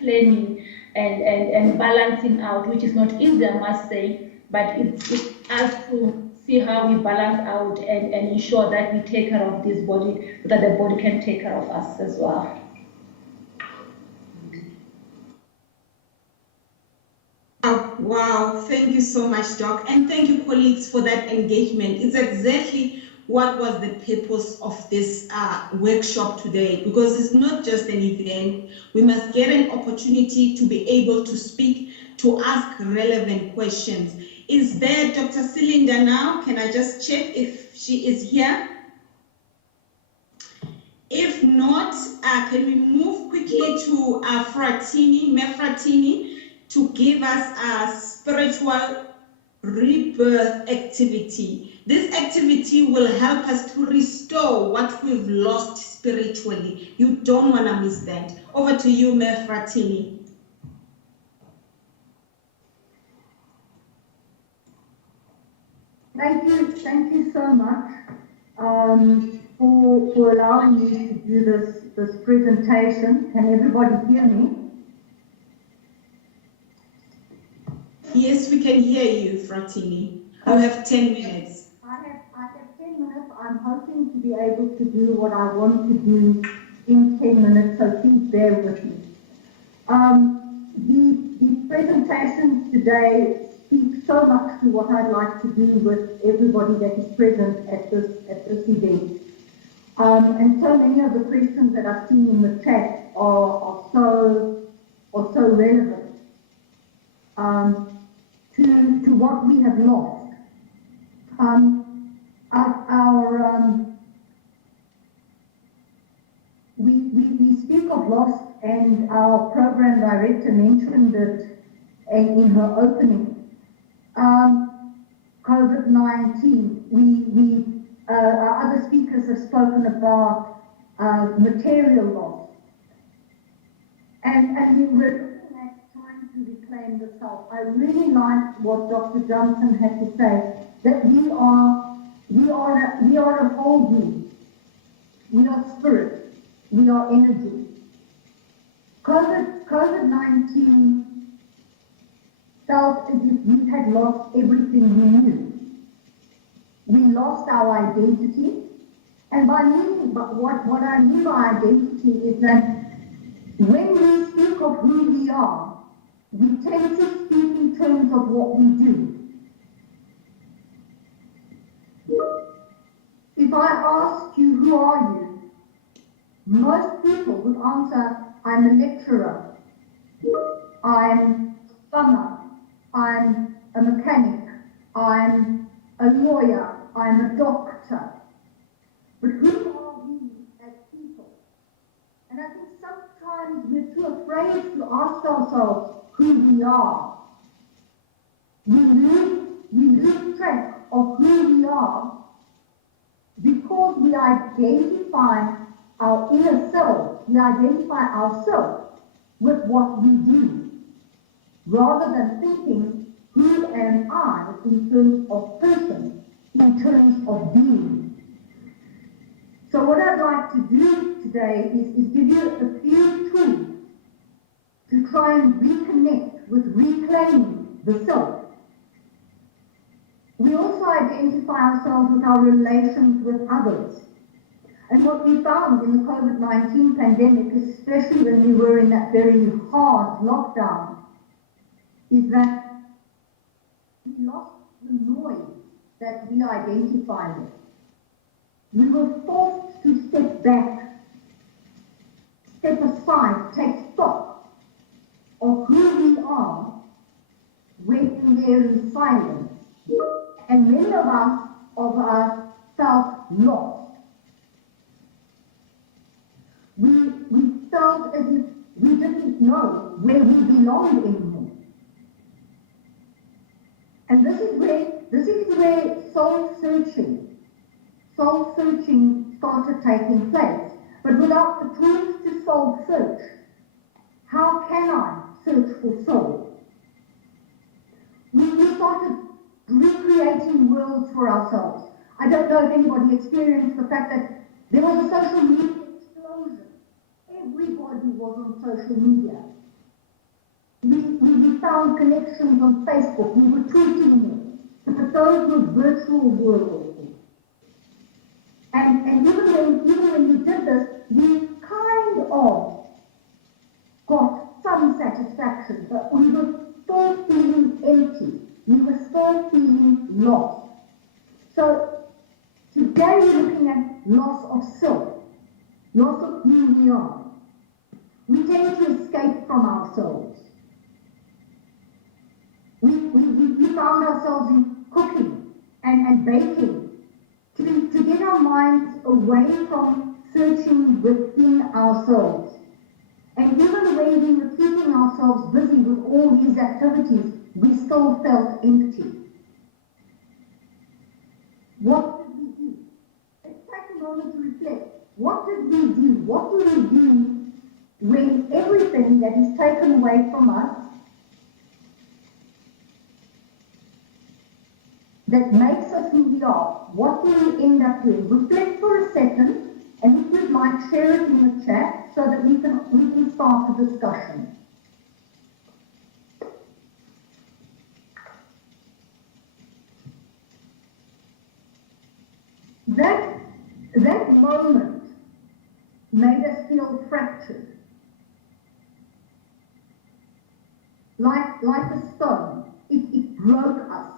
planning and balancing out, which is not easy, I must say, but it's us to see how we balance out and ensure that we take care of this body so that the body can take care of us as well. Wow, thank you so much, Doc. And thank you, colleagues, for that engagement. It's exactly what was the purpose of this workshop today, because it's not just an event. We must get an opportunity to be able to speak, to ask relevant questions. Is there Dr. Cylinder now? Can I just check if she is here? If not, can we move quickly to Mefratini, to give us a spiritual rebirth activity. This activity will help us to restore what we've lost spiritually. You don't want to miss that. Over to you, Mefratini. Thank you so much for allowing me to do this presentation. Can everybody hear me? Yes, we can hear you, Fratini. You have 10 minutes. I have 10 minutes. I'm hoping to be able to do what I want to do in 10 minutes, so please bear with me. The presentations today speak so much to what I'd like to do with everybody that is present at this event. And so many of the questions that I've seen in the chat are so relevant to what we have lost. We speak of loss, and our program director mentioned it in her opening. COVID-19, our other speakers have spoken about material loss. And we're looking at trying to reclaim the self. I really liked what Dr. Johnson had to say that we are a whole being. We are spirit. We are energy. COVID-19 felt as if we had lost everything we knew. We lost our identity. And what I mean by identity is that when we speak of who we are, we tend to speak in terms of what we do. If I ask you, who are you? Most people would answer, I'm a lecturer, I'm a plumber, I'm a mechanic, I'm a lawyer, I'm a doctor. But who are we as people? And I think sometimes we're too afraid to ask ourselves who we are. We lose track of who we are because we identify our inner self, we identify ourselves with what we do, rather than thinking, who am I in terms of person, in terms of being. So what I'd like to do today is give you a few tools to try and reconnect with reclaiming the self. We also identify ourselves with our relations with others. And what we found in the COVID-19 pandemic, especially when we were in that very hard lockdown, is that we lost the noise that we identify with. We were forced to step back, step aside, take stock of who we are when we're in silence. And many of us felt lost. We felt as if we didn't know where we belonged anymore. And this is where soul searching started taking place. But without the tools to soul search, how can I search for soul? We started recreating worlds for ourselves. I don't know if anybody experienced the fact that there was a social media explosion. Everybody was on social media. We found connections on Facebook. We were tweeting them. But those were virtual worlds. And even when we did this, we kind of got some satisfaction, but we were still feeling empty. We were still feeling lost. So today we're looking at loss of self, loss of who we are. We tend to escape from ourselves. We found ourselves in cooking and baking to get our minds away from searching within ourselves. And even when we were keeping ourselves busy with all these activities, we still felt empty. What did we do? Let's take a moment to reflect. What did we do? What do we do when everything that is taken away from us that makes us who we are, what do we end up doing? Reflect for a second, and if you'd like, share it in the chat so that we can start the discussion. That moment made us feel fractured, like a stone. It broke us.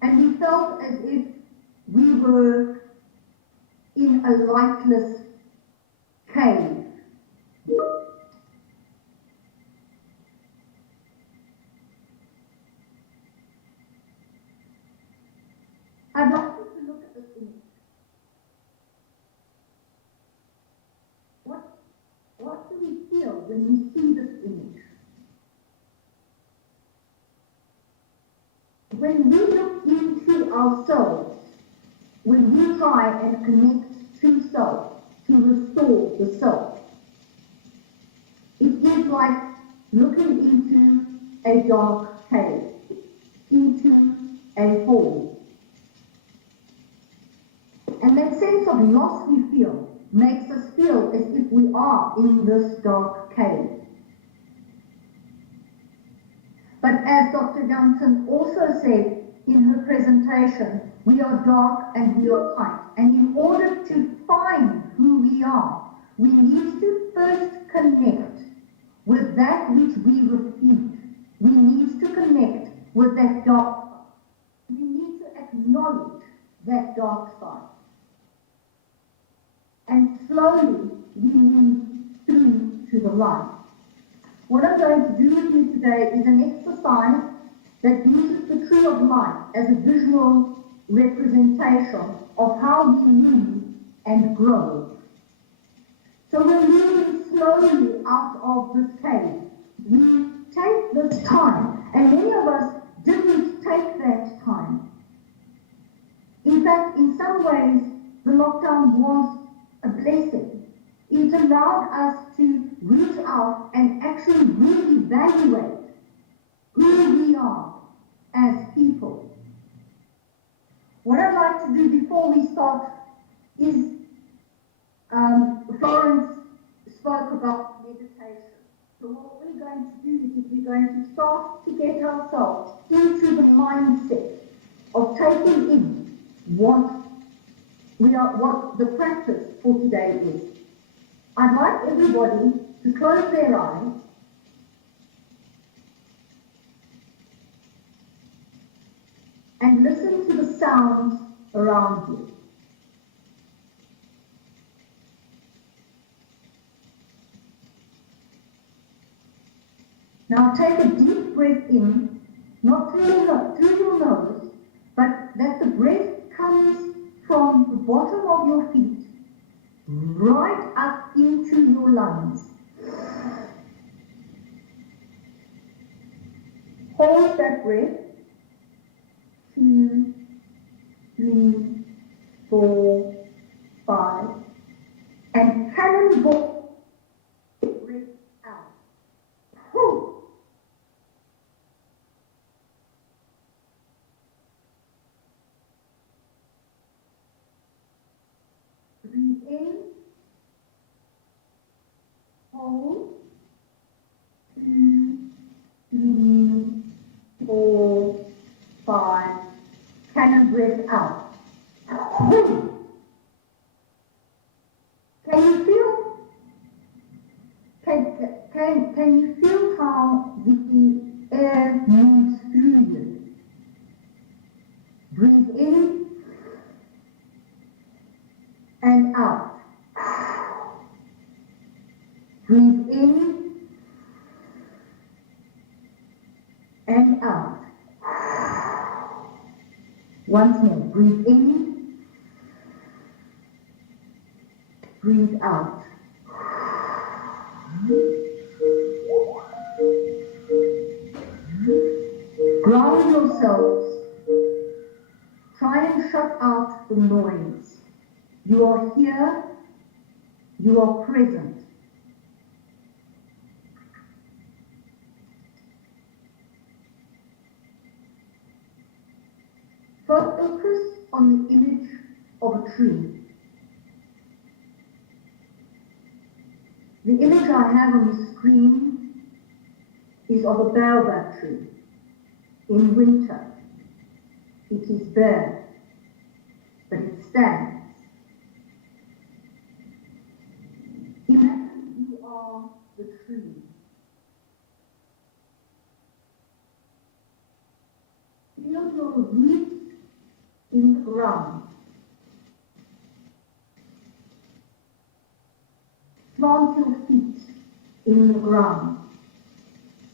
And we felt as if we were in a lightless cave. I'd like you to look at this image. What do we feel when we see this image? When we look into ourselves, when we try and connect to self, to restore the self, it is like looking into a dark cave, into a hole. And that sense of loss we feel makes us feel as if we are in this dark cave. But as Dr. Johnson also said in her presentation, we are dark and we are light. And in order to find who we are, we need to first connect with that which we refute. We need to connect with that dark side. We need to acknowledge that dark side. And slowly we move through to the light. What I'm going to do with you today is an exercise that uses the tree of life as a visual representation of how we move and grow. So we're moving slowly out of this cave. We take this time, and many of us didn't take that time. In fact, in some ways, the lockdown was a blessing. It allowed us to reach out and actually reevaluate who we are as people. What I'd like to do before we start is, Florence spoke about meditation. So what we're going to do is we're going to start to get ourselves into the mindset of taking in what the practice for today is. I'd like everybody to close their eyes and listen to the sounds around you. Now take a deep breath in, not through your nose, but that the breath comes from the bottom of your feet right up into your lungs. Hold that breath. 2, 3, 4, 5, and cannonball breath out. Whew. Breathe in, hold, 2, 3, 4, 5, cannon breath out. Can you feel? Can you feel how the air moves through you? Breathe in and out. Breathe in and out. Once more, breathe in, breathe out. Ground yourselves. Try and shut out the noise. You are here, you are present. Focus on the image of a tree. The image I have on the screen is of a baobab tree. In winter, it is bare, but it stands. Imagine you are the tree. Feel your roots in the ground. Plant your feet in the ground.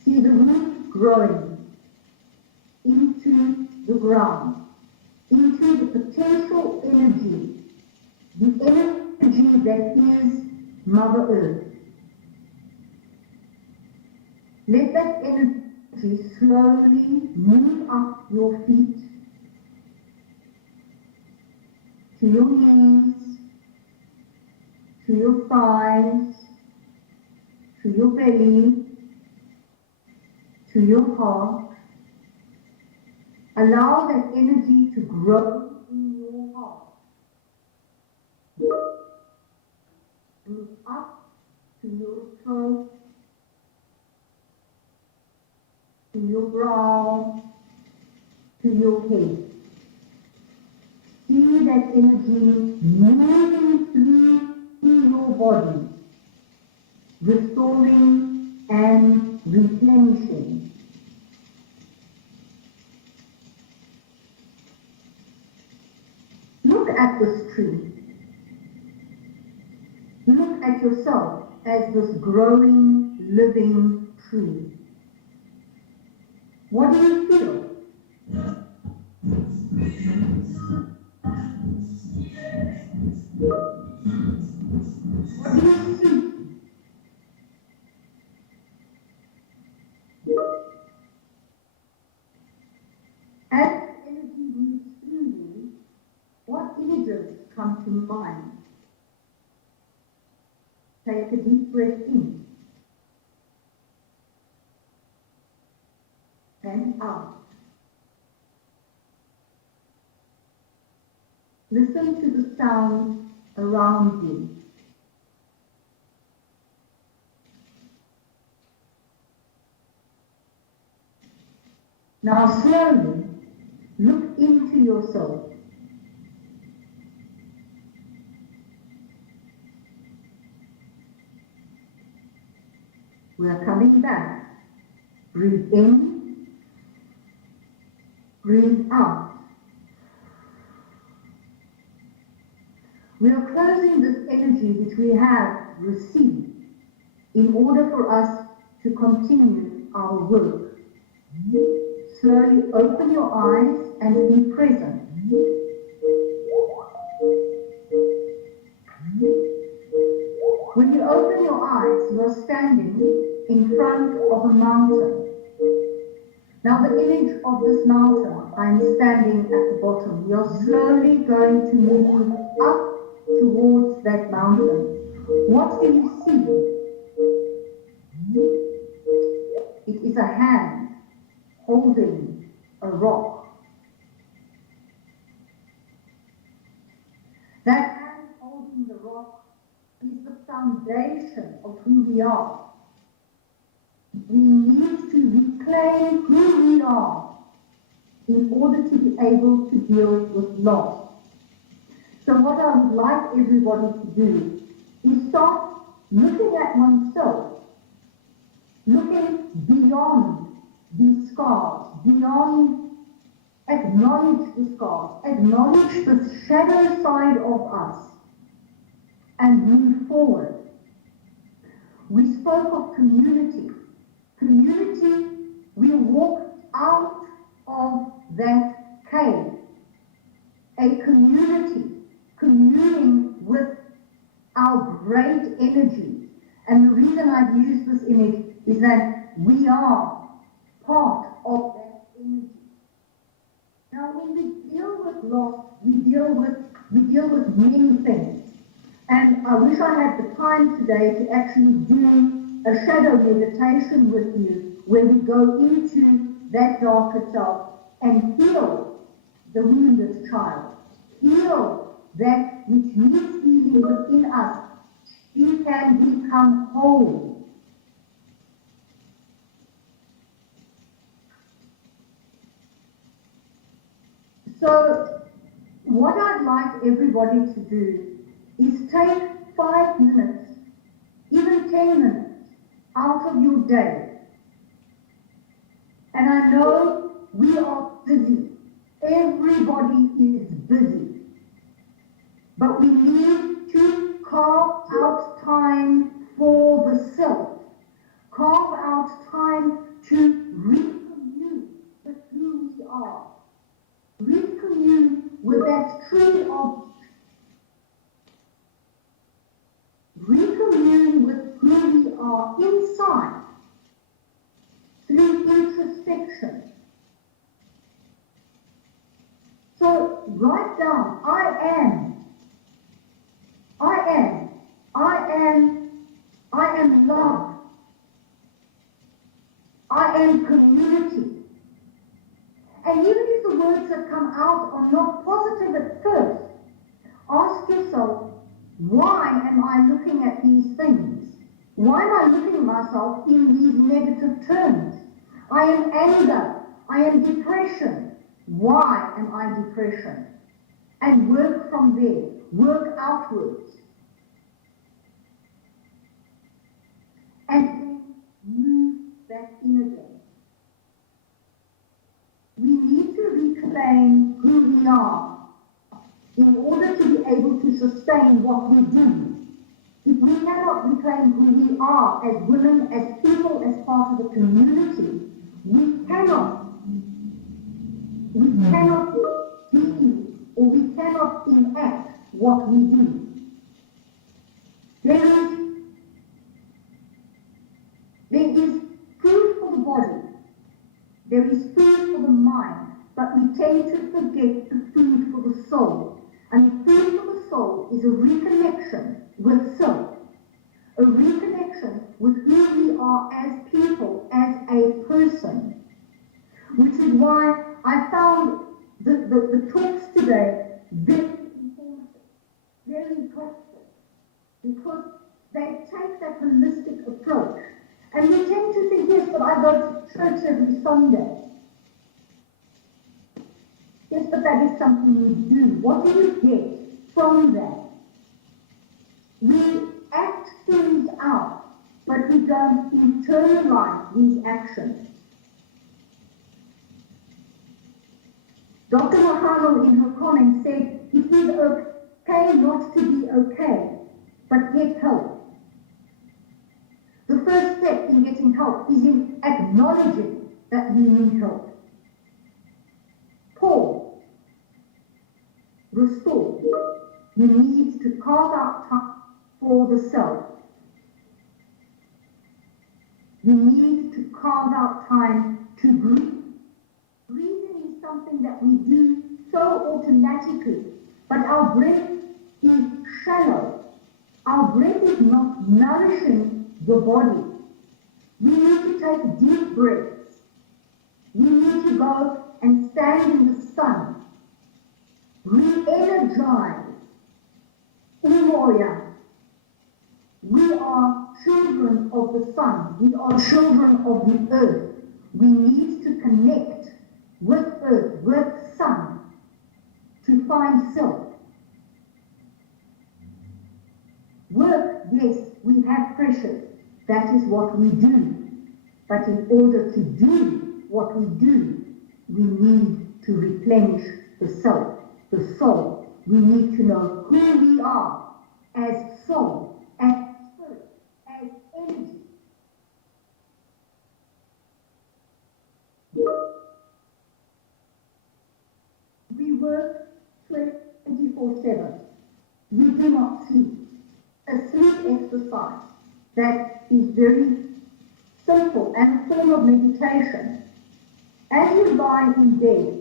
See the root growing into the ground, into the potential energy, the energy that is Mother Earth. Let that energy slowly move up your feet to your knees, to your thighs, to your belly, to your heart, Allow that energy to grow in your heart. Move up to your throat, to your brow, to your head. See that energy moving through your body, restoring and replenishing. Look at this tree. Look at yourself as this growing, living tree. What do you feel? What do you see? As energy moves through you, what images come to mind? Take a deep breath in and out. Listen to the sound around you. Now slowly look into yourself. We are coming back. Breathe in, breathe out. We are closing this energy which we have received in order for us to continue our work. Slowly open your eyes and be present. When you open your eyes, you are standing in front of a mountain. Now the image of this mountain, I'm standing at the bottom. We are slowly going to move up towards that mountain. What do you see? It is a hand holding a rock. That hand holding the rock is the foundation of who we are. We need to reclaim who we are in order to be able to deal with loss. So what I would like everybody to do is start looking at oneself, looking beyond these scars, beyond, acknowledge the scars, acknowledge the shadow side of us, and move forward. We spoke of community. Community, we walked out of that cave. A community, communing with our great energy. And the reason I've used this image is that we are part of that energy. Now, when we deal with loss, we deal with many things. And I wish I had the time today to actually do a shadow meditation with you where we go into that darker self and heal the wounded child. Heal that which needs healing within us. You can become whole. So, what I'd like everybody to do is take 5 minutes, even 10 minutes, out of your day. And I know we are busy. Everybody is busy. But we need to carve out time for the self. Carve out time to recommune with who we are. Recommune with that tree of recommune with who we are inside through introspection. So write down, I am love. I am community. And even if the come out are not positive at first. Ask yourself, why am I looking at these things? Why am I looking at myself in these negative terms? I am anger. I am depression. Why am I depression? And work from there. Work outwards. And then move back in again. We need to reclaim who we are in order to be able to sustain what we do. If we cannot reclaim who we are as women, as people, as part of the community, we cannot be or we cannot enact what we do. There is food for the body, there is food for the mind, but we tend to forget the food for the soul. And food for the soul is a reconnection with self, a reconnection with who we are as people, as a person, which is why I found the talks today very informative, very helpful, because they take that holistic approach. And we tend to think, yes, but I go to church every Sunday. Yes, but that is something you do. What do you get from that? We act things out, but we don't internalize these actions. Dr. Mahalo in her comment said, it is okay not to be okay, but get help. The first step in getting help is in acknowledging that you need help. Pause. Restore. You need to carve out time for the self. You need to carve out time to breathe. Breathing is something that we do so automatically, but our breath is shallow. Our breath is not nourishing the body. We need to take deep breaths. We need to go and stand in the sun. Re-energize. Umoya. We are children of the sun. We are children of the earth. We need to connect with earth, with sun, to find self. Work, yes, we have pressures. That is what we do. But in order to do what we do, we need to replenish the self, the soul. We need to know who we are as soul, as spirit, as energy. We work 24/7. We do not sleep. A sleep exercise that is very simple and a form of meditation. As you lie in bed,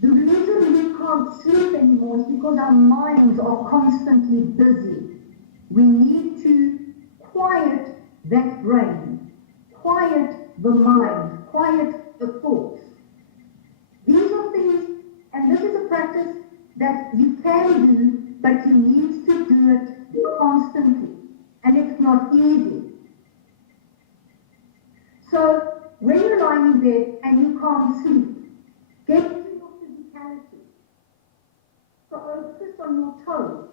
the reason we can't sleep anymore is because our minds are constantly busy. We need to quiet that brain, quiet the mind, quiet the thoughts. These are things, and this is a practice that you can do, but you need to do it constantly. And it's not easy. So, when you're lying in bed and you can't sleep, get into your physicality. So focus on your toes.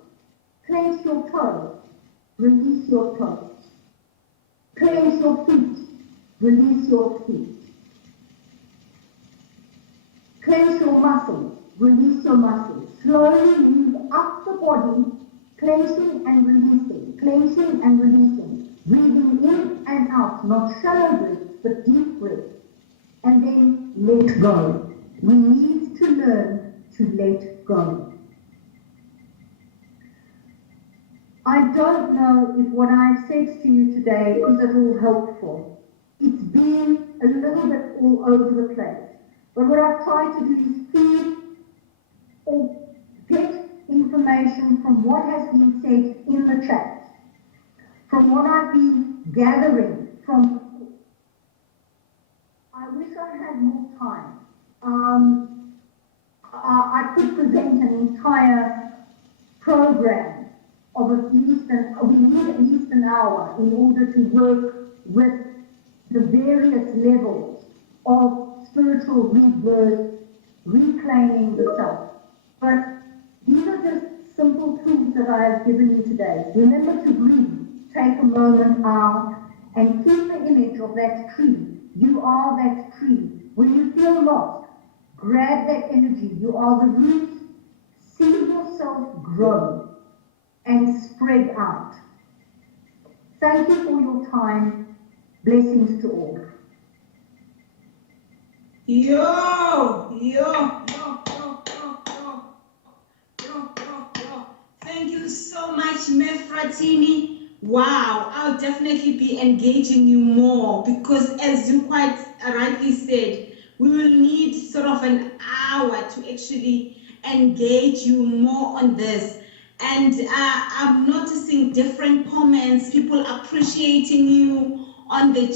Clench your toes. Release your toes. Clench your feet. Release your feet. Clench your muscles. Release your muscles. Slowly move up the body, clenching and releasing, clenching and releasing, breathing in and out, not shallow breaths, but deep breaths, and then let go. We need to learn to let go. I don't know if what I've said to you today is at all helpful. It's been a little bit all over the place, but what I've tried to do is feed or get information from what has been said in the chat, from what I've been gathering from. I wish I had more time. could present an entire program of we need at least an hour in order to work with the various levels of spiritual rebirth, reclaiming the self. But these are just simple tools that I have given you today. Remember to breathe. Take a moment out and keep the image of that tree. You are that tree. When you feel lost, grab that energy. You are the roots. See yourself grow and spread out. Thank you for your time. Blessings to all. Thank you so much, Mefratini. Wow, I'll definitely be engaging you more because, as you quite rightly said, we will need sort of an hour to actually engage you more on this. And I'm noticing different comments, people appreciating you on the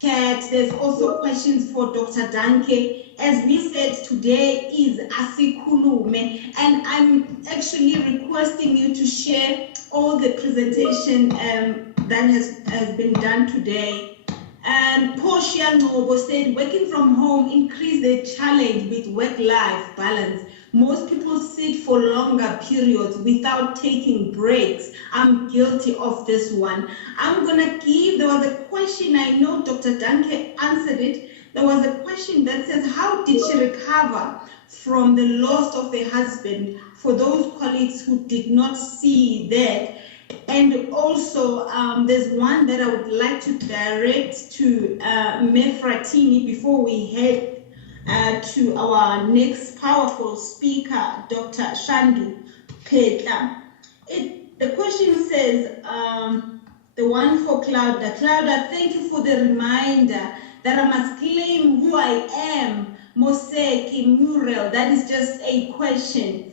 chat. There's also questions for Dr. Danke. As we said, today is Asikhulume, and I'm actually requesting you to share all the presentation that has been done today. And Portia Nobo said, working from home increased the challenge with work-life balance. Most people sit for longer periods without taking breaks. I'm guilty of this one. I'm gonna there was a question, I know Dr. Danke answered it. There was a question that says, how did she recover from the loss of a husband, for those colleagues who did not see that? And also, there's one that I would like to direct to Mefratini before we head to our next powerful speaker, Dr. Shandu Petla. The question says, the one for Claudia. Claudia, thank you for the reminder that I must claim who I am. Moseki Muriel, that is just a question.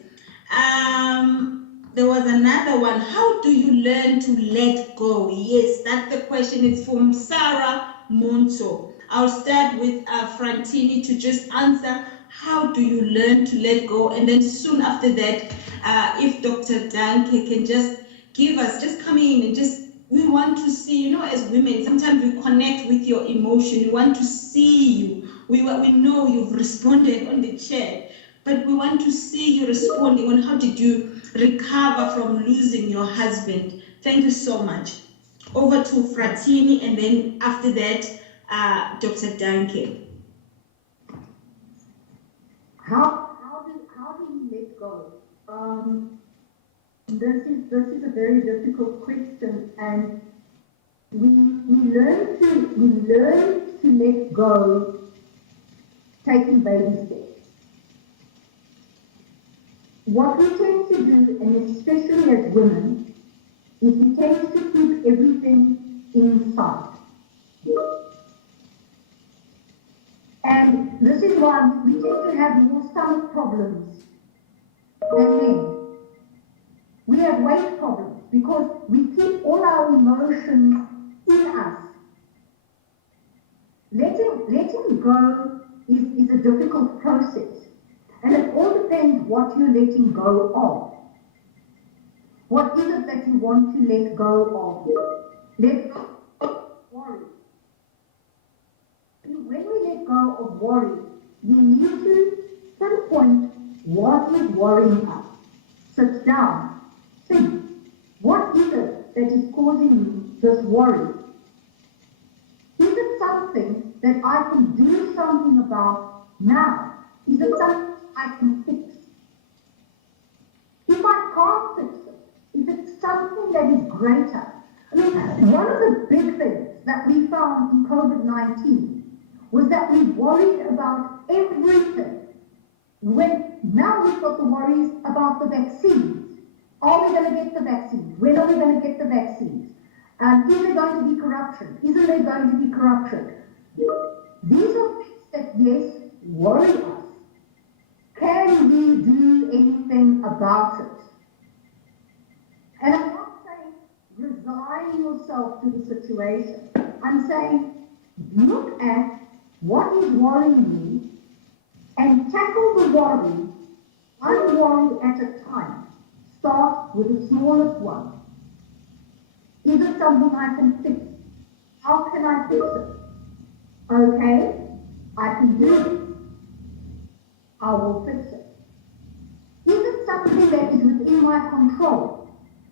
There was another one. How do you learn to let go? Yes, that's the question. It's from Sarah Monto. I'll start with Frantini to just answer, how do you learn to let go? And then soon after that, if Dr. Danke can just give us, just come in and just, we want to see, you know, as women, sometimes we connect with your emotion. We want to see you. We know you've responded on the chat, but we want to see you responding on how did you recover from losing your husband. Thank you so much. Over to Fratini, and then after that, Dr. Danke. How do you let go? This is a very difficult question, and we learn to let go, taking baby steps. What we tend to do, and especially as women, is we tend to keep everything inside. And this is why we tend to have more stomach problems than men. We have weight problems because we keep all our emotions in us. Letting go is a difficult process. And it all depends what you're letting go of. What is it that you want to let go of? Let go of worry. When we let go of worry, we need to pinpoint what is worrying us. Sit down, think. What is it that is causing me this worry? Is it something that I can do something about now? Is it something I can fix? If I can't fix it, is it something that is greater? I mean, one of the big things that we found in COVID-19 was that we worried about everything. Now we've got the worries about the vaccines. Are we going to get the vaccines? When are we going to get the vaccines? Is there going to be corruption? Isn't there going to be corruption? These are things that, yes, worry us. Can we do anything about it? And I'm not saying resign yourself to the situation. I'm saying look at what is worrying you and tackle the worry one worry at a time. Start with the smallest one. Is it something I can fix? How can I fix it? Okay, I can do it. I will fix it. Is it something that is within my control?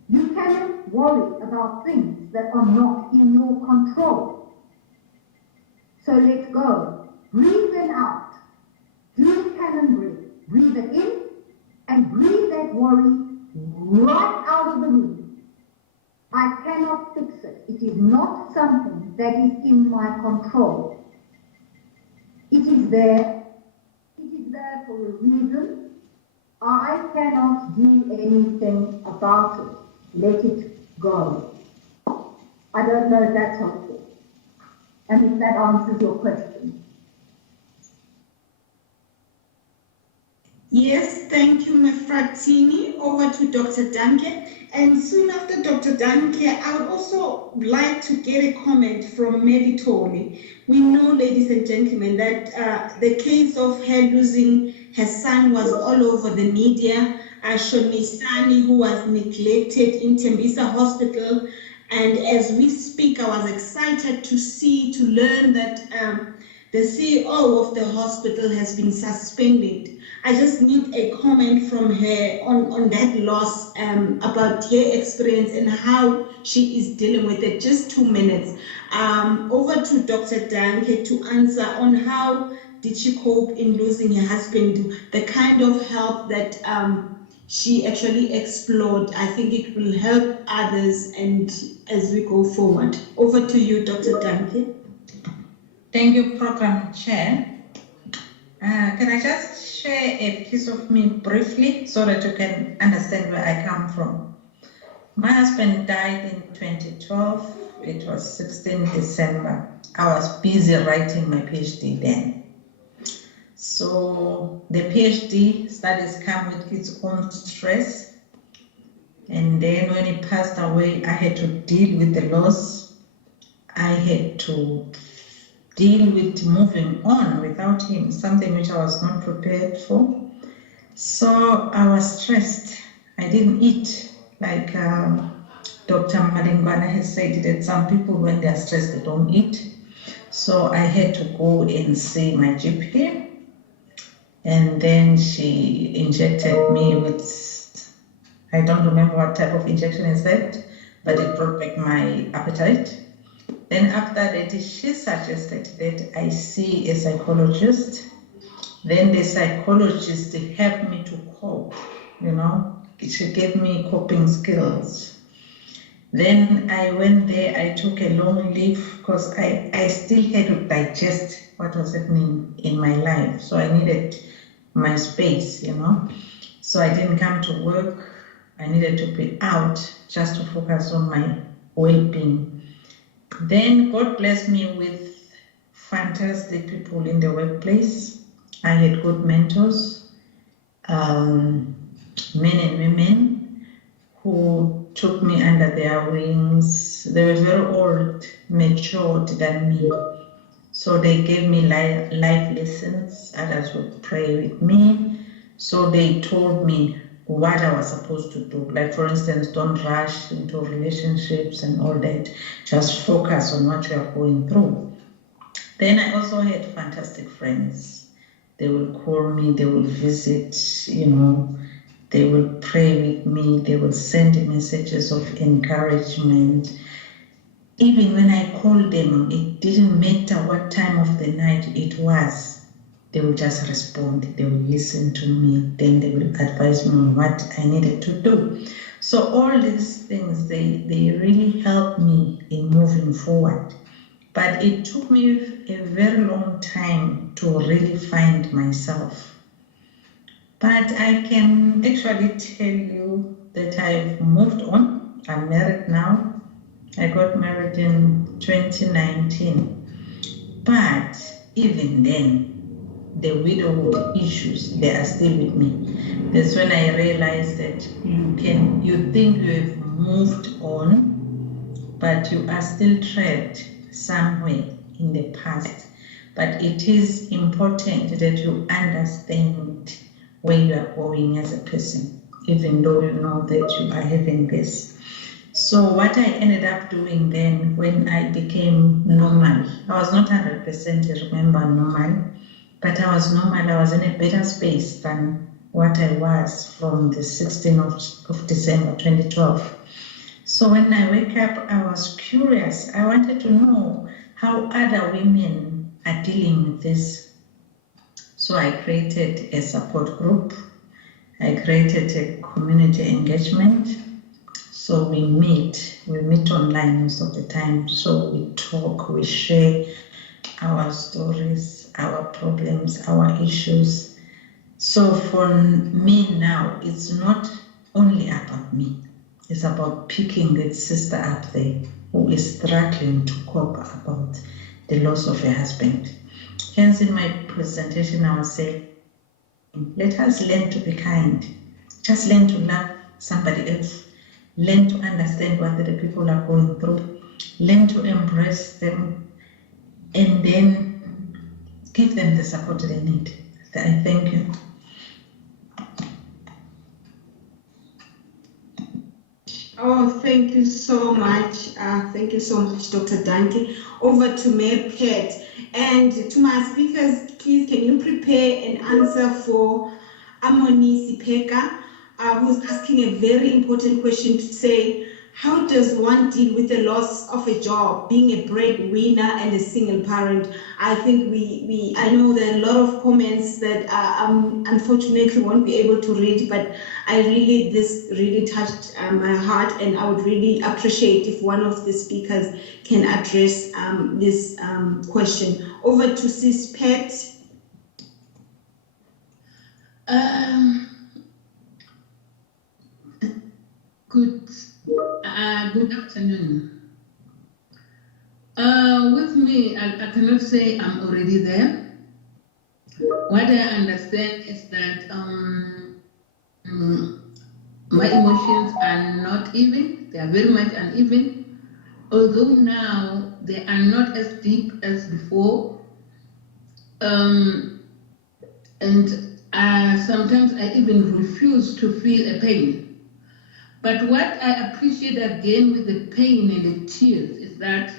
You cannot worry about things that are not in your control. So let go. Breathe them out. Do the cannon breathe. Breathe it in and breathe that worry right out of the room. I cannot fix it. It is not something that is in my control. It is there. It is there for a reason. I cannot do anything about it. Let it go. I don't know if that's helpful. And if that answers your question. Yes, thank you, Ms. Frattini. Over to Dr. Duncan. And soon after Dr. Duncan, I would also like to get a comment from Mary Tony. We know, ladies and gentlemen, that the case of her losing her son was all over the media. Shonisani, who was neglected in Tembisa Hospital. And as we speak, I was excited to learn that the CEO of the hospital has been suspended. I just need a comment from her on that loss, about her experience and how she is dealing with it. Just 2 minutes. Over to Dr. Danke to answer on how did she cope in losing her husband, the kind of help that she actually explored. I think it will help others and as we go forward. Over to you, Dr. Danke. Thank you, Program Chair. Can I just share a piece of me briefly so that you can understand where I come from? My husband died in 2012. It was 16 December. I was busy writing my PhD then. So the PhD studies come with its own stress. And then when he passed away, I had to deal with the loss. I had to deal with moving on without him, something which I was not prepared for. So I was stressed. I didn't eat. Like Dr. Malingwana has said that some people, when they're stressed, they don't eat. So I had to go and see my GP. And then she injected me with, I don't remember what type of injection is that, but it brought back my appetite. Then after that, she suggested that I see a psychologist. Then the psychologist helped me to cope, you know. She gave me coping skills. Then I went there, I took a long leave because I still had to digest what was happening in my life. So I needed my space, you know. So I didn't come to work. I needed to be out just to focus on my well-being. Then God blessed me with fantastic people in the workplace. I had good mentors, men and women who took me under their wings. They were very old, matured than me. So they gave me life lessons. Others would pray with me. So they told me what I was supposed to do. Like, for instance, don't rush into relationships and all that. Just focus on what you are going through. Then I also had fantastic friends. They will call me, they will visit, you know, they will pray with me, they will send messages of encouragement. Even when I called them, it didn't matter what time of the night it was. They will just respond, they will listen to me, then they will advise me on what I needed to do. So all these things, they really helped me in moving forward. But it took me a very long time to really find myself. But I can actually tell you that I've moved on. I'm married now. I got married in 2019. But even then, the widowhood issues, they are still with me. That's when I realized that you think you have moved on, but you are still trapped somewhere in the past. But it is important that you understand where you are going as a person, even though you know that you are having this. So what I ended up doing then when I became normal, I was not 100% remember normal, but I was normal. I was in a better space than what I was from the 16th of December 2012. So when I wake up, I was curious. I wanted to know how other women are dealing with this. So I created a support group. I created a community engagement. So we meet online most of the time. So we talk, we share our stories, our problems, our issues. So for me now, it's not only about me. It's about picking that sister up there who is struggling to cope about the loss of her husband. Hence in my presentation, I was saying, let us learn to be kind. Just learn to love somebody else. Learn to understand what the people are going through. Learn to embrace them. And then give them the support they need. I thank you. Oh, thank you so much. Thank you so much, Dr. Danke. Over to Mayor Pat. And to my speakers, please, can you prepare an answer for Amoni Sipeka, who's asking a very important question to say, how does one deal with the loss of a job, being a breadwinner and a single parent? I think I know there are a lot of comments that unfortunately won't be able to read, but this really touched my heart, and I would really appreciate if one of the speakers can address this question. Over to Sis Pat. Good afternoon. With me, I cannot say I'm already there. What I understand is that my emotions are not even, they are very much uneven, although now they are not as deep as before. And sometimes I even refuse to feel a pain. But what I appreciate again with the pain and the tears is that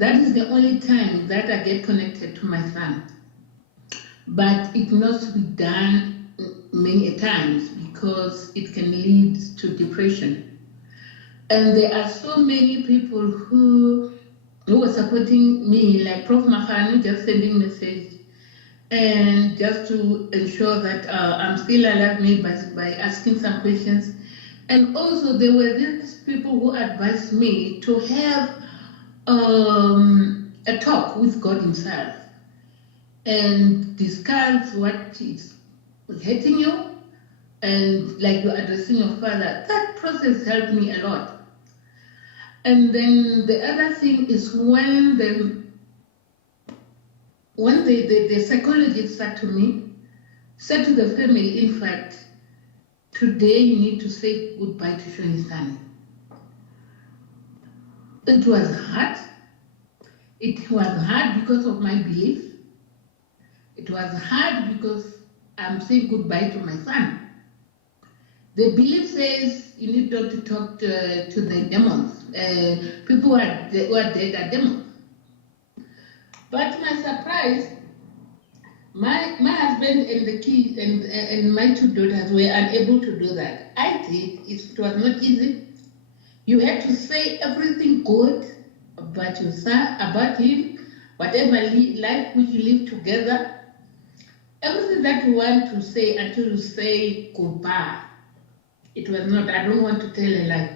is the only time that I get connected to my son. But it must be done many times because it can lead to depression. And there are so many people who were supporting me, like Prof. Mahanu, just sending message and just to ensure that I'm still alive, maybe by asking some questions. And also there were these people who advised me to have a talk with God himself and discuss what is hurting you, and like you're addressing your father. That process helped me a lot. And then the other thing is when the psychologist said to the family, in fact, today you need to say goodbye to Shoni-san. It was hard. It was hard because of my belief. It was hard because I'm saying goodbye to my son. The belief says you need not to talk to the demons. People who are dead are demons. But to my surprise, my husband and the kids and my two daughters were unable to do that. I did. It was not easy. You had to say everything good about your son, about him, whatever life which you live together. Everything that you want to say until you say goodbye. It was not, I don't want to tell a lie.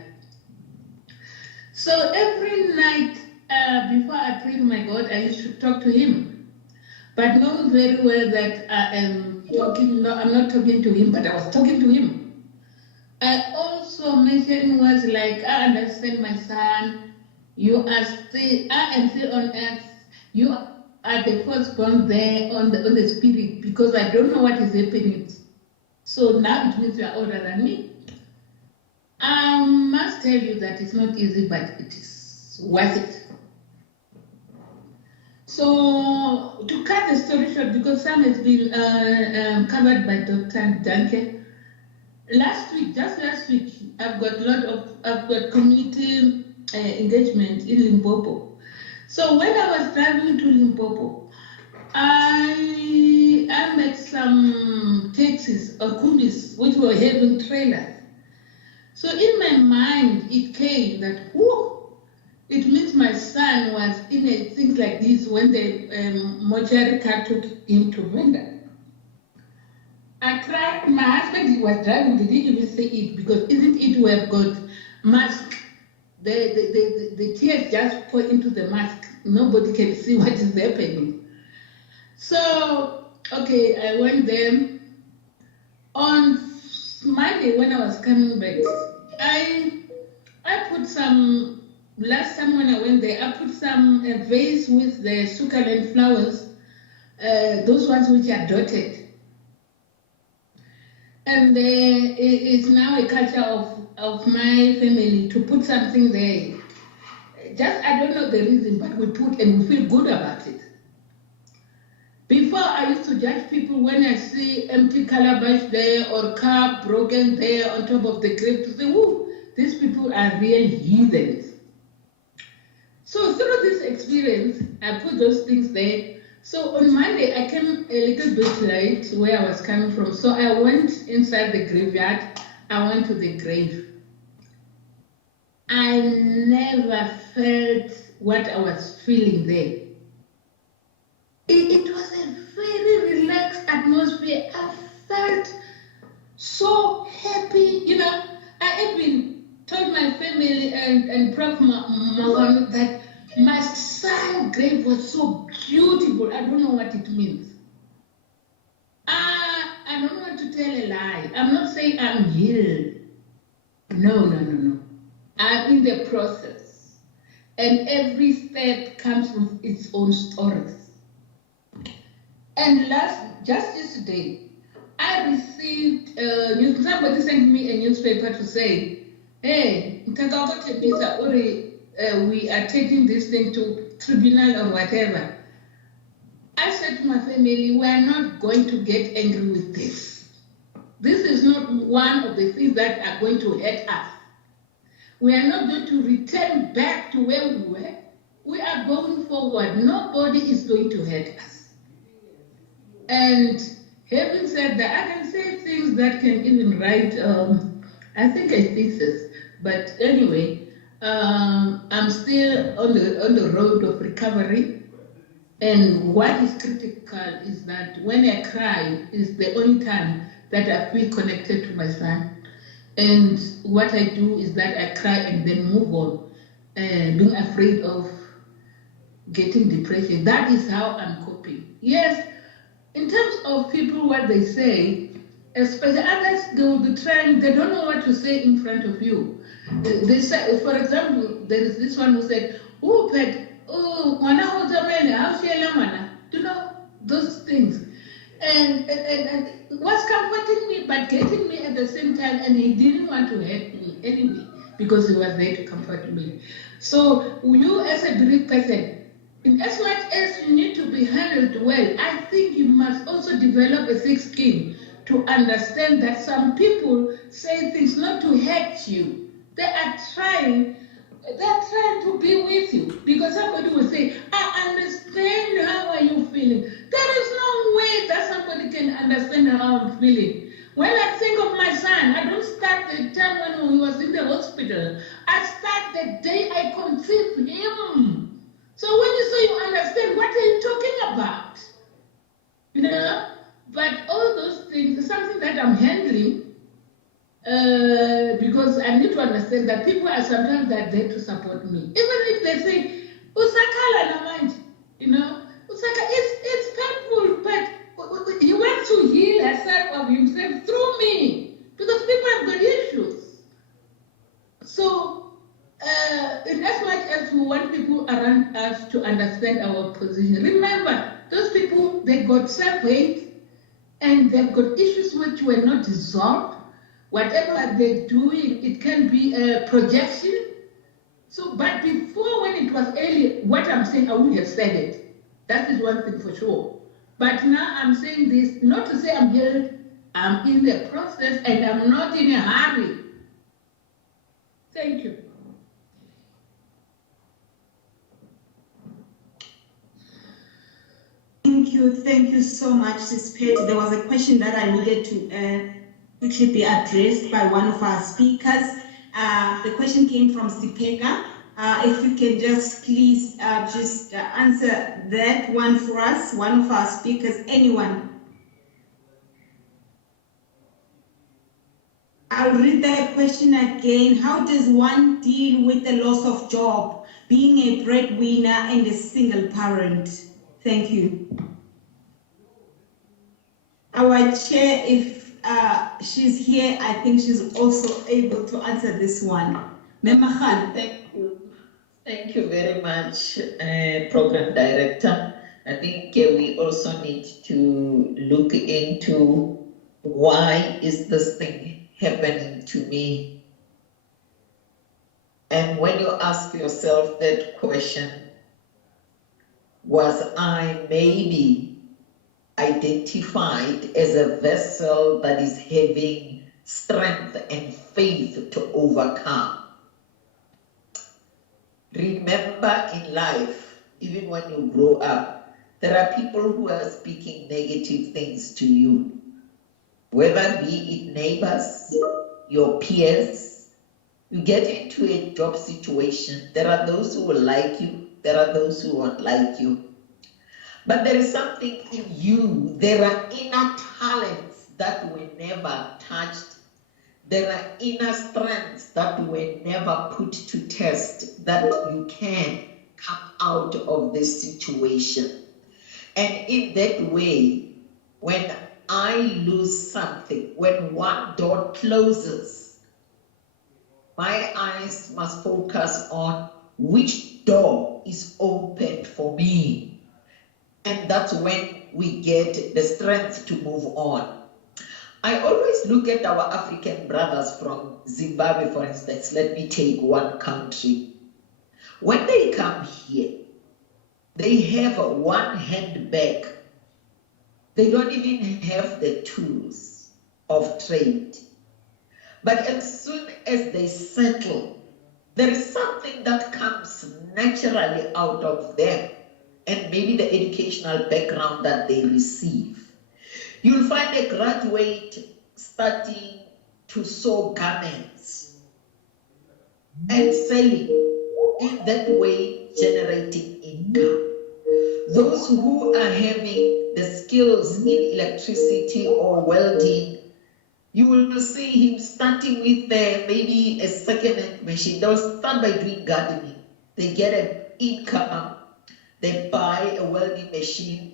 So every night before I pray to my God, I used to talk to him. But knowing very well that I am talking, no, I'm not talking to him, but I was talking to him. I also mentioned words like, I understand my son, I am still on earth, you are the firstborn there on the spirit, because I don't know what is happening. So now it means you are older than me. I must tell you that it's not easy, but it is worth it. So, to cut the story short, because some has been covered by Dr. Duncan, just last week, I've got community engagement in Limpopo. So when I was driving to Limpopo, I met some taxis or kumbis which were having trailers. So in my mind, it came that, it means my son was in things like this when the mortuary car took him to Venda. I cried. My husband, he was driving, they didn't even say it, because isn't it we have got mask? The tears just pour into the mask. Nobody can see what is happening. So, okay, I went there. On Monday, when I was coming back, I put some, last time when I went there, I put some vase with the succulent flowers, those ones which are dotted. And it's now a culture of my family to put something there. Just, I don't know the reason, but we put and we feel good about it. Before, I used to judge people when I see empty calabash there or cup broken there on top of the grave to say, "Woo, these people are real heathens." So through this experience, I put those things there. So on Monday, I came a little bit late where I was coming from. So I went inside the graveyard. I went to the grave. I never felt what I was feeling there. It was a very relaxed atmosphere. I felt so happy. You know, I even told my family and Prof. Mawan that my son's grave was so beautiful. I don't know what it means. I don't want to tell a lie. I'm not saying I'm healed. No. I'm in the process. And every step comes with its own stories. And just yesterday, I received somebody sent me a newspaper to say, "Hey, we are taking this thing to tribunal or whatever." I said to my family, we are not going to get angry with this. This is not one of the things that are going to hurt us. We are not going to return back to where we were. We are going forward. Nobody is going to hurt us. And having said that, I can say things that can even write, I think, a thesis. But anyway, I'm still on the road of recovery. And what is critical is that when I cry is the only time that I feel connected to my son. And what I do is that I cry and then move on, being afraid of getting depression. That is how I'm coping. Yes, in terms of people, what they say, especially others, they will be trying, they don't know what to say in front of you. They say, for example, there is this one who said, "Oh, Pet, oh, mana hojamene, how shall mana?" You know, those things. And what's comforting me, but getting me at the same time, and he didn't want to hurt me anyway, because he was there to comfort me. So you as a bereaved person, in as much as you need to be handled well, I think you must also develop a thick skin to understand that some people say things not to hurt you. They are trying to be with you, because somebody will say, "I understand, how are you feeling?" There is no way that somebody can understand how I'm feeling. When I think of my son, I don't start the time when he was in the hospital. I start the day I conceived him. So when you say you understand, what are you talking about? You know? But all those things is something that I'm handling, because I need to understand that people are sometimes there to support me. Even if they say, "Usakala namanje," you know, Usaka, it's painful, but he wants to heal herself of himself through me, because people have got issues. So, in as much as we want people around us to understand our position, remember, those people, they got self-hate, and they've got issues which were not resolved. Whatever they're doing, it can be a projection. So, but before, when it was early, what I'm saying, I would have said it. That is one thing for sure. But now I'm saying this, not to say I'm here, I'm in the process and I'm not in a hurry. Thank you. Thank you so much, Sis Pet. There was a question that I needed to quickly be addressed by one of our speakers. The question came from Sipeka. If you can just please answer that one for us, one of our speakers, anyone. I'll read that question again. How does one deal with the loss of job, being a breadwinner and a single parent? Thank you. Our chair, if she's here, I think she's also able to answer this one. Mema Khan. Thank you. Thank you very much, Program Director. I think we also need to look into why is this thing happening to me? And when you ask yourself that question, was I maybe identified as a vessel that is having strength and faith to overcome? Remember in life, even when you grow up, there are people who are speaking negative things to you, whether be it neighbors, your peers. You get into a job situation, there are those who will like you, there are those who won't like you. But there is something in you, there are inner talents that were never touched. There are inner strengths that were never put to test, that you can come out of this situation. And in that way, when I lose something, when one door closes, my eyes must focus on which door is open for me. And that's when we get the strength to move on. I always look at our African brothers from Zimbabwe, for instance. Let me take one country. When they come here, they have one handbag. They don't even have the tools of trade. But as soon as they settle, there is something that comes naturally out of them, and maybe the educational background that they receive. You'll find a graduate starting to sew garments and selling, in that way generating income. Those who are having the skills in electricity or welding, you will see him starting with maybe a second-hand machine. They'll start by doing gardening. They get an income. They buy a welding machine.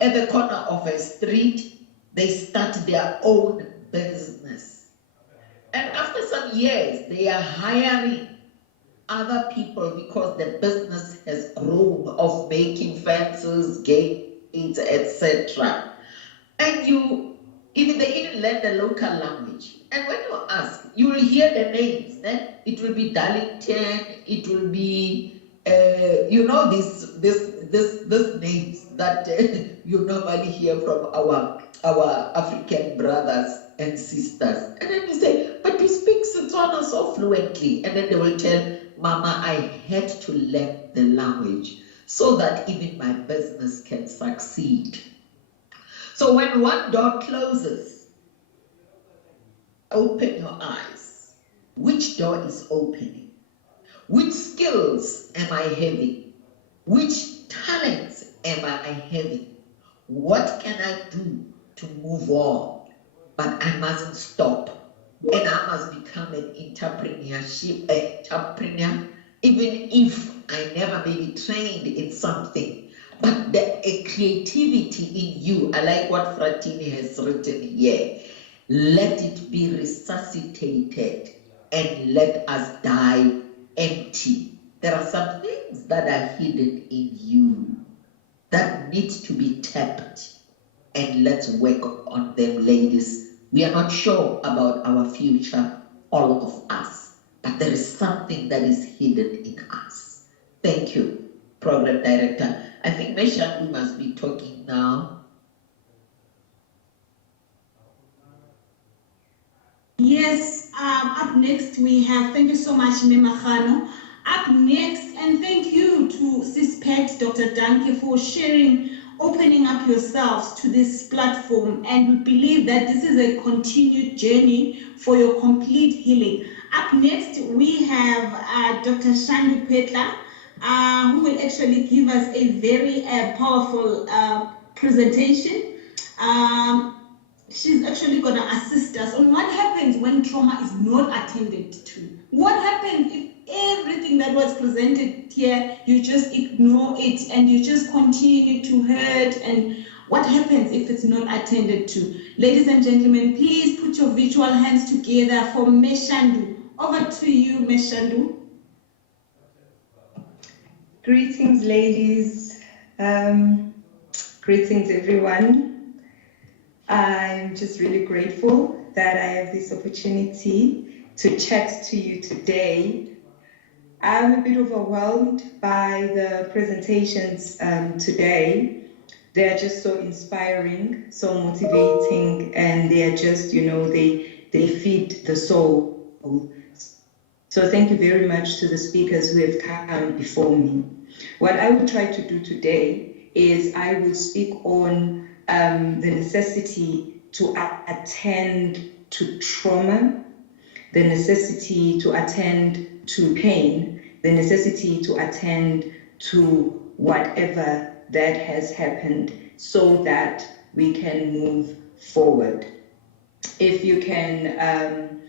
At the corner of a street, they start their own business. And after some years, they are hiring other people because the business has grown of making fences, gates, etc. And they even learn the local language. And when you ask, you will hear the names. It will be Darlington, it will be these names that you normally hear from our African brothers and sisters. And then you say, but you speak Setswana so fluently. And then they will tell, Mama, I had to learn the language so that even my business can succeed. So when one door closes, open your eyes. Which door is opening? Which skills am I having? Which talents am I having? What can I do to move on? But I mustn't stop. And I must become an entrepreneur, even if I never maybe trained in something. But a creativity in you, I like what Fratini has written here. Let it be resuscitated and let us die empty. There are some things that are hidden in you that need to be tapped, and let's work on them, ladies. We are not sure about our future, all of us, but there is something that is hidden in us. Thank you, Program Director. I think Meshandu must be talking now. Yes, up next we have, thank you so much, Memachano. Up next, and thank you to CISPET, Dr. Danke, for sharing, opening up yourselves to this platform. And we believe that this is a continued journey for your complete healing. Up next, we have Dr. Shandu Petla, who will actually give us a very powerful presentation. She's actually going to assist us on what happens when trauma is not attended to. What happens if everything that was presented here, you just ignore it and you just continue to hurt, and what happens if it's not attended to? Ladies and gentlemen, please put your virtual hands together for Meshandu. Over to you, Meshandu. Greetings, ladies. Greetings, everyone. I'm just really grateful that I have this opportunity to chat to you today. I'm a bit overwhelmed by the presentations today. They are just so inspiring, so motivating, and they are just, they feed the soul. So thank you very much to the speakers who have come before me. What I will try to do today is I will speak on the necessity to attend to trauma, the necessity to attend to pain, the necessity to attend to whatever that has happened so that we can move forward. If you can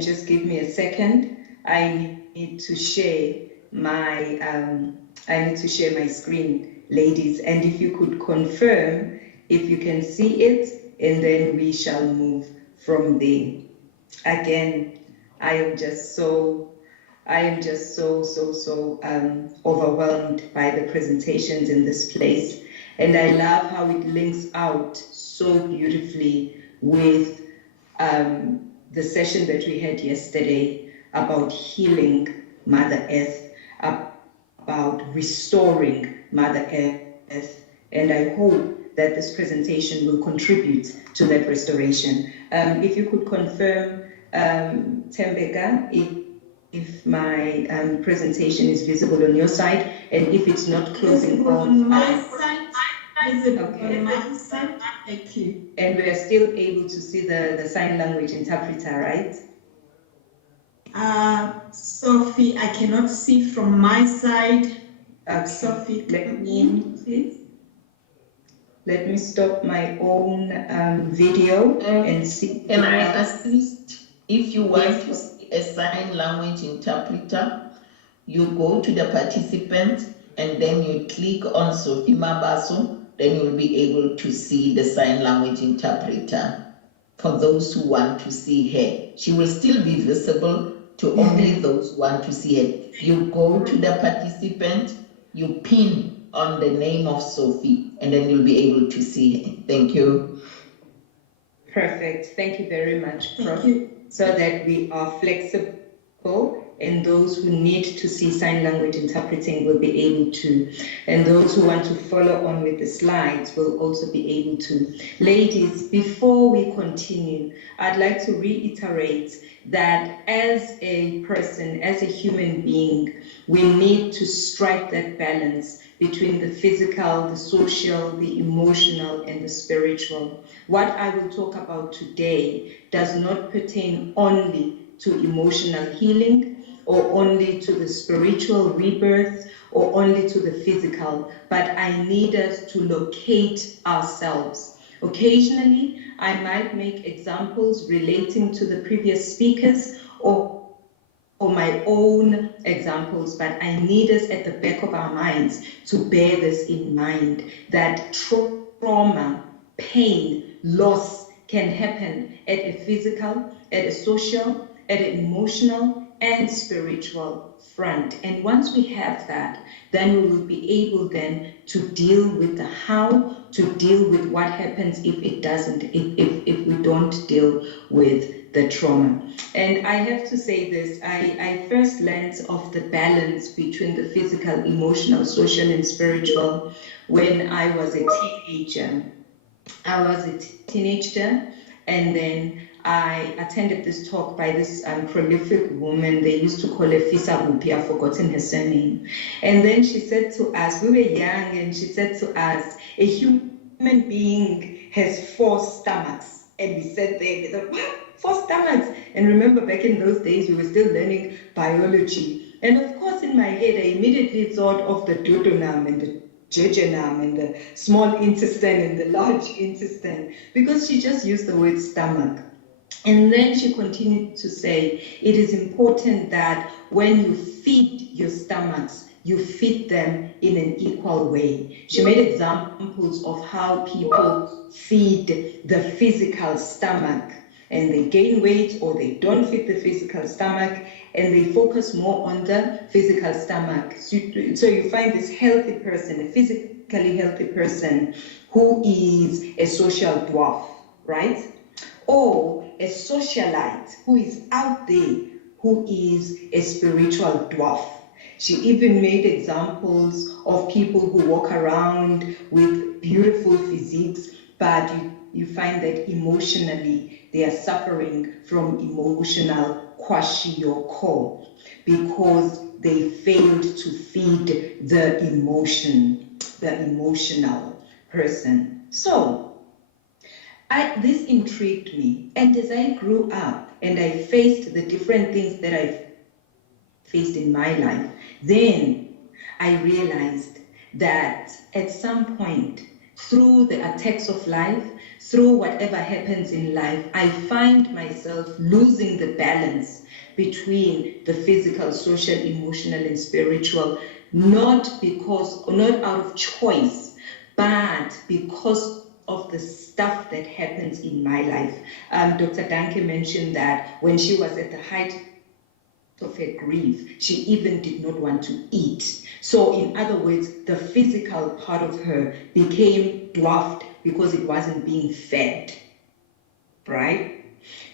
just give me a second, I need to share my screen, ladies, and if you could confirm if you can see it, and then we shall move from there. Again, I am just so overwhelmed by the presentations in this place, and I love how it links out so beautifully with the session that we had yesterday about healing Mother Earth, about restoring Mother Earth, and I hope that this presentation will contribute to that restoration. If you could confirm, Tembeka, if my presentation is visible on your side, and if it's not closing on my side, okay. On my side, thank you. And we are still able to see the sign language interpreter, right? Sophie, I cannot see from my side. Sophie, let me stop my own video and see. Can I assist? If you want to see a sign language interpreter, you go to the participant and then you click on Sophie Mabaso, then you'll be able to see the sign language interpreter. For those who want to see her, she will still be visible to only those who want to see her. You go to the participant, you pin on the name of Sophie, and then you'll be able to see her. Thank you. Perfect. Thank you very much, Prof. So that we are flexible, and those who need to see sign language interpreting will be able to, and those who want to follow on with the slides will also be able to. Ladies, before we continue, I'd like to reiterate that as a person, as a human being, we need to strike that balance between the physical, the social, the emotional, and the spiritual. What I will talk about today does not pertain only to emotional healing or only to the spiritual rebirth or only to the physical, but I need us to locate ourselves. Occasionally, I might make examples relating to the previous speakers or my own examples, but I need us at the back of our minds to bear this in mind, that trauma, pain, loss can happen at a physical, at a social, at an emotional, and spiritual front. And once we have that, then we will be able then to deal with the how, to deal with what happens if it doesn't, if we don't deal with the trauma. And I have to say this, I first learned of the balance between the physical, emotional, social, and spiritual when I was a teenager. I was a teenager, and then I attended this talk by this prolific woman. They used to call her Fisa Bupi. I've forgotten her surname. And then she said to us, we were young, and she said to us, a human being has 4 stomachs. And we said there, we thought, what? 4 stomachs? And remember, back in those days, we were still learning biology. And of course, in my head, I immediately thought of the duodenum and the jejunum and the small intestine and the large intestine, because she just used the word stomach. And then she continued to say, it is important that when you feed your stomachs, you feed them in an equal way. She made examples of how people feed the physical stomach and they gain weight, or they don't feed the physical stomach and they focus more on the physical stomach. So you find this healthy person, a physically healthy person who is a social dwarf, right? Or a socialite who is out there, who is a spiritual dwarf. She even made examples of people who walk around with beautiful physiques, but you find that emotionally they are suffering from emotional kwashiorkor because they failed to feed the emotional person. So this intrigued me, and as I grew up and I faced the different things that I've faced in my life, then I realized that at some point, through the attacks of life, through whatever happens in life, I find myself losing the balance between the physical, social, emotional, and spiritual, not out of choice, but because of the stuff that happens in my life. Dr. Duncan mentioned that when she was at the height of her grief, she even did not want to eat. So in other words, the physical part of her became dwarfed because it wasn't being fed, right?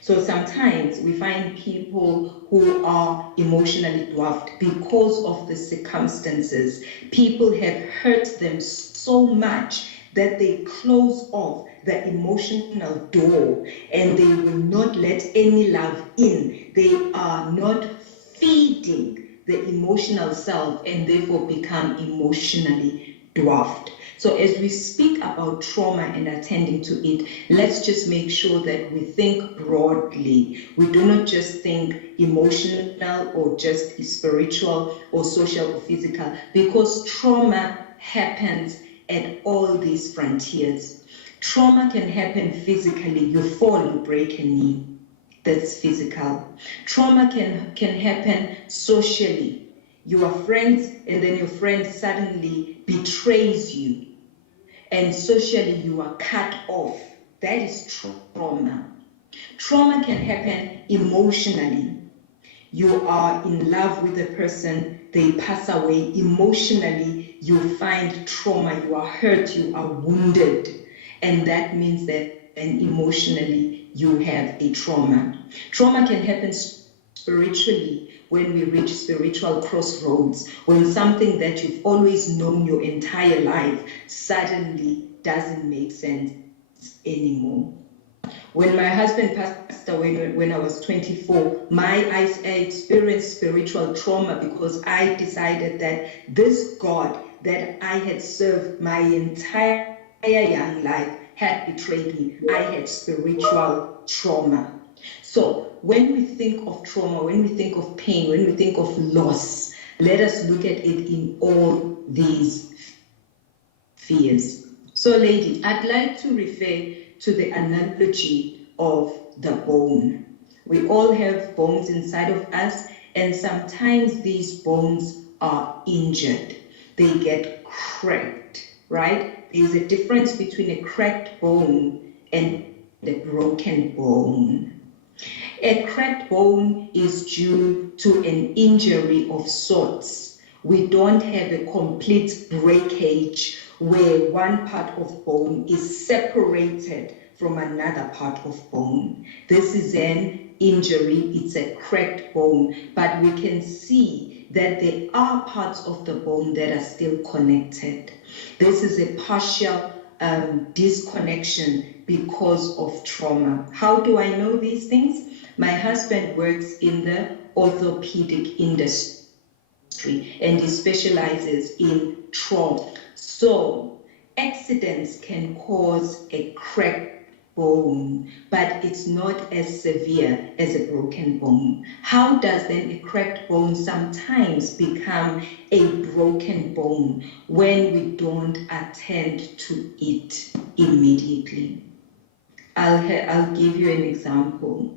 So sometimes we find people who are emotionally dwarfed because of the circumstances. People have hurt them so much that they close off the emotional door and they will not let any love in. They are not feeding the emotional self and therefore become emotionally dwarfed. So as we speak about trauma and attending to it, let's just make sure that we think broadly. We do not just think emotional or just spiritual or social or physical, because trauma happens at all these frontiers. Trauma can happen physically. You fall, you break a knee. That's physical. Trauma can happen socially. You are friends and then your friend suddenly betrays you. And socially you are cut off. That is trauma. Trauma can happen emotionally. You are in love with a person, they pass away. Emotionally, you find trauma, you are hurt, you are wounded. And that means that then emotionally you have a trauma. Trauma can happen spiritually when we reach spiritual crossroads, when something that you've always known your entire life suddenly doesn't make sense anymore. When my husband passed away when I was 24, I experienced spiritual trauma because I decided that this God that I had served my entire young life had betrayed me. I had spiritual trauma. So when we think of trauma, when we think of pain, when we think of loss, let us look at it in all these fears. So lady, I'd like to refer to the analogy of the bone. We all have bones inside of us, and sometimes these bones are injured. They get cracked, right? There's a difference between a cracked bone and a broken bone. A cracked bone is due to an injury of sorts. We don't have a complete breakage where one part of bone is separated from another part of bone. This is an injury, it's a cracked bone, but we can see that there are parts of the bone that are still connected. This is a partial disconnection because of trauma. How do I know these things? My husband works in the orthopedic industry and he specializes in trauma. So accidents can cause a cracked bone, but it's not as severe as a broken bone. How does then a cracked bone sometimes become a broken bone when we don't attend to it immediately? I'll give you an example.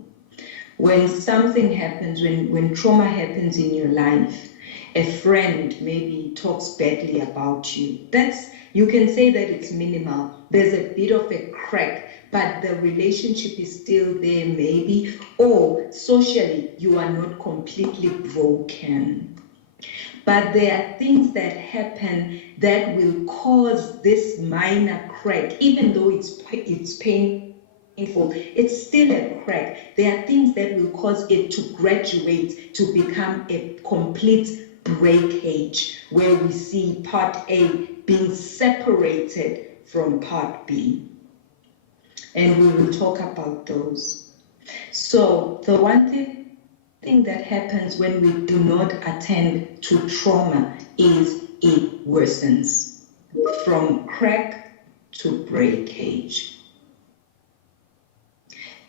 When something happens, when trauma happens in your life, a friend maybe talks badly about you. You can say that it's minimal. There's a bit of a crack, but the relationship is still there maybe, or socially you are not completely broken. But there are things that happen that will cause this minor crack, even though it's painful, it's still a crack. There are things that will cause it to graduate to become a complete breakage, where we see part A being separated from part B. And we will talk about those. So the one thing that happens when we do not attend to trauma is it worsens from crack to breakage.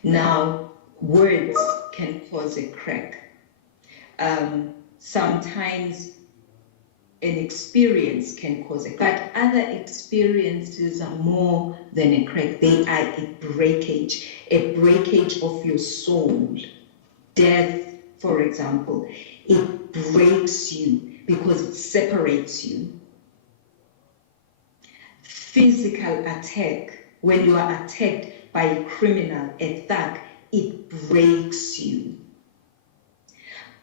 Now, words can cause a crack. Sometimes an experience can cause a crack, but other experiences are more than a crack. They are a breakage of your soul. Death, for example, it breaks you because it separates you. Physical attack, when you are attacked by a criminal, a thug, it breaks you.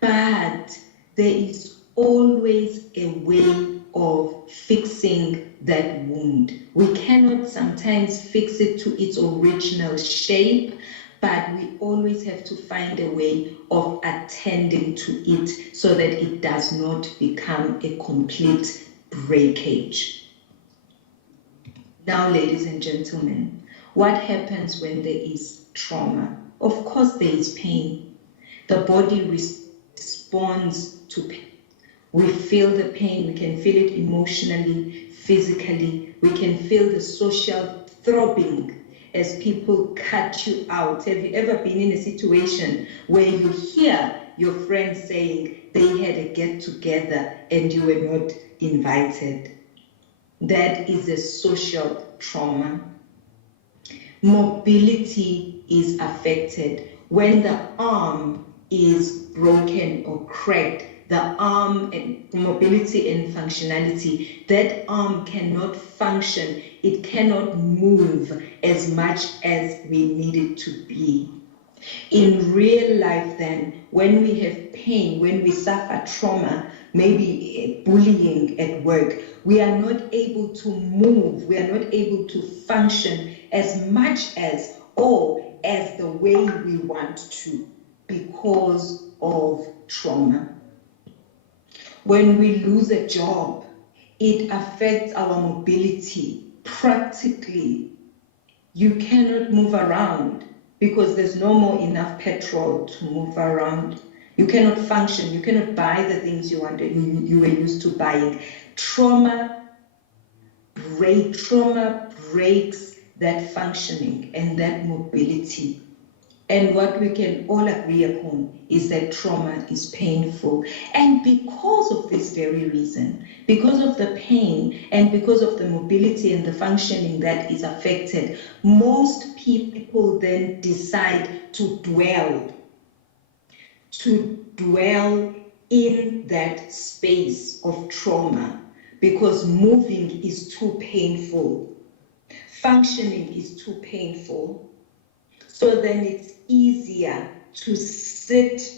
But there is always a way of fixing that wound. We cannot sometimes fix it to its original shape, but we always have to find a way of attending to it so that it does not become a complete breakage. Now, ladies and gentlemen, what happens when there is trauma? Of course, there is pain. The body responds to pain. We feel the pain, we can feel it emotionally, physically, we can feel the social throbbing as people cut you out. Have you ever been in a situation where you hear your friends saying they had a get together and you were not invited? That is a social trauma. Mobility is affected. When the arm is broken or cracked, the arm and mobility and functionality, that arm cannot function, it cannot move as much as we need it to be. In real life then, when we have pain, when we suffer trauma, maybe bullying at work, we are not able to move, we are not able to function as much as or as the way we want to because of trauma. When we lose a job, it affects our mobility. Practically, you cannot move around because there's no more enough petrol to move around. You cannot function, you cannot buy the things you wanted, you were used to buying. Trauma breaks that functioning and that mobility. And what we can all agree upon is that trauma is painful. And because of this very reason, because of the pain and because of the mobility and the functioning that is affected, most people then decide to dwell in that space of trauma because moving is too painful, functioning is too painful. So then it's easier to sit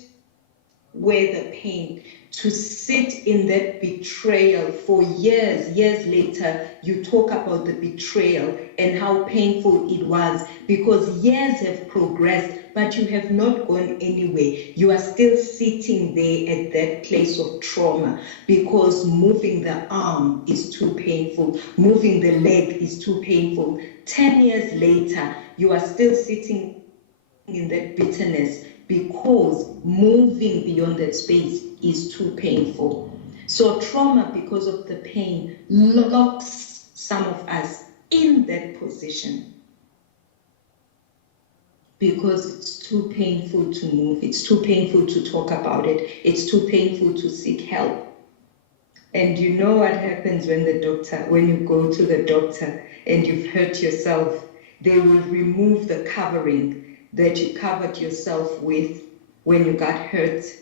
with the pain, to sit in that betrayal for years. Years later, you talk about the betrayal and how painful it was, because years have progressed, but you have not gone anywhere. You are still sitting there at that place of trauma, because moving the arm is too painful, moving the leg is too painful. 10 years later, you are still sitting in that bitterness because moving beyond that space is too painful. So trauma, because of the pain, locks some of us in that position because it's too painful to move, it's too painful to talk about it, it's too painful to seek help. And you know what happens when you go to the doctor and you've hurt yourself, they will remove the covering that you covered yourself with when you got hurt.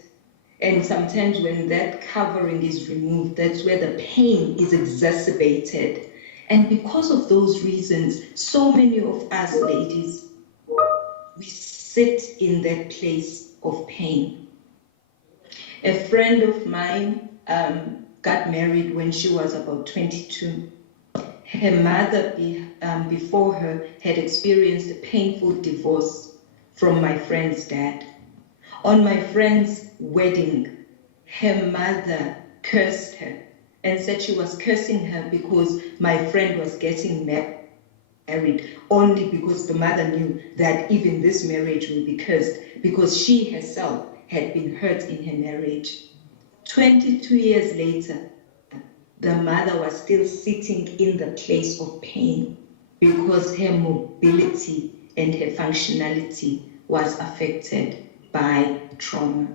And sometimes when that covering is removed, that's where the pain is exacerbated. And because of those reasons, so many of us ladies, we sit in that place of pain. A friend of mine got married when she was about 22. Her mother before her had experienced a painful divorce from my friend's dad. On my friend's wedding, her mother cursed her and said she was cursing her because my friend was getting married, only because the mother knew that even this marriage will be cursed because she herself had been hurt in her marriage. 22 years later, the mother was still sitting in the place of pain because her mobility and her functionality was affected by trauma.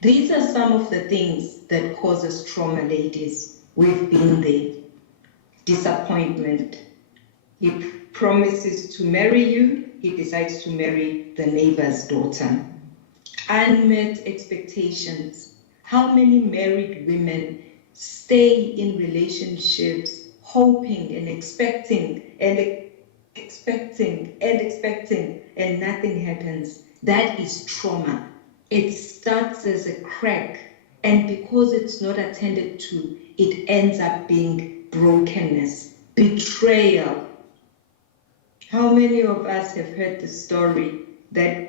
These are some of the things that causes trauma, ladies. We've been there. Disappointment. He promises to marry you, he decides to marry the neighbor's daughter. Unmet expectations. How many married women stay in relationships hoping and expecting and nothing happens? That is trauma. It starts as a crack, and because it's not attended to, it ends up being brokenness, betrayal. How many of us have heard the story that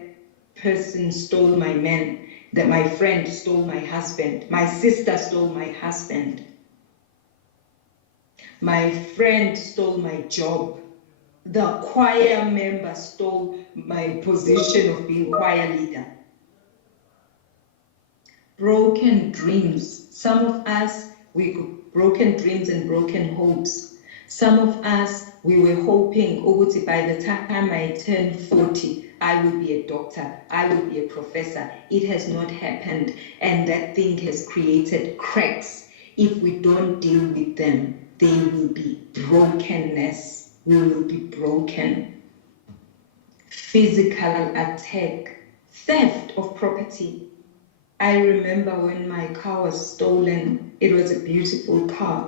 person stole my man, that my friend stole my husband, my sister stole my husband, my friend stole my job, the choir member stole my position of being choir leader. Broken dreams. Some of us, we got broken dreams and broken hopes. Some of us, we were hoping, by the time I turn 40, I will be a doctor, I will be a professor. It has not happened, and that thing has created cracks. If we don't deal with them, there will be brokenness. We will be broken. Physical attack, theft of property. I remember when my car was stolen. It was a beautiful car.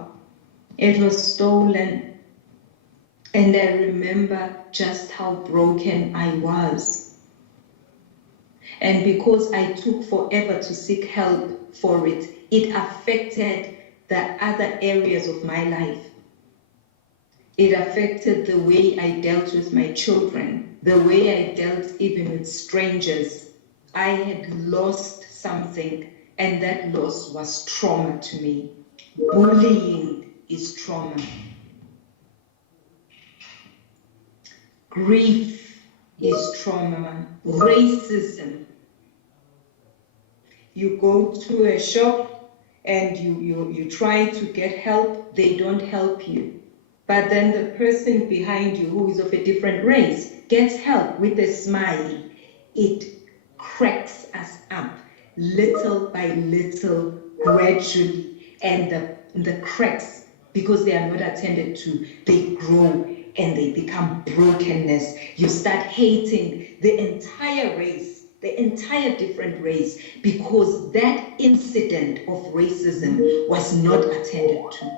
It was stolen. And I remember just how broken I was. And because I took forever to seek help for it, it affected the other areas of my life. It affected the way I dealt with my children, the way I dealt even with strangers. I had lost something, and that loss was trauma to me. Bullying is trauma. Grief is trauma. Racism. You go to a shop and you try to get help, they don't help you. But then the person behind you who is of a different race gets help with a smile. It cracks us up little by little, gradually, and the cracks, because they are not attended to, they grow and they become brokenness. You start hating the entire race, the entire different race, because that incident of racism was not attended to.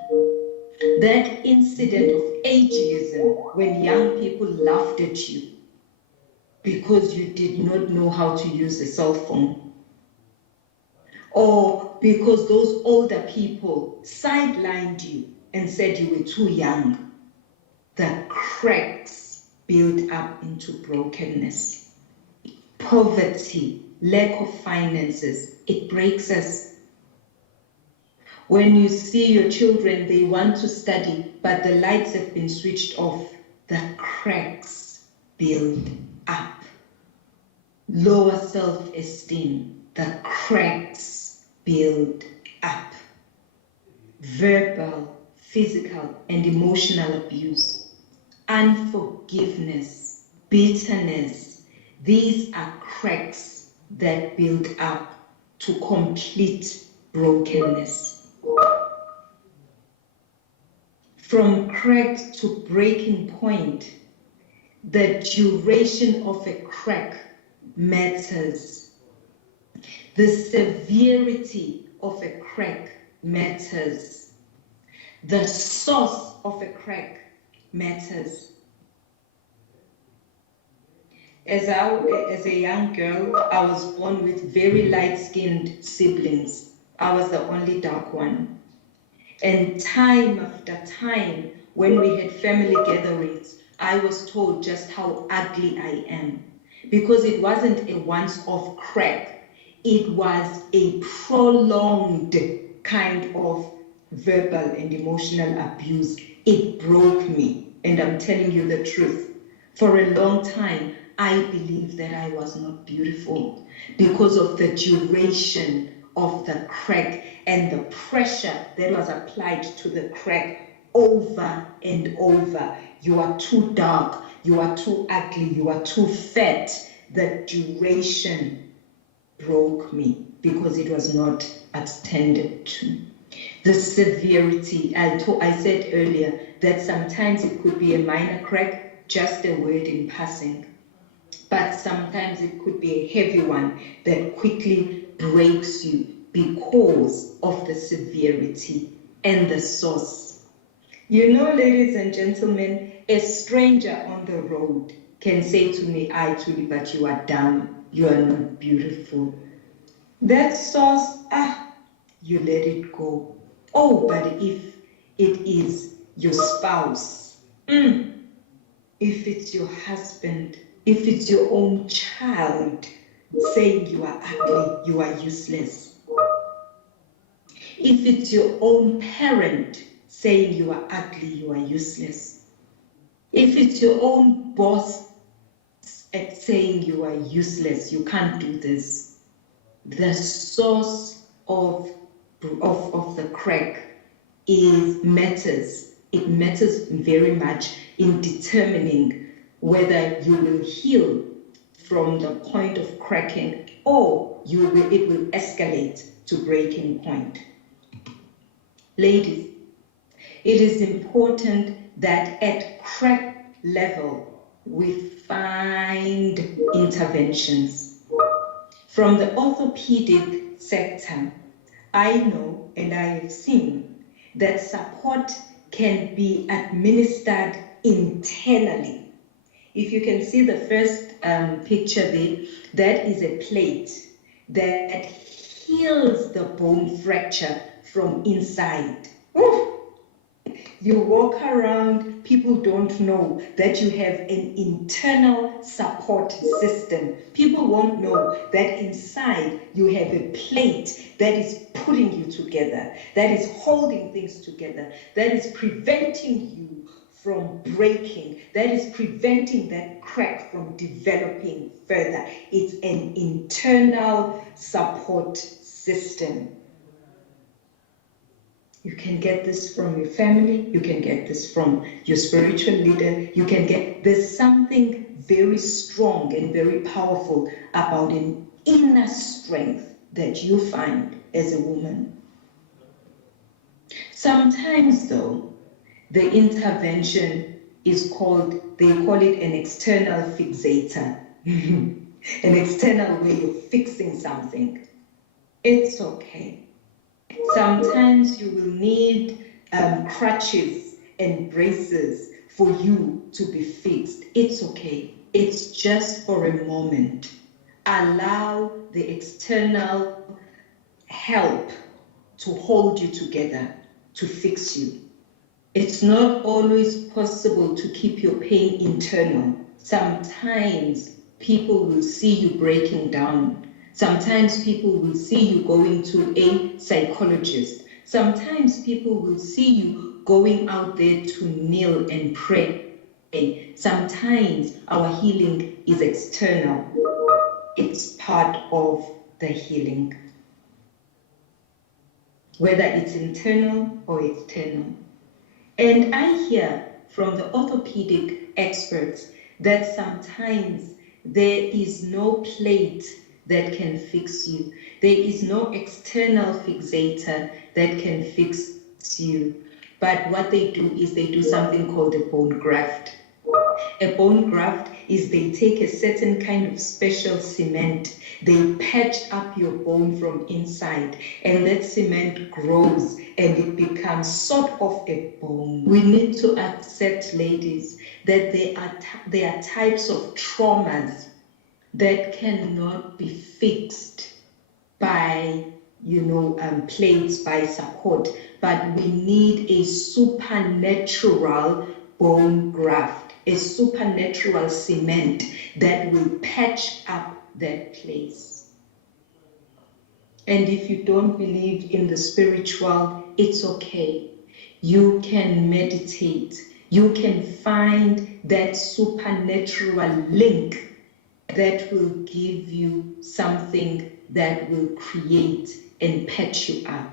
That incident of ageism, when young people laughed at you, because you did not know how to use a cell phone, or because those older people sidelined you and said you were too young, the cracks build up into brokenness. Poverty, lack of finances, it breaks us. When you see your children, they want to study, but the lights have been switched off, the cracks build up. Lower self-esteem, the cracks build up. Verbal, physical, and emotional abuse, unforgiveness, bitterness, these are cracks that build up to complete brokenness. From crack to breaking point, the duration of a crack matters. The severity of a crack matters. The source of a crack matters. As a young girl, I was born with very light-skinned siblings. I was the only dark one. And time after time, when we had family gatherings, I was told just how ugly I am. Because it wasn't a once-off crack. It was a prolonged kind of verbal and emotional abuse. It broke me. And I'm telling you the truth. For a long time, I believed that I was not beautiful because of the duration of the crack and the pressure that was applied to the crack over and over. You are too dark, you are too ugly, you are too fat. The duration broke me because it was not attended to. The severity, I said earlier that sometimes it could be a minor crack, just a word in passing. But sometimes it could be a heavy one that quickly breaks you because of the severity and the source. You know, ladies and gentlemen, a stranger on the road can say to me, "I Tuli, but you are dumb, you are not beautiful." That source, you let it go. Oh, but if it is your spouse, if it's your husband, if it's your own child saying you are ugly, you are useless. If it's your own parent saying you are ugly, you are useless. If it's your own boss saying you are useless, you can't do this. The source of the crack matters. It matters very much in determining whether you will heal from the point of cracking or it will escalate to breaking point. Ladies, it is important that at crack level we find interventions. From the orthopedic sector, I know and I have seen that support can be administered internally. If you can see the first picture there, that is a plate that heals the bone fracture from inside. Oof. You walk around, people don't know that you have an internal support system. People won't know that inside you have a plate that is putting you together, that is holding things together, that is preventing you from breaking, that is preventing that crack from developing further. It's an internal support system. You can get this from your family, you can get this from your spiritual leader, there's something very strong and very powerful about an inner strength that you find as a woman. Sometimes though, the intervention is they call it an external fixator, an external way of fixing something. It's okay. Sometimes you will need crutches and braces for you to be fixed. It's okay. it's just for a moment. Allow the external help to hold you together, to fix you. It's not always possible to keep your pain internal. Sometimes people will see you breaking down. Sometimes people will see you going to a psychologist. Sometimes people will see you going out there to kneel and pray. Sometimes our healing is external. It's part of the healing, whether it's internal or external. And I hear from the orthopedic experts that sometimes there is no plate that can fix you. There is no external fixator that can fix you. But what they do is they do something called a bone graft. A bone graft is they take a certain kind of special cement, they patch up your bone from inside, and that cement grows and it becomes sort of a bone. We need to accept, ladies, that there are types of traumas that cannot be fixed by plates, by support, but we need a supernatural bone graft, a supernatural cement that will patch up that place. And if you don't believe in the spiritual, it's okay. You can meditate. You can find that supernatural link that will give you something that will create and patch you up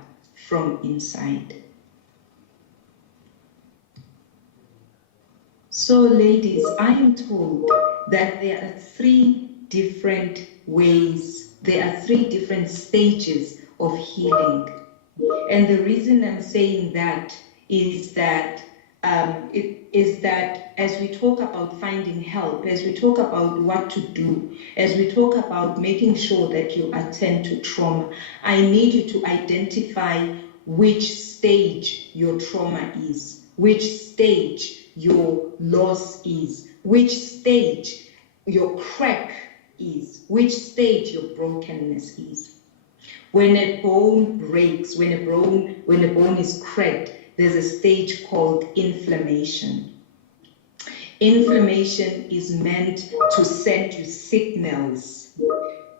from inside. So ladies, I am told that there are 3 different ways, there are 3 different stages of healing. And the reason I'm saying that is that as we talk about finding help, as we talk about what to do, as we talk about making sure that you attend to trauma, I need you to identify which stage your trauma is, which stage your loss is, which stage your crack is, which stage your brokenness is. When a bone breaks, when a bone is cracked, there's a stage called inflammation. Inflammation is meant to send you signals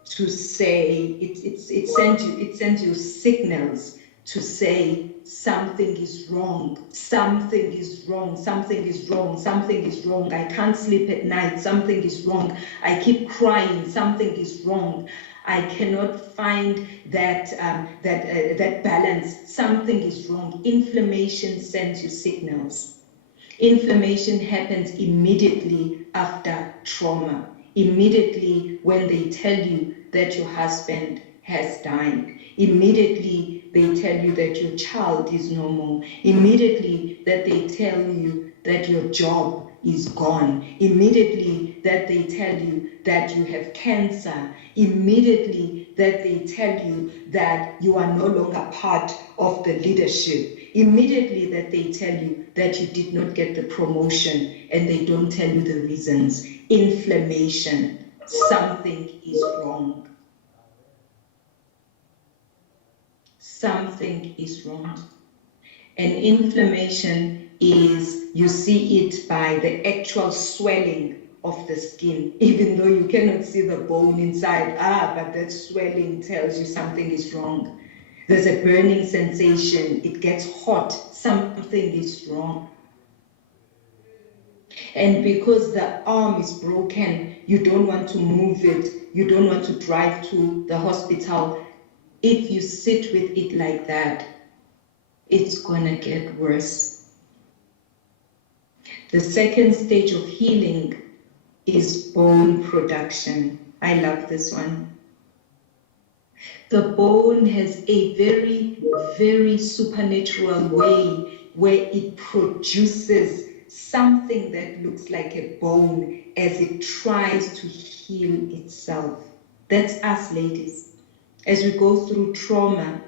to say, it sends you signals to say something is wrong, something is wrong, something is wrong, something is wrong. I can't sleep at night, something is wrong. I keep crying, something is wrong. I cannot find that balance, something is wrong. Inflammation sends you signals. Inflammation happens immediately after trauma, immediately when they tell you that your husband has died, immediately they tell you that your child is no more, immediately that they tell you that your job is gone, immediately that they tell you that you have cancer, immediately that they tell you that you are no longer part of the leadership, immediately that they tell you that you did not get the promotion and they don't tell you the reasons. Inflammation, something is wrong. Something is wrong. And inflammation is, you see it by the actual swelling of the skin, even though you cannot see the bone inside. But that swelling tells you something is wrong. There's a burning sensation, it gets hot, something is wrong. And because the arm is broken, you don't want to move it, you don't want to drive to the hospital. If you sit with it like that, it's gonna get worse. The second stage of healing is bone production. I love this one. The bone has a very, very supernatural way where it produces something that looks like a bone as it tries to heal itself. That's us, ladies. As we go through trauma,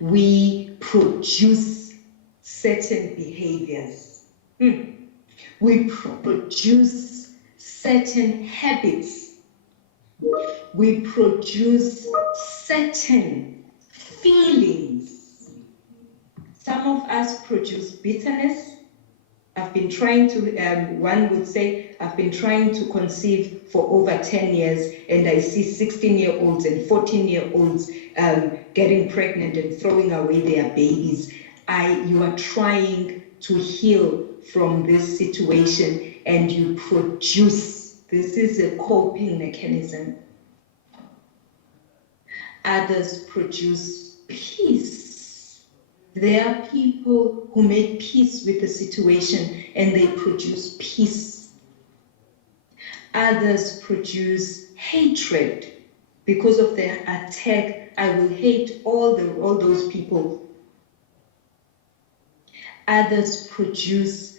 we produce certain behaviors. We produce certain habits. We produce certain feelings. Some of us produce bitterness. I've been trying to, one would say, I've been trying to conceive for over 10 years, and I see 16-year-olds and 14-year-olds getting pregnant and throwing away their babies. You are trying to heal from this situation, and you produce. This is a coping mechanism. Others produce peace. There are people who make peace with the situation and they produce peace. Others produce hatred. Because of their attack, I will hate all those people. Others produce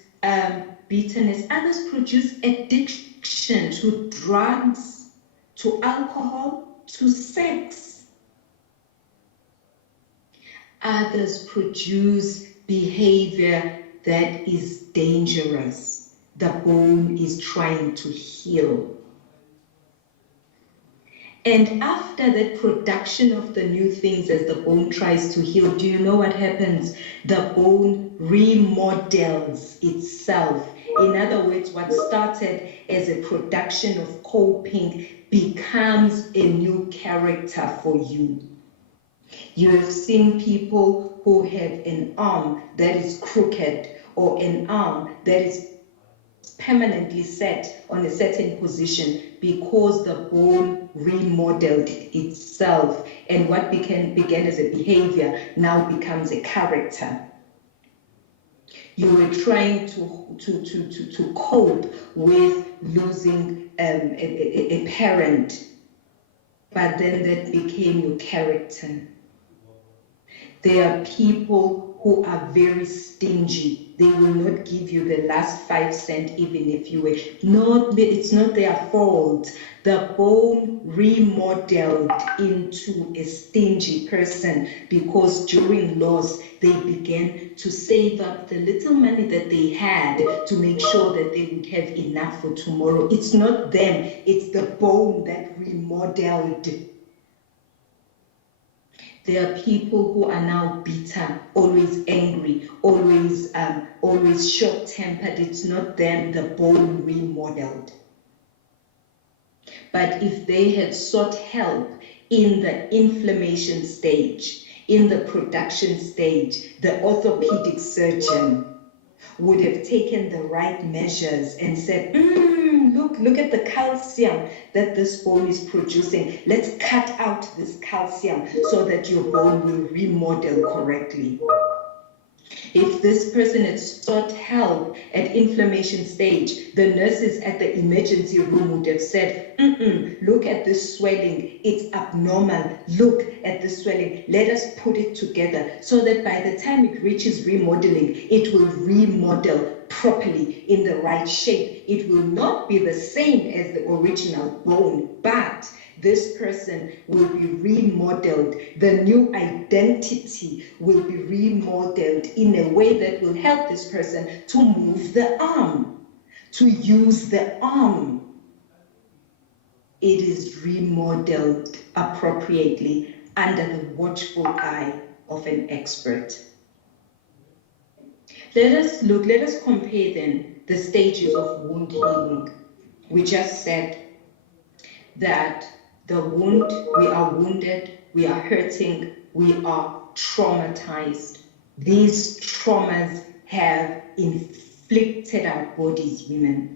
bitterness. Others produce addiction to drugs, to alcohol, to sex. Others produce behavior that is dangerous. The bone is trying to heal. And after the production of the new things as the bone tries to heal, do you know what happens? The bone remodels itself. In other words, what started as a production of coping becomes a new character for you. You have seen people who have an arm that is crooked or an arm that is permanently set on a certain position because the bone remodeled itself, and what began as a behavior now becomes a character. You were trying to cope with losing a parent, but then that became your character. There are people who are very stingy. They will not give you the last 5 cents even if you were not, it's not their fault. The bone remodeled into a stingy person because during loss, they began to save up the little money that they had to make sure that they would have enough for tomorrow. It's not them, it's the bone that remodeled. There are people who are now bitter, always angry, always short-tempered. It's not them, the bone remodeled. But if they had sought help in the inflammation stage, in the production stage, the orthopedic surgeon would have taken the right measures and said, look at the calcium that this bone is producing. Let's cut out this calcium so that your bone will remodel correctly. If this person had sought help at inflammation stage, the nurses at the emergency room would have said, look at this swelling, it's abnormal. Look at the swelling, let us put it together so that by the time it reaches remodeling, it will remodel properly in the right shape. It will not be the same as the original bone, but this person will be remodeled. The new identity will be remodeled in a way that will help this person to move the arm, to use the arm. It is remodeled appropriately under the watchful eye of an expert. Let us compare then the stages of wound healing. We just said that the wound, we are wounded, we are hurting, we are traumatized. These traumas have inflicted our bodies, women.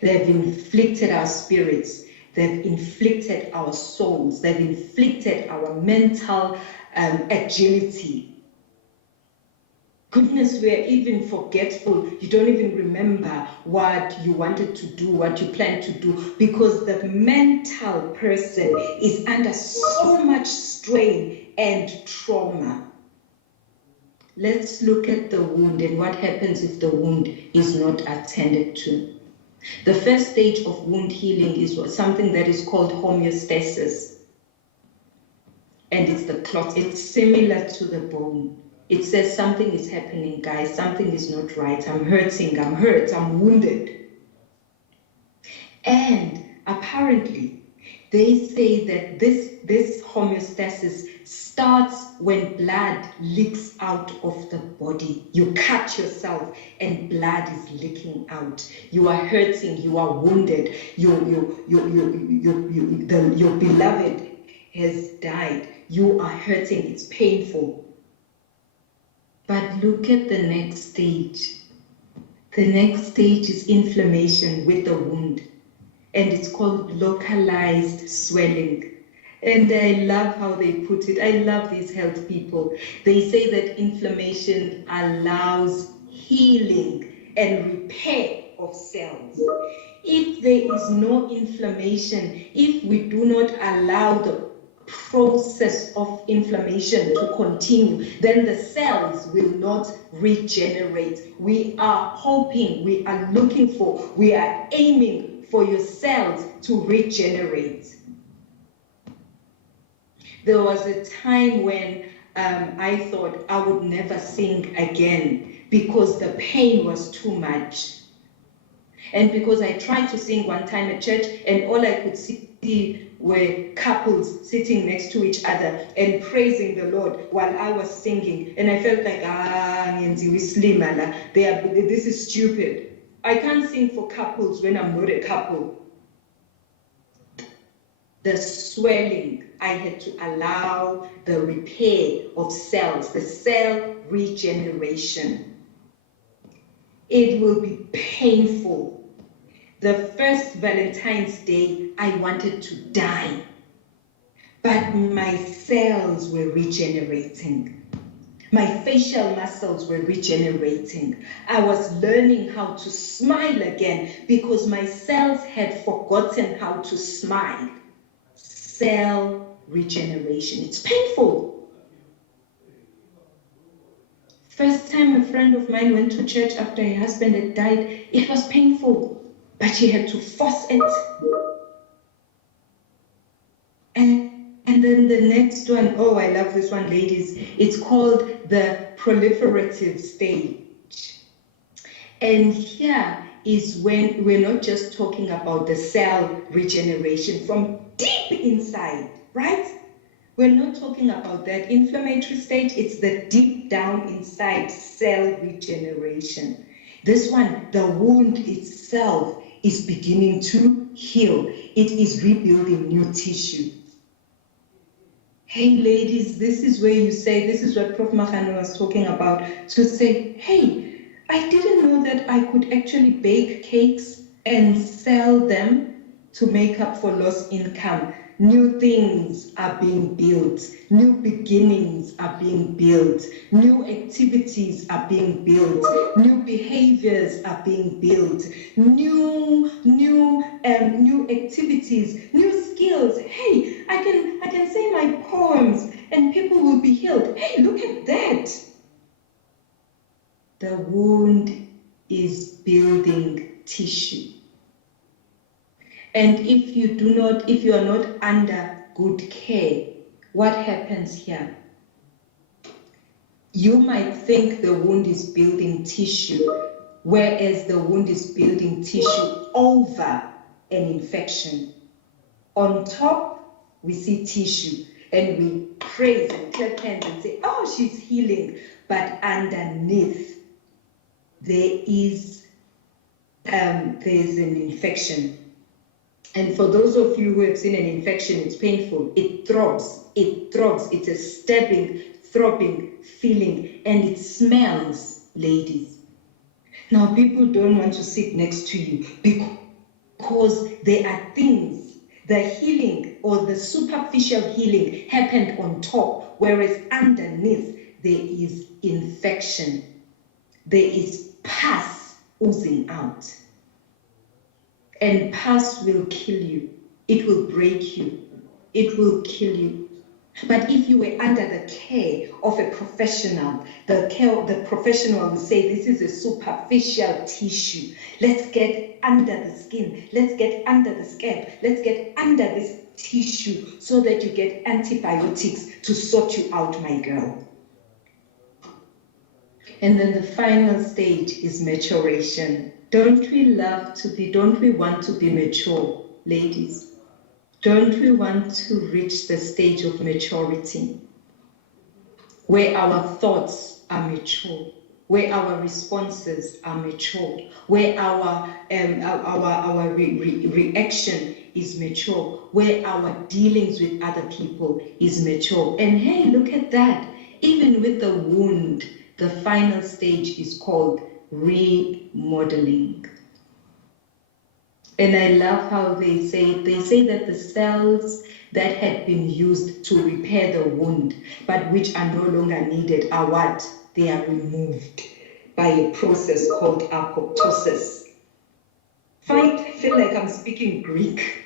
They've inflicted our spirits. They've inflicted our souls. They've inflicted our mental agility. Goodness, we are even forgetful. You don't even remember what you wanted to do, what you planned to do, because the mental person is under so much strain and trauma. Let's look at the wound and what happens if the wound is not attended to. The first stage of wound healing is something that is called homeostasis. And it's the clot. It's similar to the bone. It says something is happening, guys. Something is not right. I'm hurting. I'm hurt. I'm wounded. And apparently, they say that this homeostasis starts when blood leaks out of the body. You cut yourself and blood is leaking out. You are hurting, you are wounded, your beloved has died. You are hurting, it's painful. But look at the next stage. The next stage is inflammation with the wound, and it's called localized swelling. And I love how they put it. I love these health people. They say that inflammation allows healing and repair of cells. If there is no inflammation, if we do not allow the process of inflammation to continue, then the cells will not regenerate. We are hoping, we are looking for, we are aiming for your cells to regenerate. There was a time when I thought I would never sing again because the pain was too much. And because I tried to sing one time at church and all I could see were couples sitting next to each other and praising the Lord while I was singing. And I felt like, this is stupid. I can't sing for couples when I'm not a couple. The swelling, I had to allow the repair of cells, the cell regeneration. It will be painful. The first Valentine's Day, I wanted to die, but my cells were regenerating. My facial muscles were regenerating. I was learning how to smile again because my cells had forgotten how to smile. Cell regeneration. It's painful. First time a friend of mine went to church after her husband had died, it was painful, but she had to force it. And then the next one, oh, I love this one, ladies. It's called the proliferative stage. And here is when we're not just talking about the cell regeneration from deep inside, right? We're not talking about that inflammatory stage. It's the deep down inside cell regeneration. This one, the wound itself is beginning to heal. It is rebuilding new tissue. Hey, ladies, this is where you say, this is what Prof. Magano was talking about, to say, hey, I didn't know that I could actually bake cakes and sell them to make up for lost income. New things are being built. New beginnings are being built. New activities are being built. New behaviors are being built. New activities, new skills. Hey, I can say my poems and people will be healed. Hey, look at that. The wound is building tissue. And if you are not under good care, what happens here? You might think the wound is building tissue, whereas the wound is building tissue over an infection. On top, we see tissue, and we praise and clap hands and say, oh, she's healing. But underneath, there's an infection. And for those of you who have seen an infection, it's painful. It throbs. It's a stabbing, throbbing feeling, and it smells, ladies. Now, people don't want to sit next to you because there are things, the healing or the superficial healing happened on top, whereas underneath there is infection. There is pus oozing out. And pus will kill you. It will break you. It will kill you. But if you were under the care of a professional, the professional will say, this is a superficial tissue. Let's get under the skin. Let's get under the scab. Let's get under this tissue so that you get antibiotics to sort you out, my girl. And then the final stage is maturation. Don't we want to be mature, ladies? Don't we want to reach the stage of maturity where our thoughts are mature, where our responses are mature, where our reaction is mature, where our dealings with other people is mature? And hey, look at that. Even with the wound, the final stage is called remodeling. And I love how they say that the cells that had been used to repair the wound, but which are no longer needed, are what? They are removed by a process called apoptosis. I feel like I'm speaking Greek.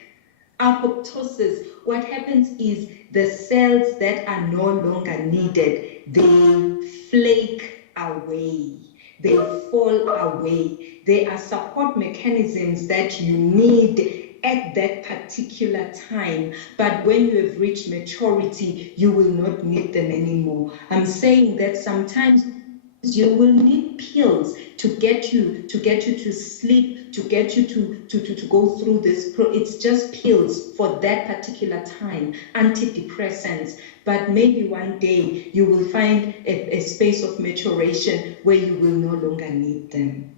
Apoptosis, what happens is the cells that are no longer needed, they flake away. They fall away. There are support mechanisms that you need at that particular time, but when you have reached maturity, you will not need them anymore. I'm saying that sometimes you will need pills to get you to sleep, to get you to go through this. It's just pills for that particular time, antidepressants. But maybe one day you will find a space of maturation where you will no longer need them.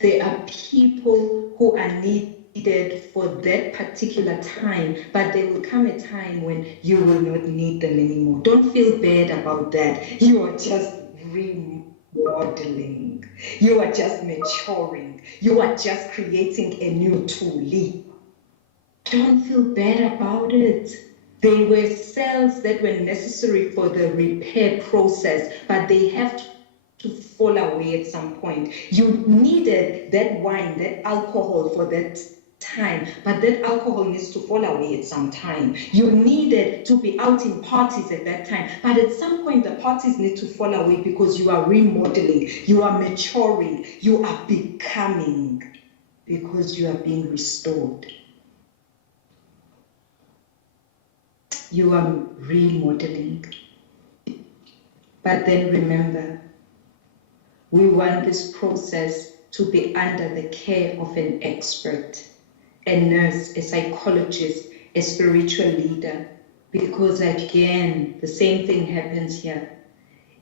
There are people who are needed for that particular time, but there will come a time when you will not need them anymore. Don't feel bad about that. You are just remodeling. You are just maturing. You are just creating a new tool. Don't feel bad about it. They were cells that were necessary for the repair process, but they have to fall away at some point. You needed that wine, that alcohol for that time, but that alcohol needs to fall away at some time. You needed to be out in parties at that time, but at some point the parties need to fall away because you are remodeling, you are maturing, you are becoming, because you are being restored. You are remodeling. But then remember, we want this process to be under the care of an expert, a nurse, a psychologist, a spiritual leader, because again, the same thing happens here.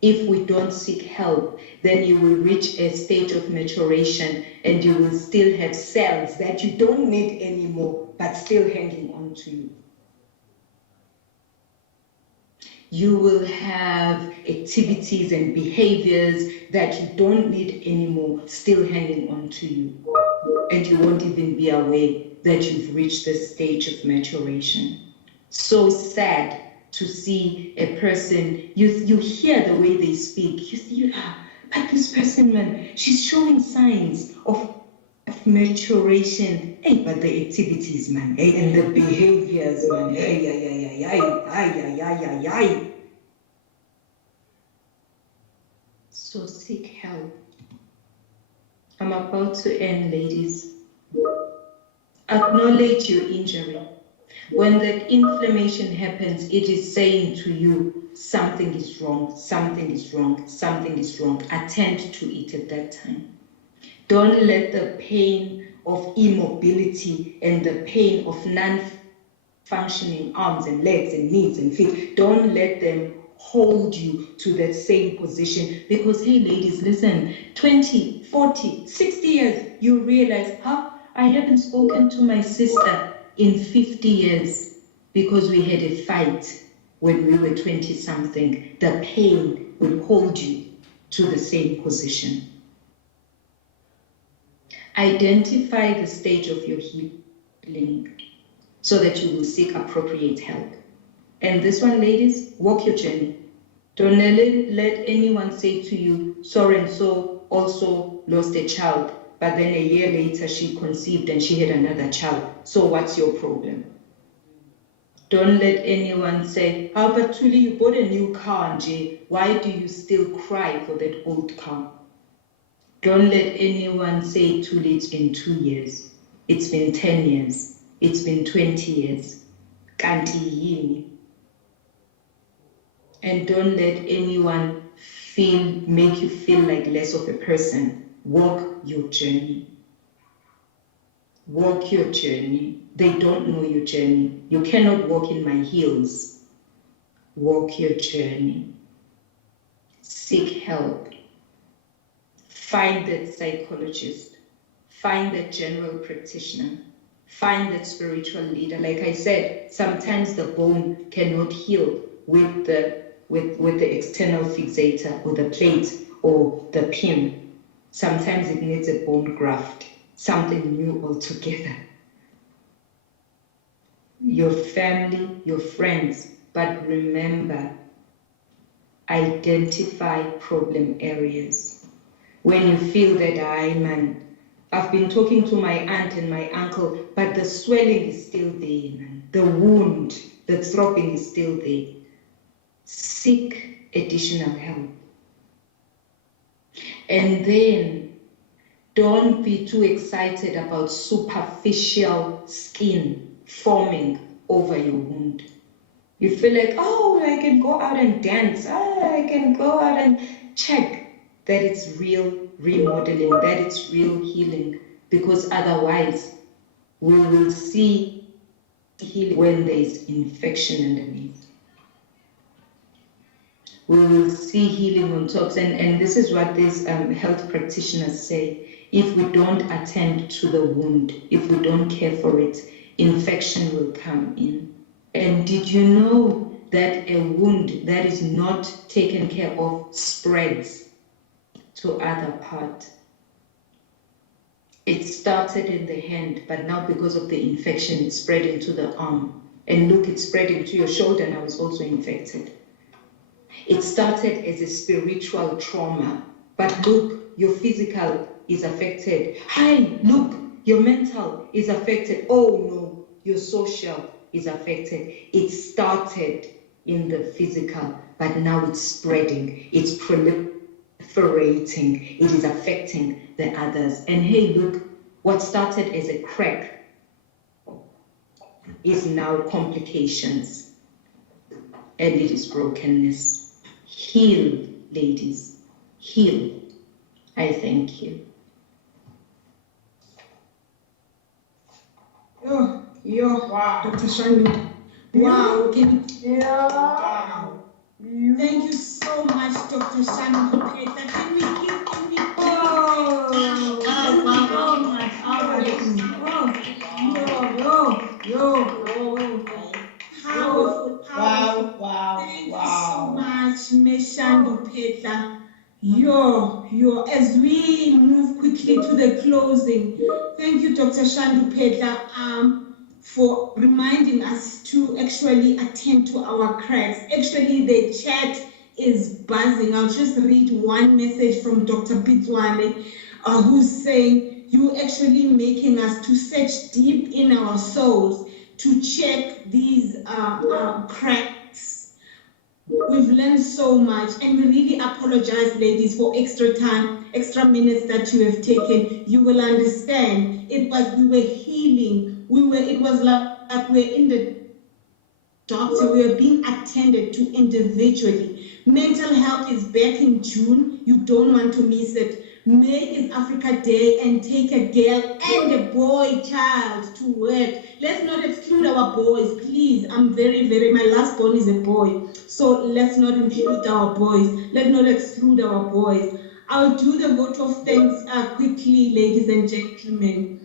If we don't seek help, then you will reach a stage of maturation and you will still have cells that you don't need anymore, but still hanging on to you. You will have activities and behaviors that you don't need anymore, still hanging on to you. And you won't even be aware that you've reached this stage of maturation. So sad to see a person, you hear the way they speak, you see, but this person, man, she's showing signs of maturation. Hey, but the activities, man, hey, and the behaviors, man, So seek help. I'm about to end, ladies. Acknowledge your injury. When the inflammation happens, it is saying to you, something is wrong, something is wrong, something is wrong. Attend to it at that time. Don't let the pain of immobility and the pain of non-functioning arms and legs and knees and feet, don't let them hold you to that same position. Because, hey, ladies, listen, 20, 40, 60 years, you realize, I haven't spoken to my sister in 50 years because we had a fight when we were 20-something. The pain will hold you to the same position. Identify the stage of your healing so that you will seek appropriate help. And this one, ladies, walk your journey. Don't let anyone say to you, so-and-so also lost a child, but then a year later she conceived and she had another child. So what's your problem? Don't let anyone say, but Tuli, you bought a new car, Nje. Why do you still cry for that old car? Don't let anyone say, Tuli, it's been 2 years. It's been 10 years. It's been 20 years. Kanti yini. And don't let anyone make you feel like less of a person walk your journey. Walk your journey. They don't know your journey. You cannot walk in my heels. Walk your journey. Seek help. Find that psychologist. Find that general practitioner. Find that spiritual leader. Like I said, sometimes the bone cannot heal with the external fixator or the plate or the pin. Sometimes it needs a bone graft, something new altogether. Your family, your friends, but remember, identify problem areas. When you feel that, I've been talking to my aunt and my uncle, but the swelling is still there, man. The wound, the throbbing is still there. Seek additional help. And then don't be too excited about superficial skin forming over your wound. You feel like, oh, I can go out and dance. I can go out and check that it's real remodeling, that it's real healing, because otherwise we will see healing when there is infection underneath. We will see healing on top. And this is what these health practitioners say. If we don't attend to the wound, if we don't care for it, infection will come in. And did you know that a wound that is not taken care of spreads to other parts? It started in the hand, but now because of the infection, it spread into the arm. And look, it spread into your shoulder, and I was also infected. It started as a spiritual trauma, but look, your physical is affected. Hi, look, your mental is affected. Oh no, your social is affected. It started in the physical, but now it's spreading. It's proliferating. It is affecting the others. And hey, look, what started as a crack is now complications, and it is brokenness. Heal, ladies, heal. I thank you. Wow. Dr. Shani. Wow. Wow. Thank you so much, Dr. Shani. Can we give Wow. Thank you so much, Meshandu Petla. As we move quickly to the closing, thank you, Dr. Shandu Petla, for reminding us to actually attend to our cracks. Actually, the chat is buzzing. I'll just read one message from Dr. Pitswane, who's saying, you actually making us to search deep in our souls to check these cracks. We've learned so much, and we really apologize, ladies, for extra time, extra minutes that you have taken. You will understand. We were healing. It was like we're in the doctor. We were being attended to individually. Mental health is back in June. You don't want to miss it. May is Africa Day, and take a girl and a boy child to work. Let's not exclude our boys, please. I'm my last born is a boy. So let's not include our boys. Let's not exclude our boys. I'll do the vote of thanks quickly, ladies and gentlemen.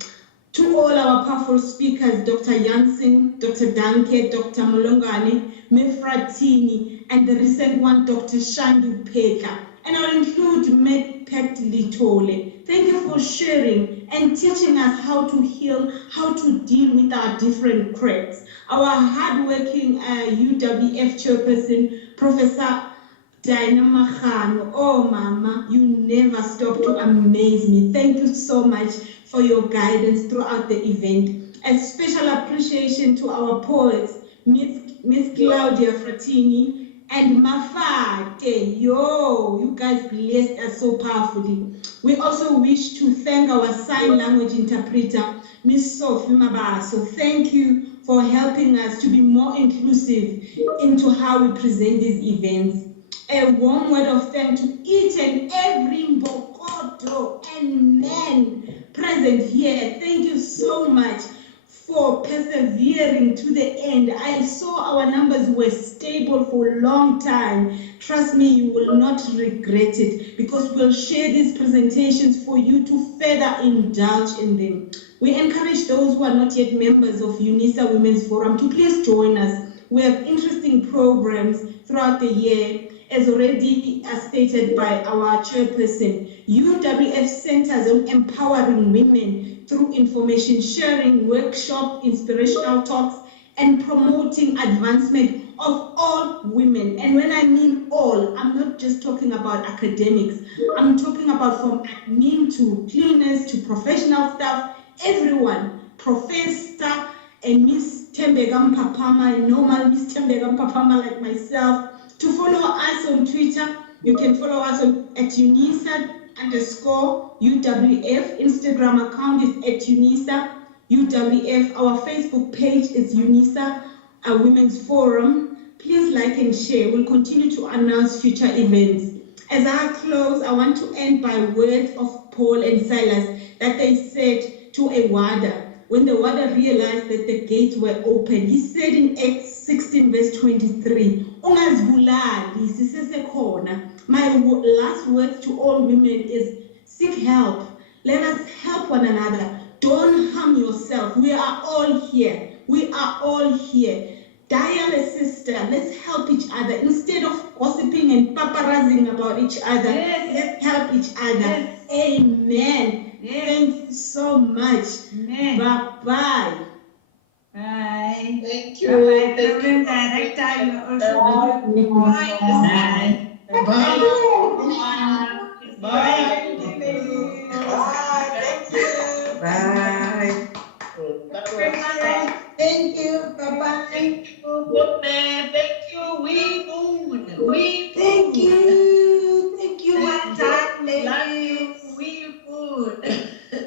To all our powerful speakers, Dr. Jansen, Dr. Danke, Dr. Molongane, Mefratini, and the recent one, Dr. Shandu Petla. And I'll include Pet Litole. Thank you for sharing and teaching us how to heal, how to deal with our different cracks. Our hardworking UWF chairperson, Professor Diana Mahano. Oh, Mama, you never stop to amaze me. Thank you so much for your guidance throughout the event. A special appreciation to our poets, Miss Claudia Fratini, and Mafate. You guys blessed us so powerfully. We also wish to thank our sign language interpreter, Miss Sophie Mabaso. Thank you for helping us to be more inclusive into how we present these events. A warm word of thanks to each and every Mboko Mbogoto and men present here, thank you so much for persevering to the end. I saw our numbers were stable for a long time. Trust me, you will not regret it, because we'll share these presentations for you to further indulge in them. We encourage those who are not yet members of UNISA Women's Forum to please join us. We have interesting programs throughout the year, as already stated by our chairperson. UWF centers on empowering women through information sharing, workshop, inspirational talks, and promoting advancement of all women. And when I mean all, I'm not just talking about academics. I'm talking about from admin to cleaners to professional staff, everyone, Professor and Miss Tembeka Mpapama, normal Miss Tembeka Mpapama like myself. To follow us on Twitter, you can follow us on @UNISA_UWF. Instagram account is @UNISA_UWF. Our Facebook page is UNISA Women's Forum. Please like and share. We'll continue to announce future events. As I close, I want to end by words of Paul and Silas that they said to a warder. When the warder realized that the gates were open, he said in Acts 16 verse 23, "Ungazibulali, sisesekhona." My last words to all women is seek help. Let us help one another. Don't harm yourself. We are all here. We are all here. Dial a sister. Let's help each other. Instead of gossiping and paparazing about each other, let's help each other. Amen. Thank you so much. Bye-bye. Bye. Thank you. Bye-bye. Thank Program you. director, you also Bye. Bye. Bye. Bye. Bye. Thank you. Bye-bye. Thank you. We moon. We Thank you. Thank you, one time, love ladies. you. We moon.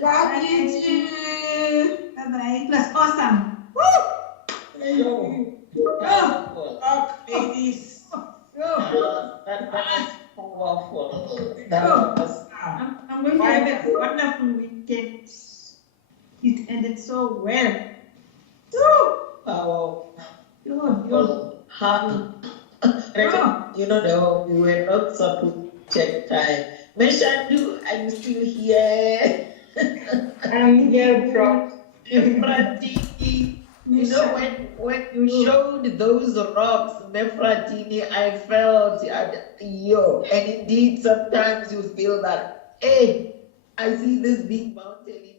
Love you too. Bye-bye. It was awesome. Woo! Ladies. That was powerful. I'm going to have a wonderful weekend. It ended so well. Powerful. You know, we were not supposed to check time. Meshandu, are you still here? I'm here, Prof. Nefratini, you know, when you showed those rocks, Nefratini, I felt, and indeed, sometimes you feel that, hey, I see this big mountain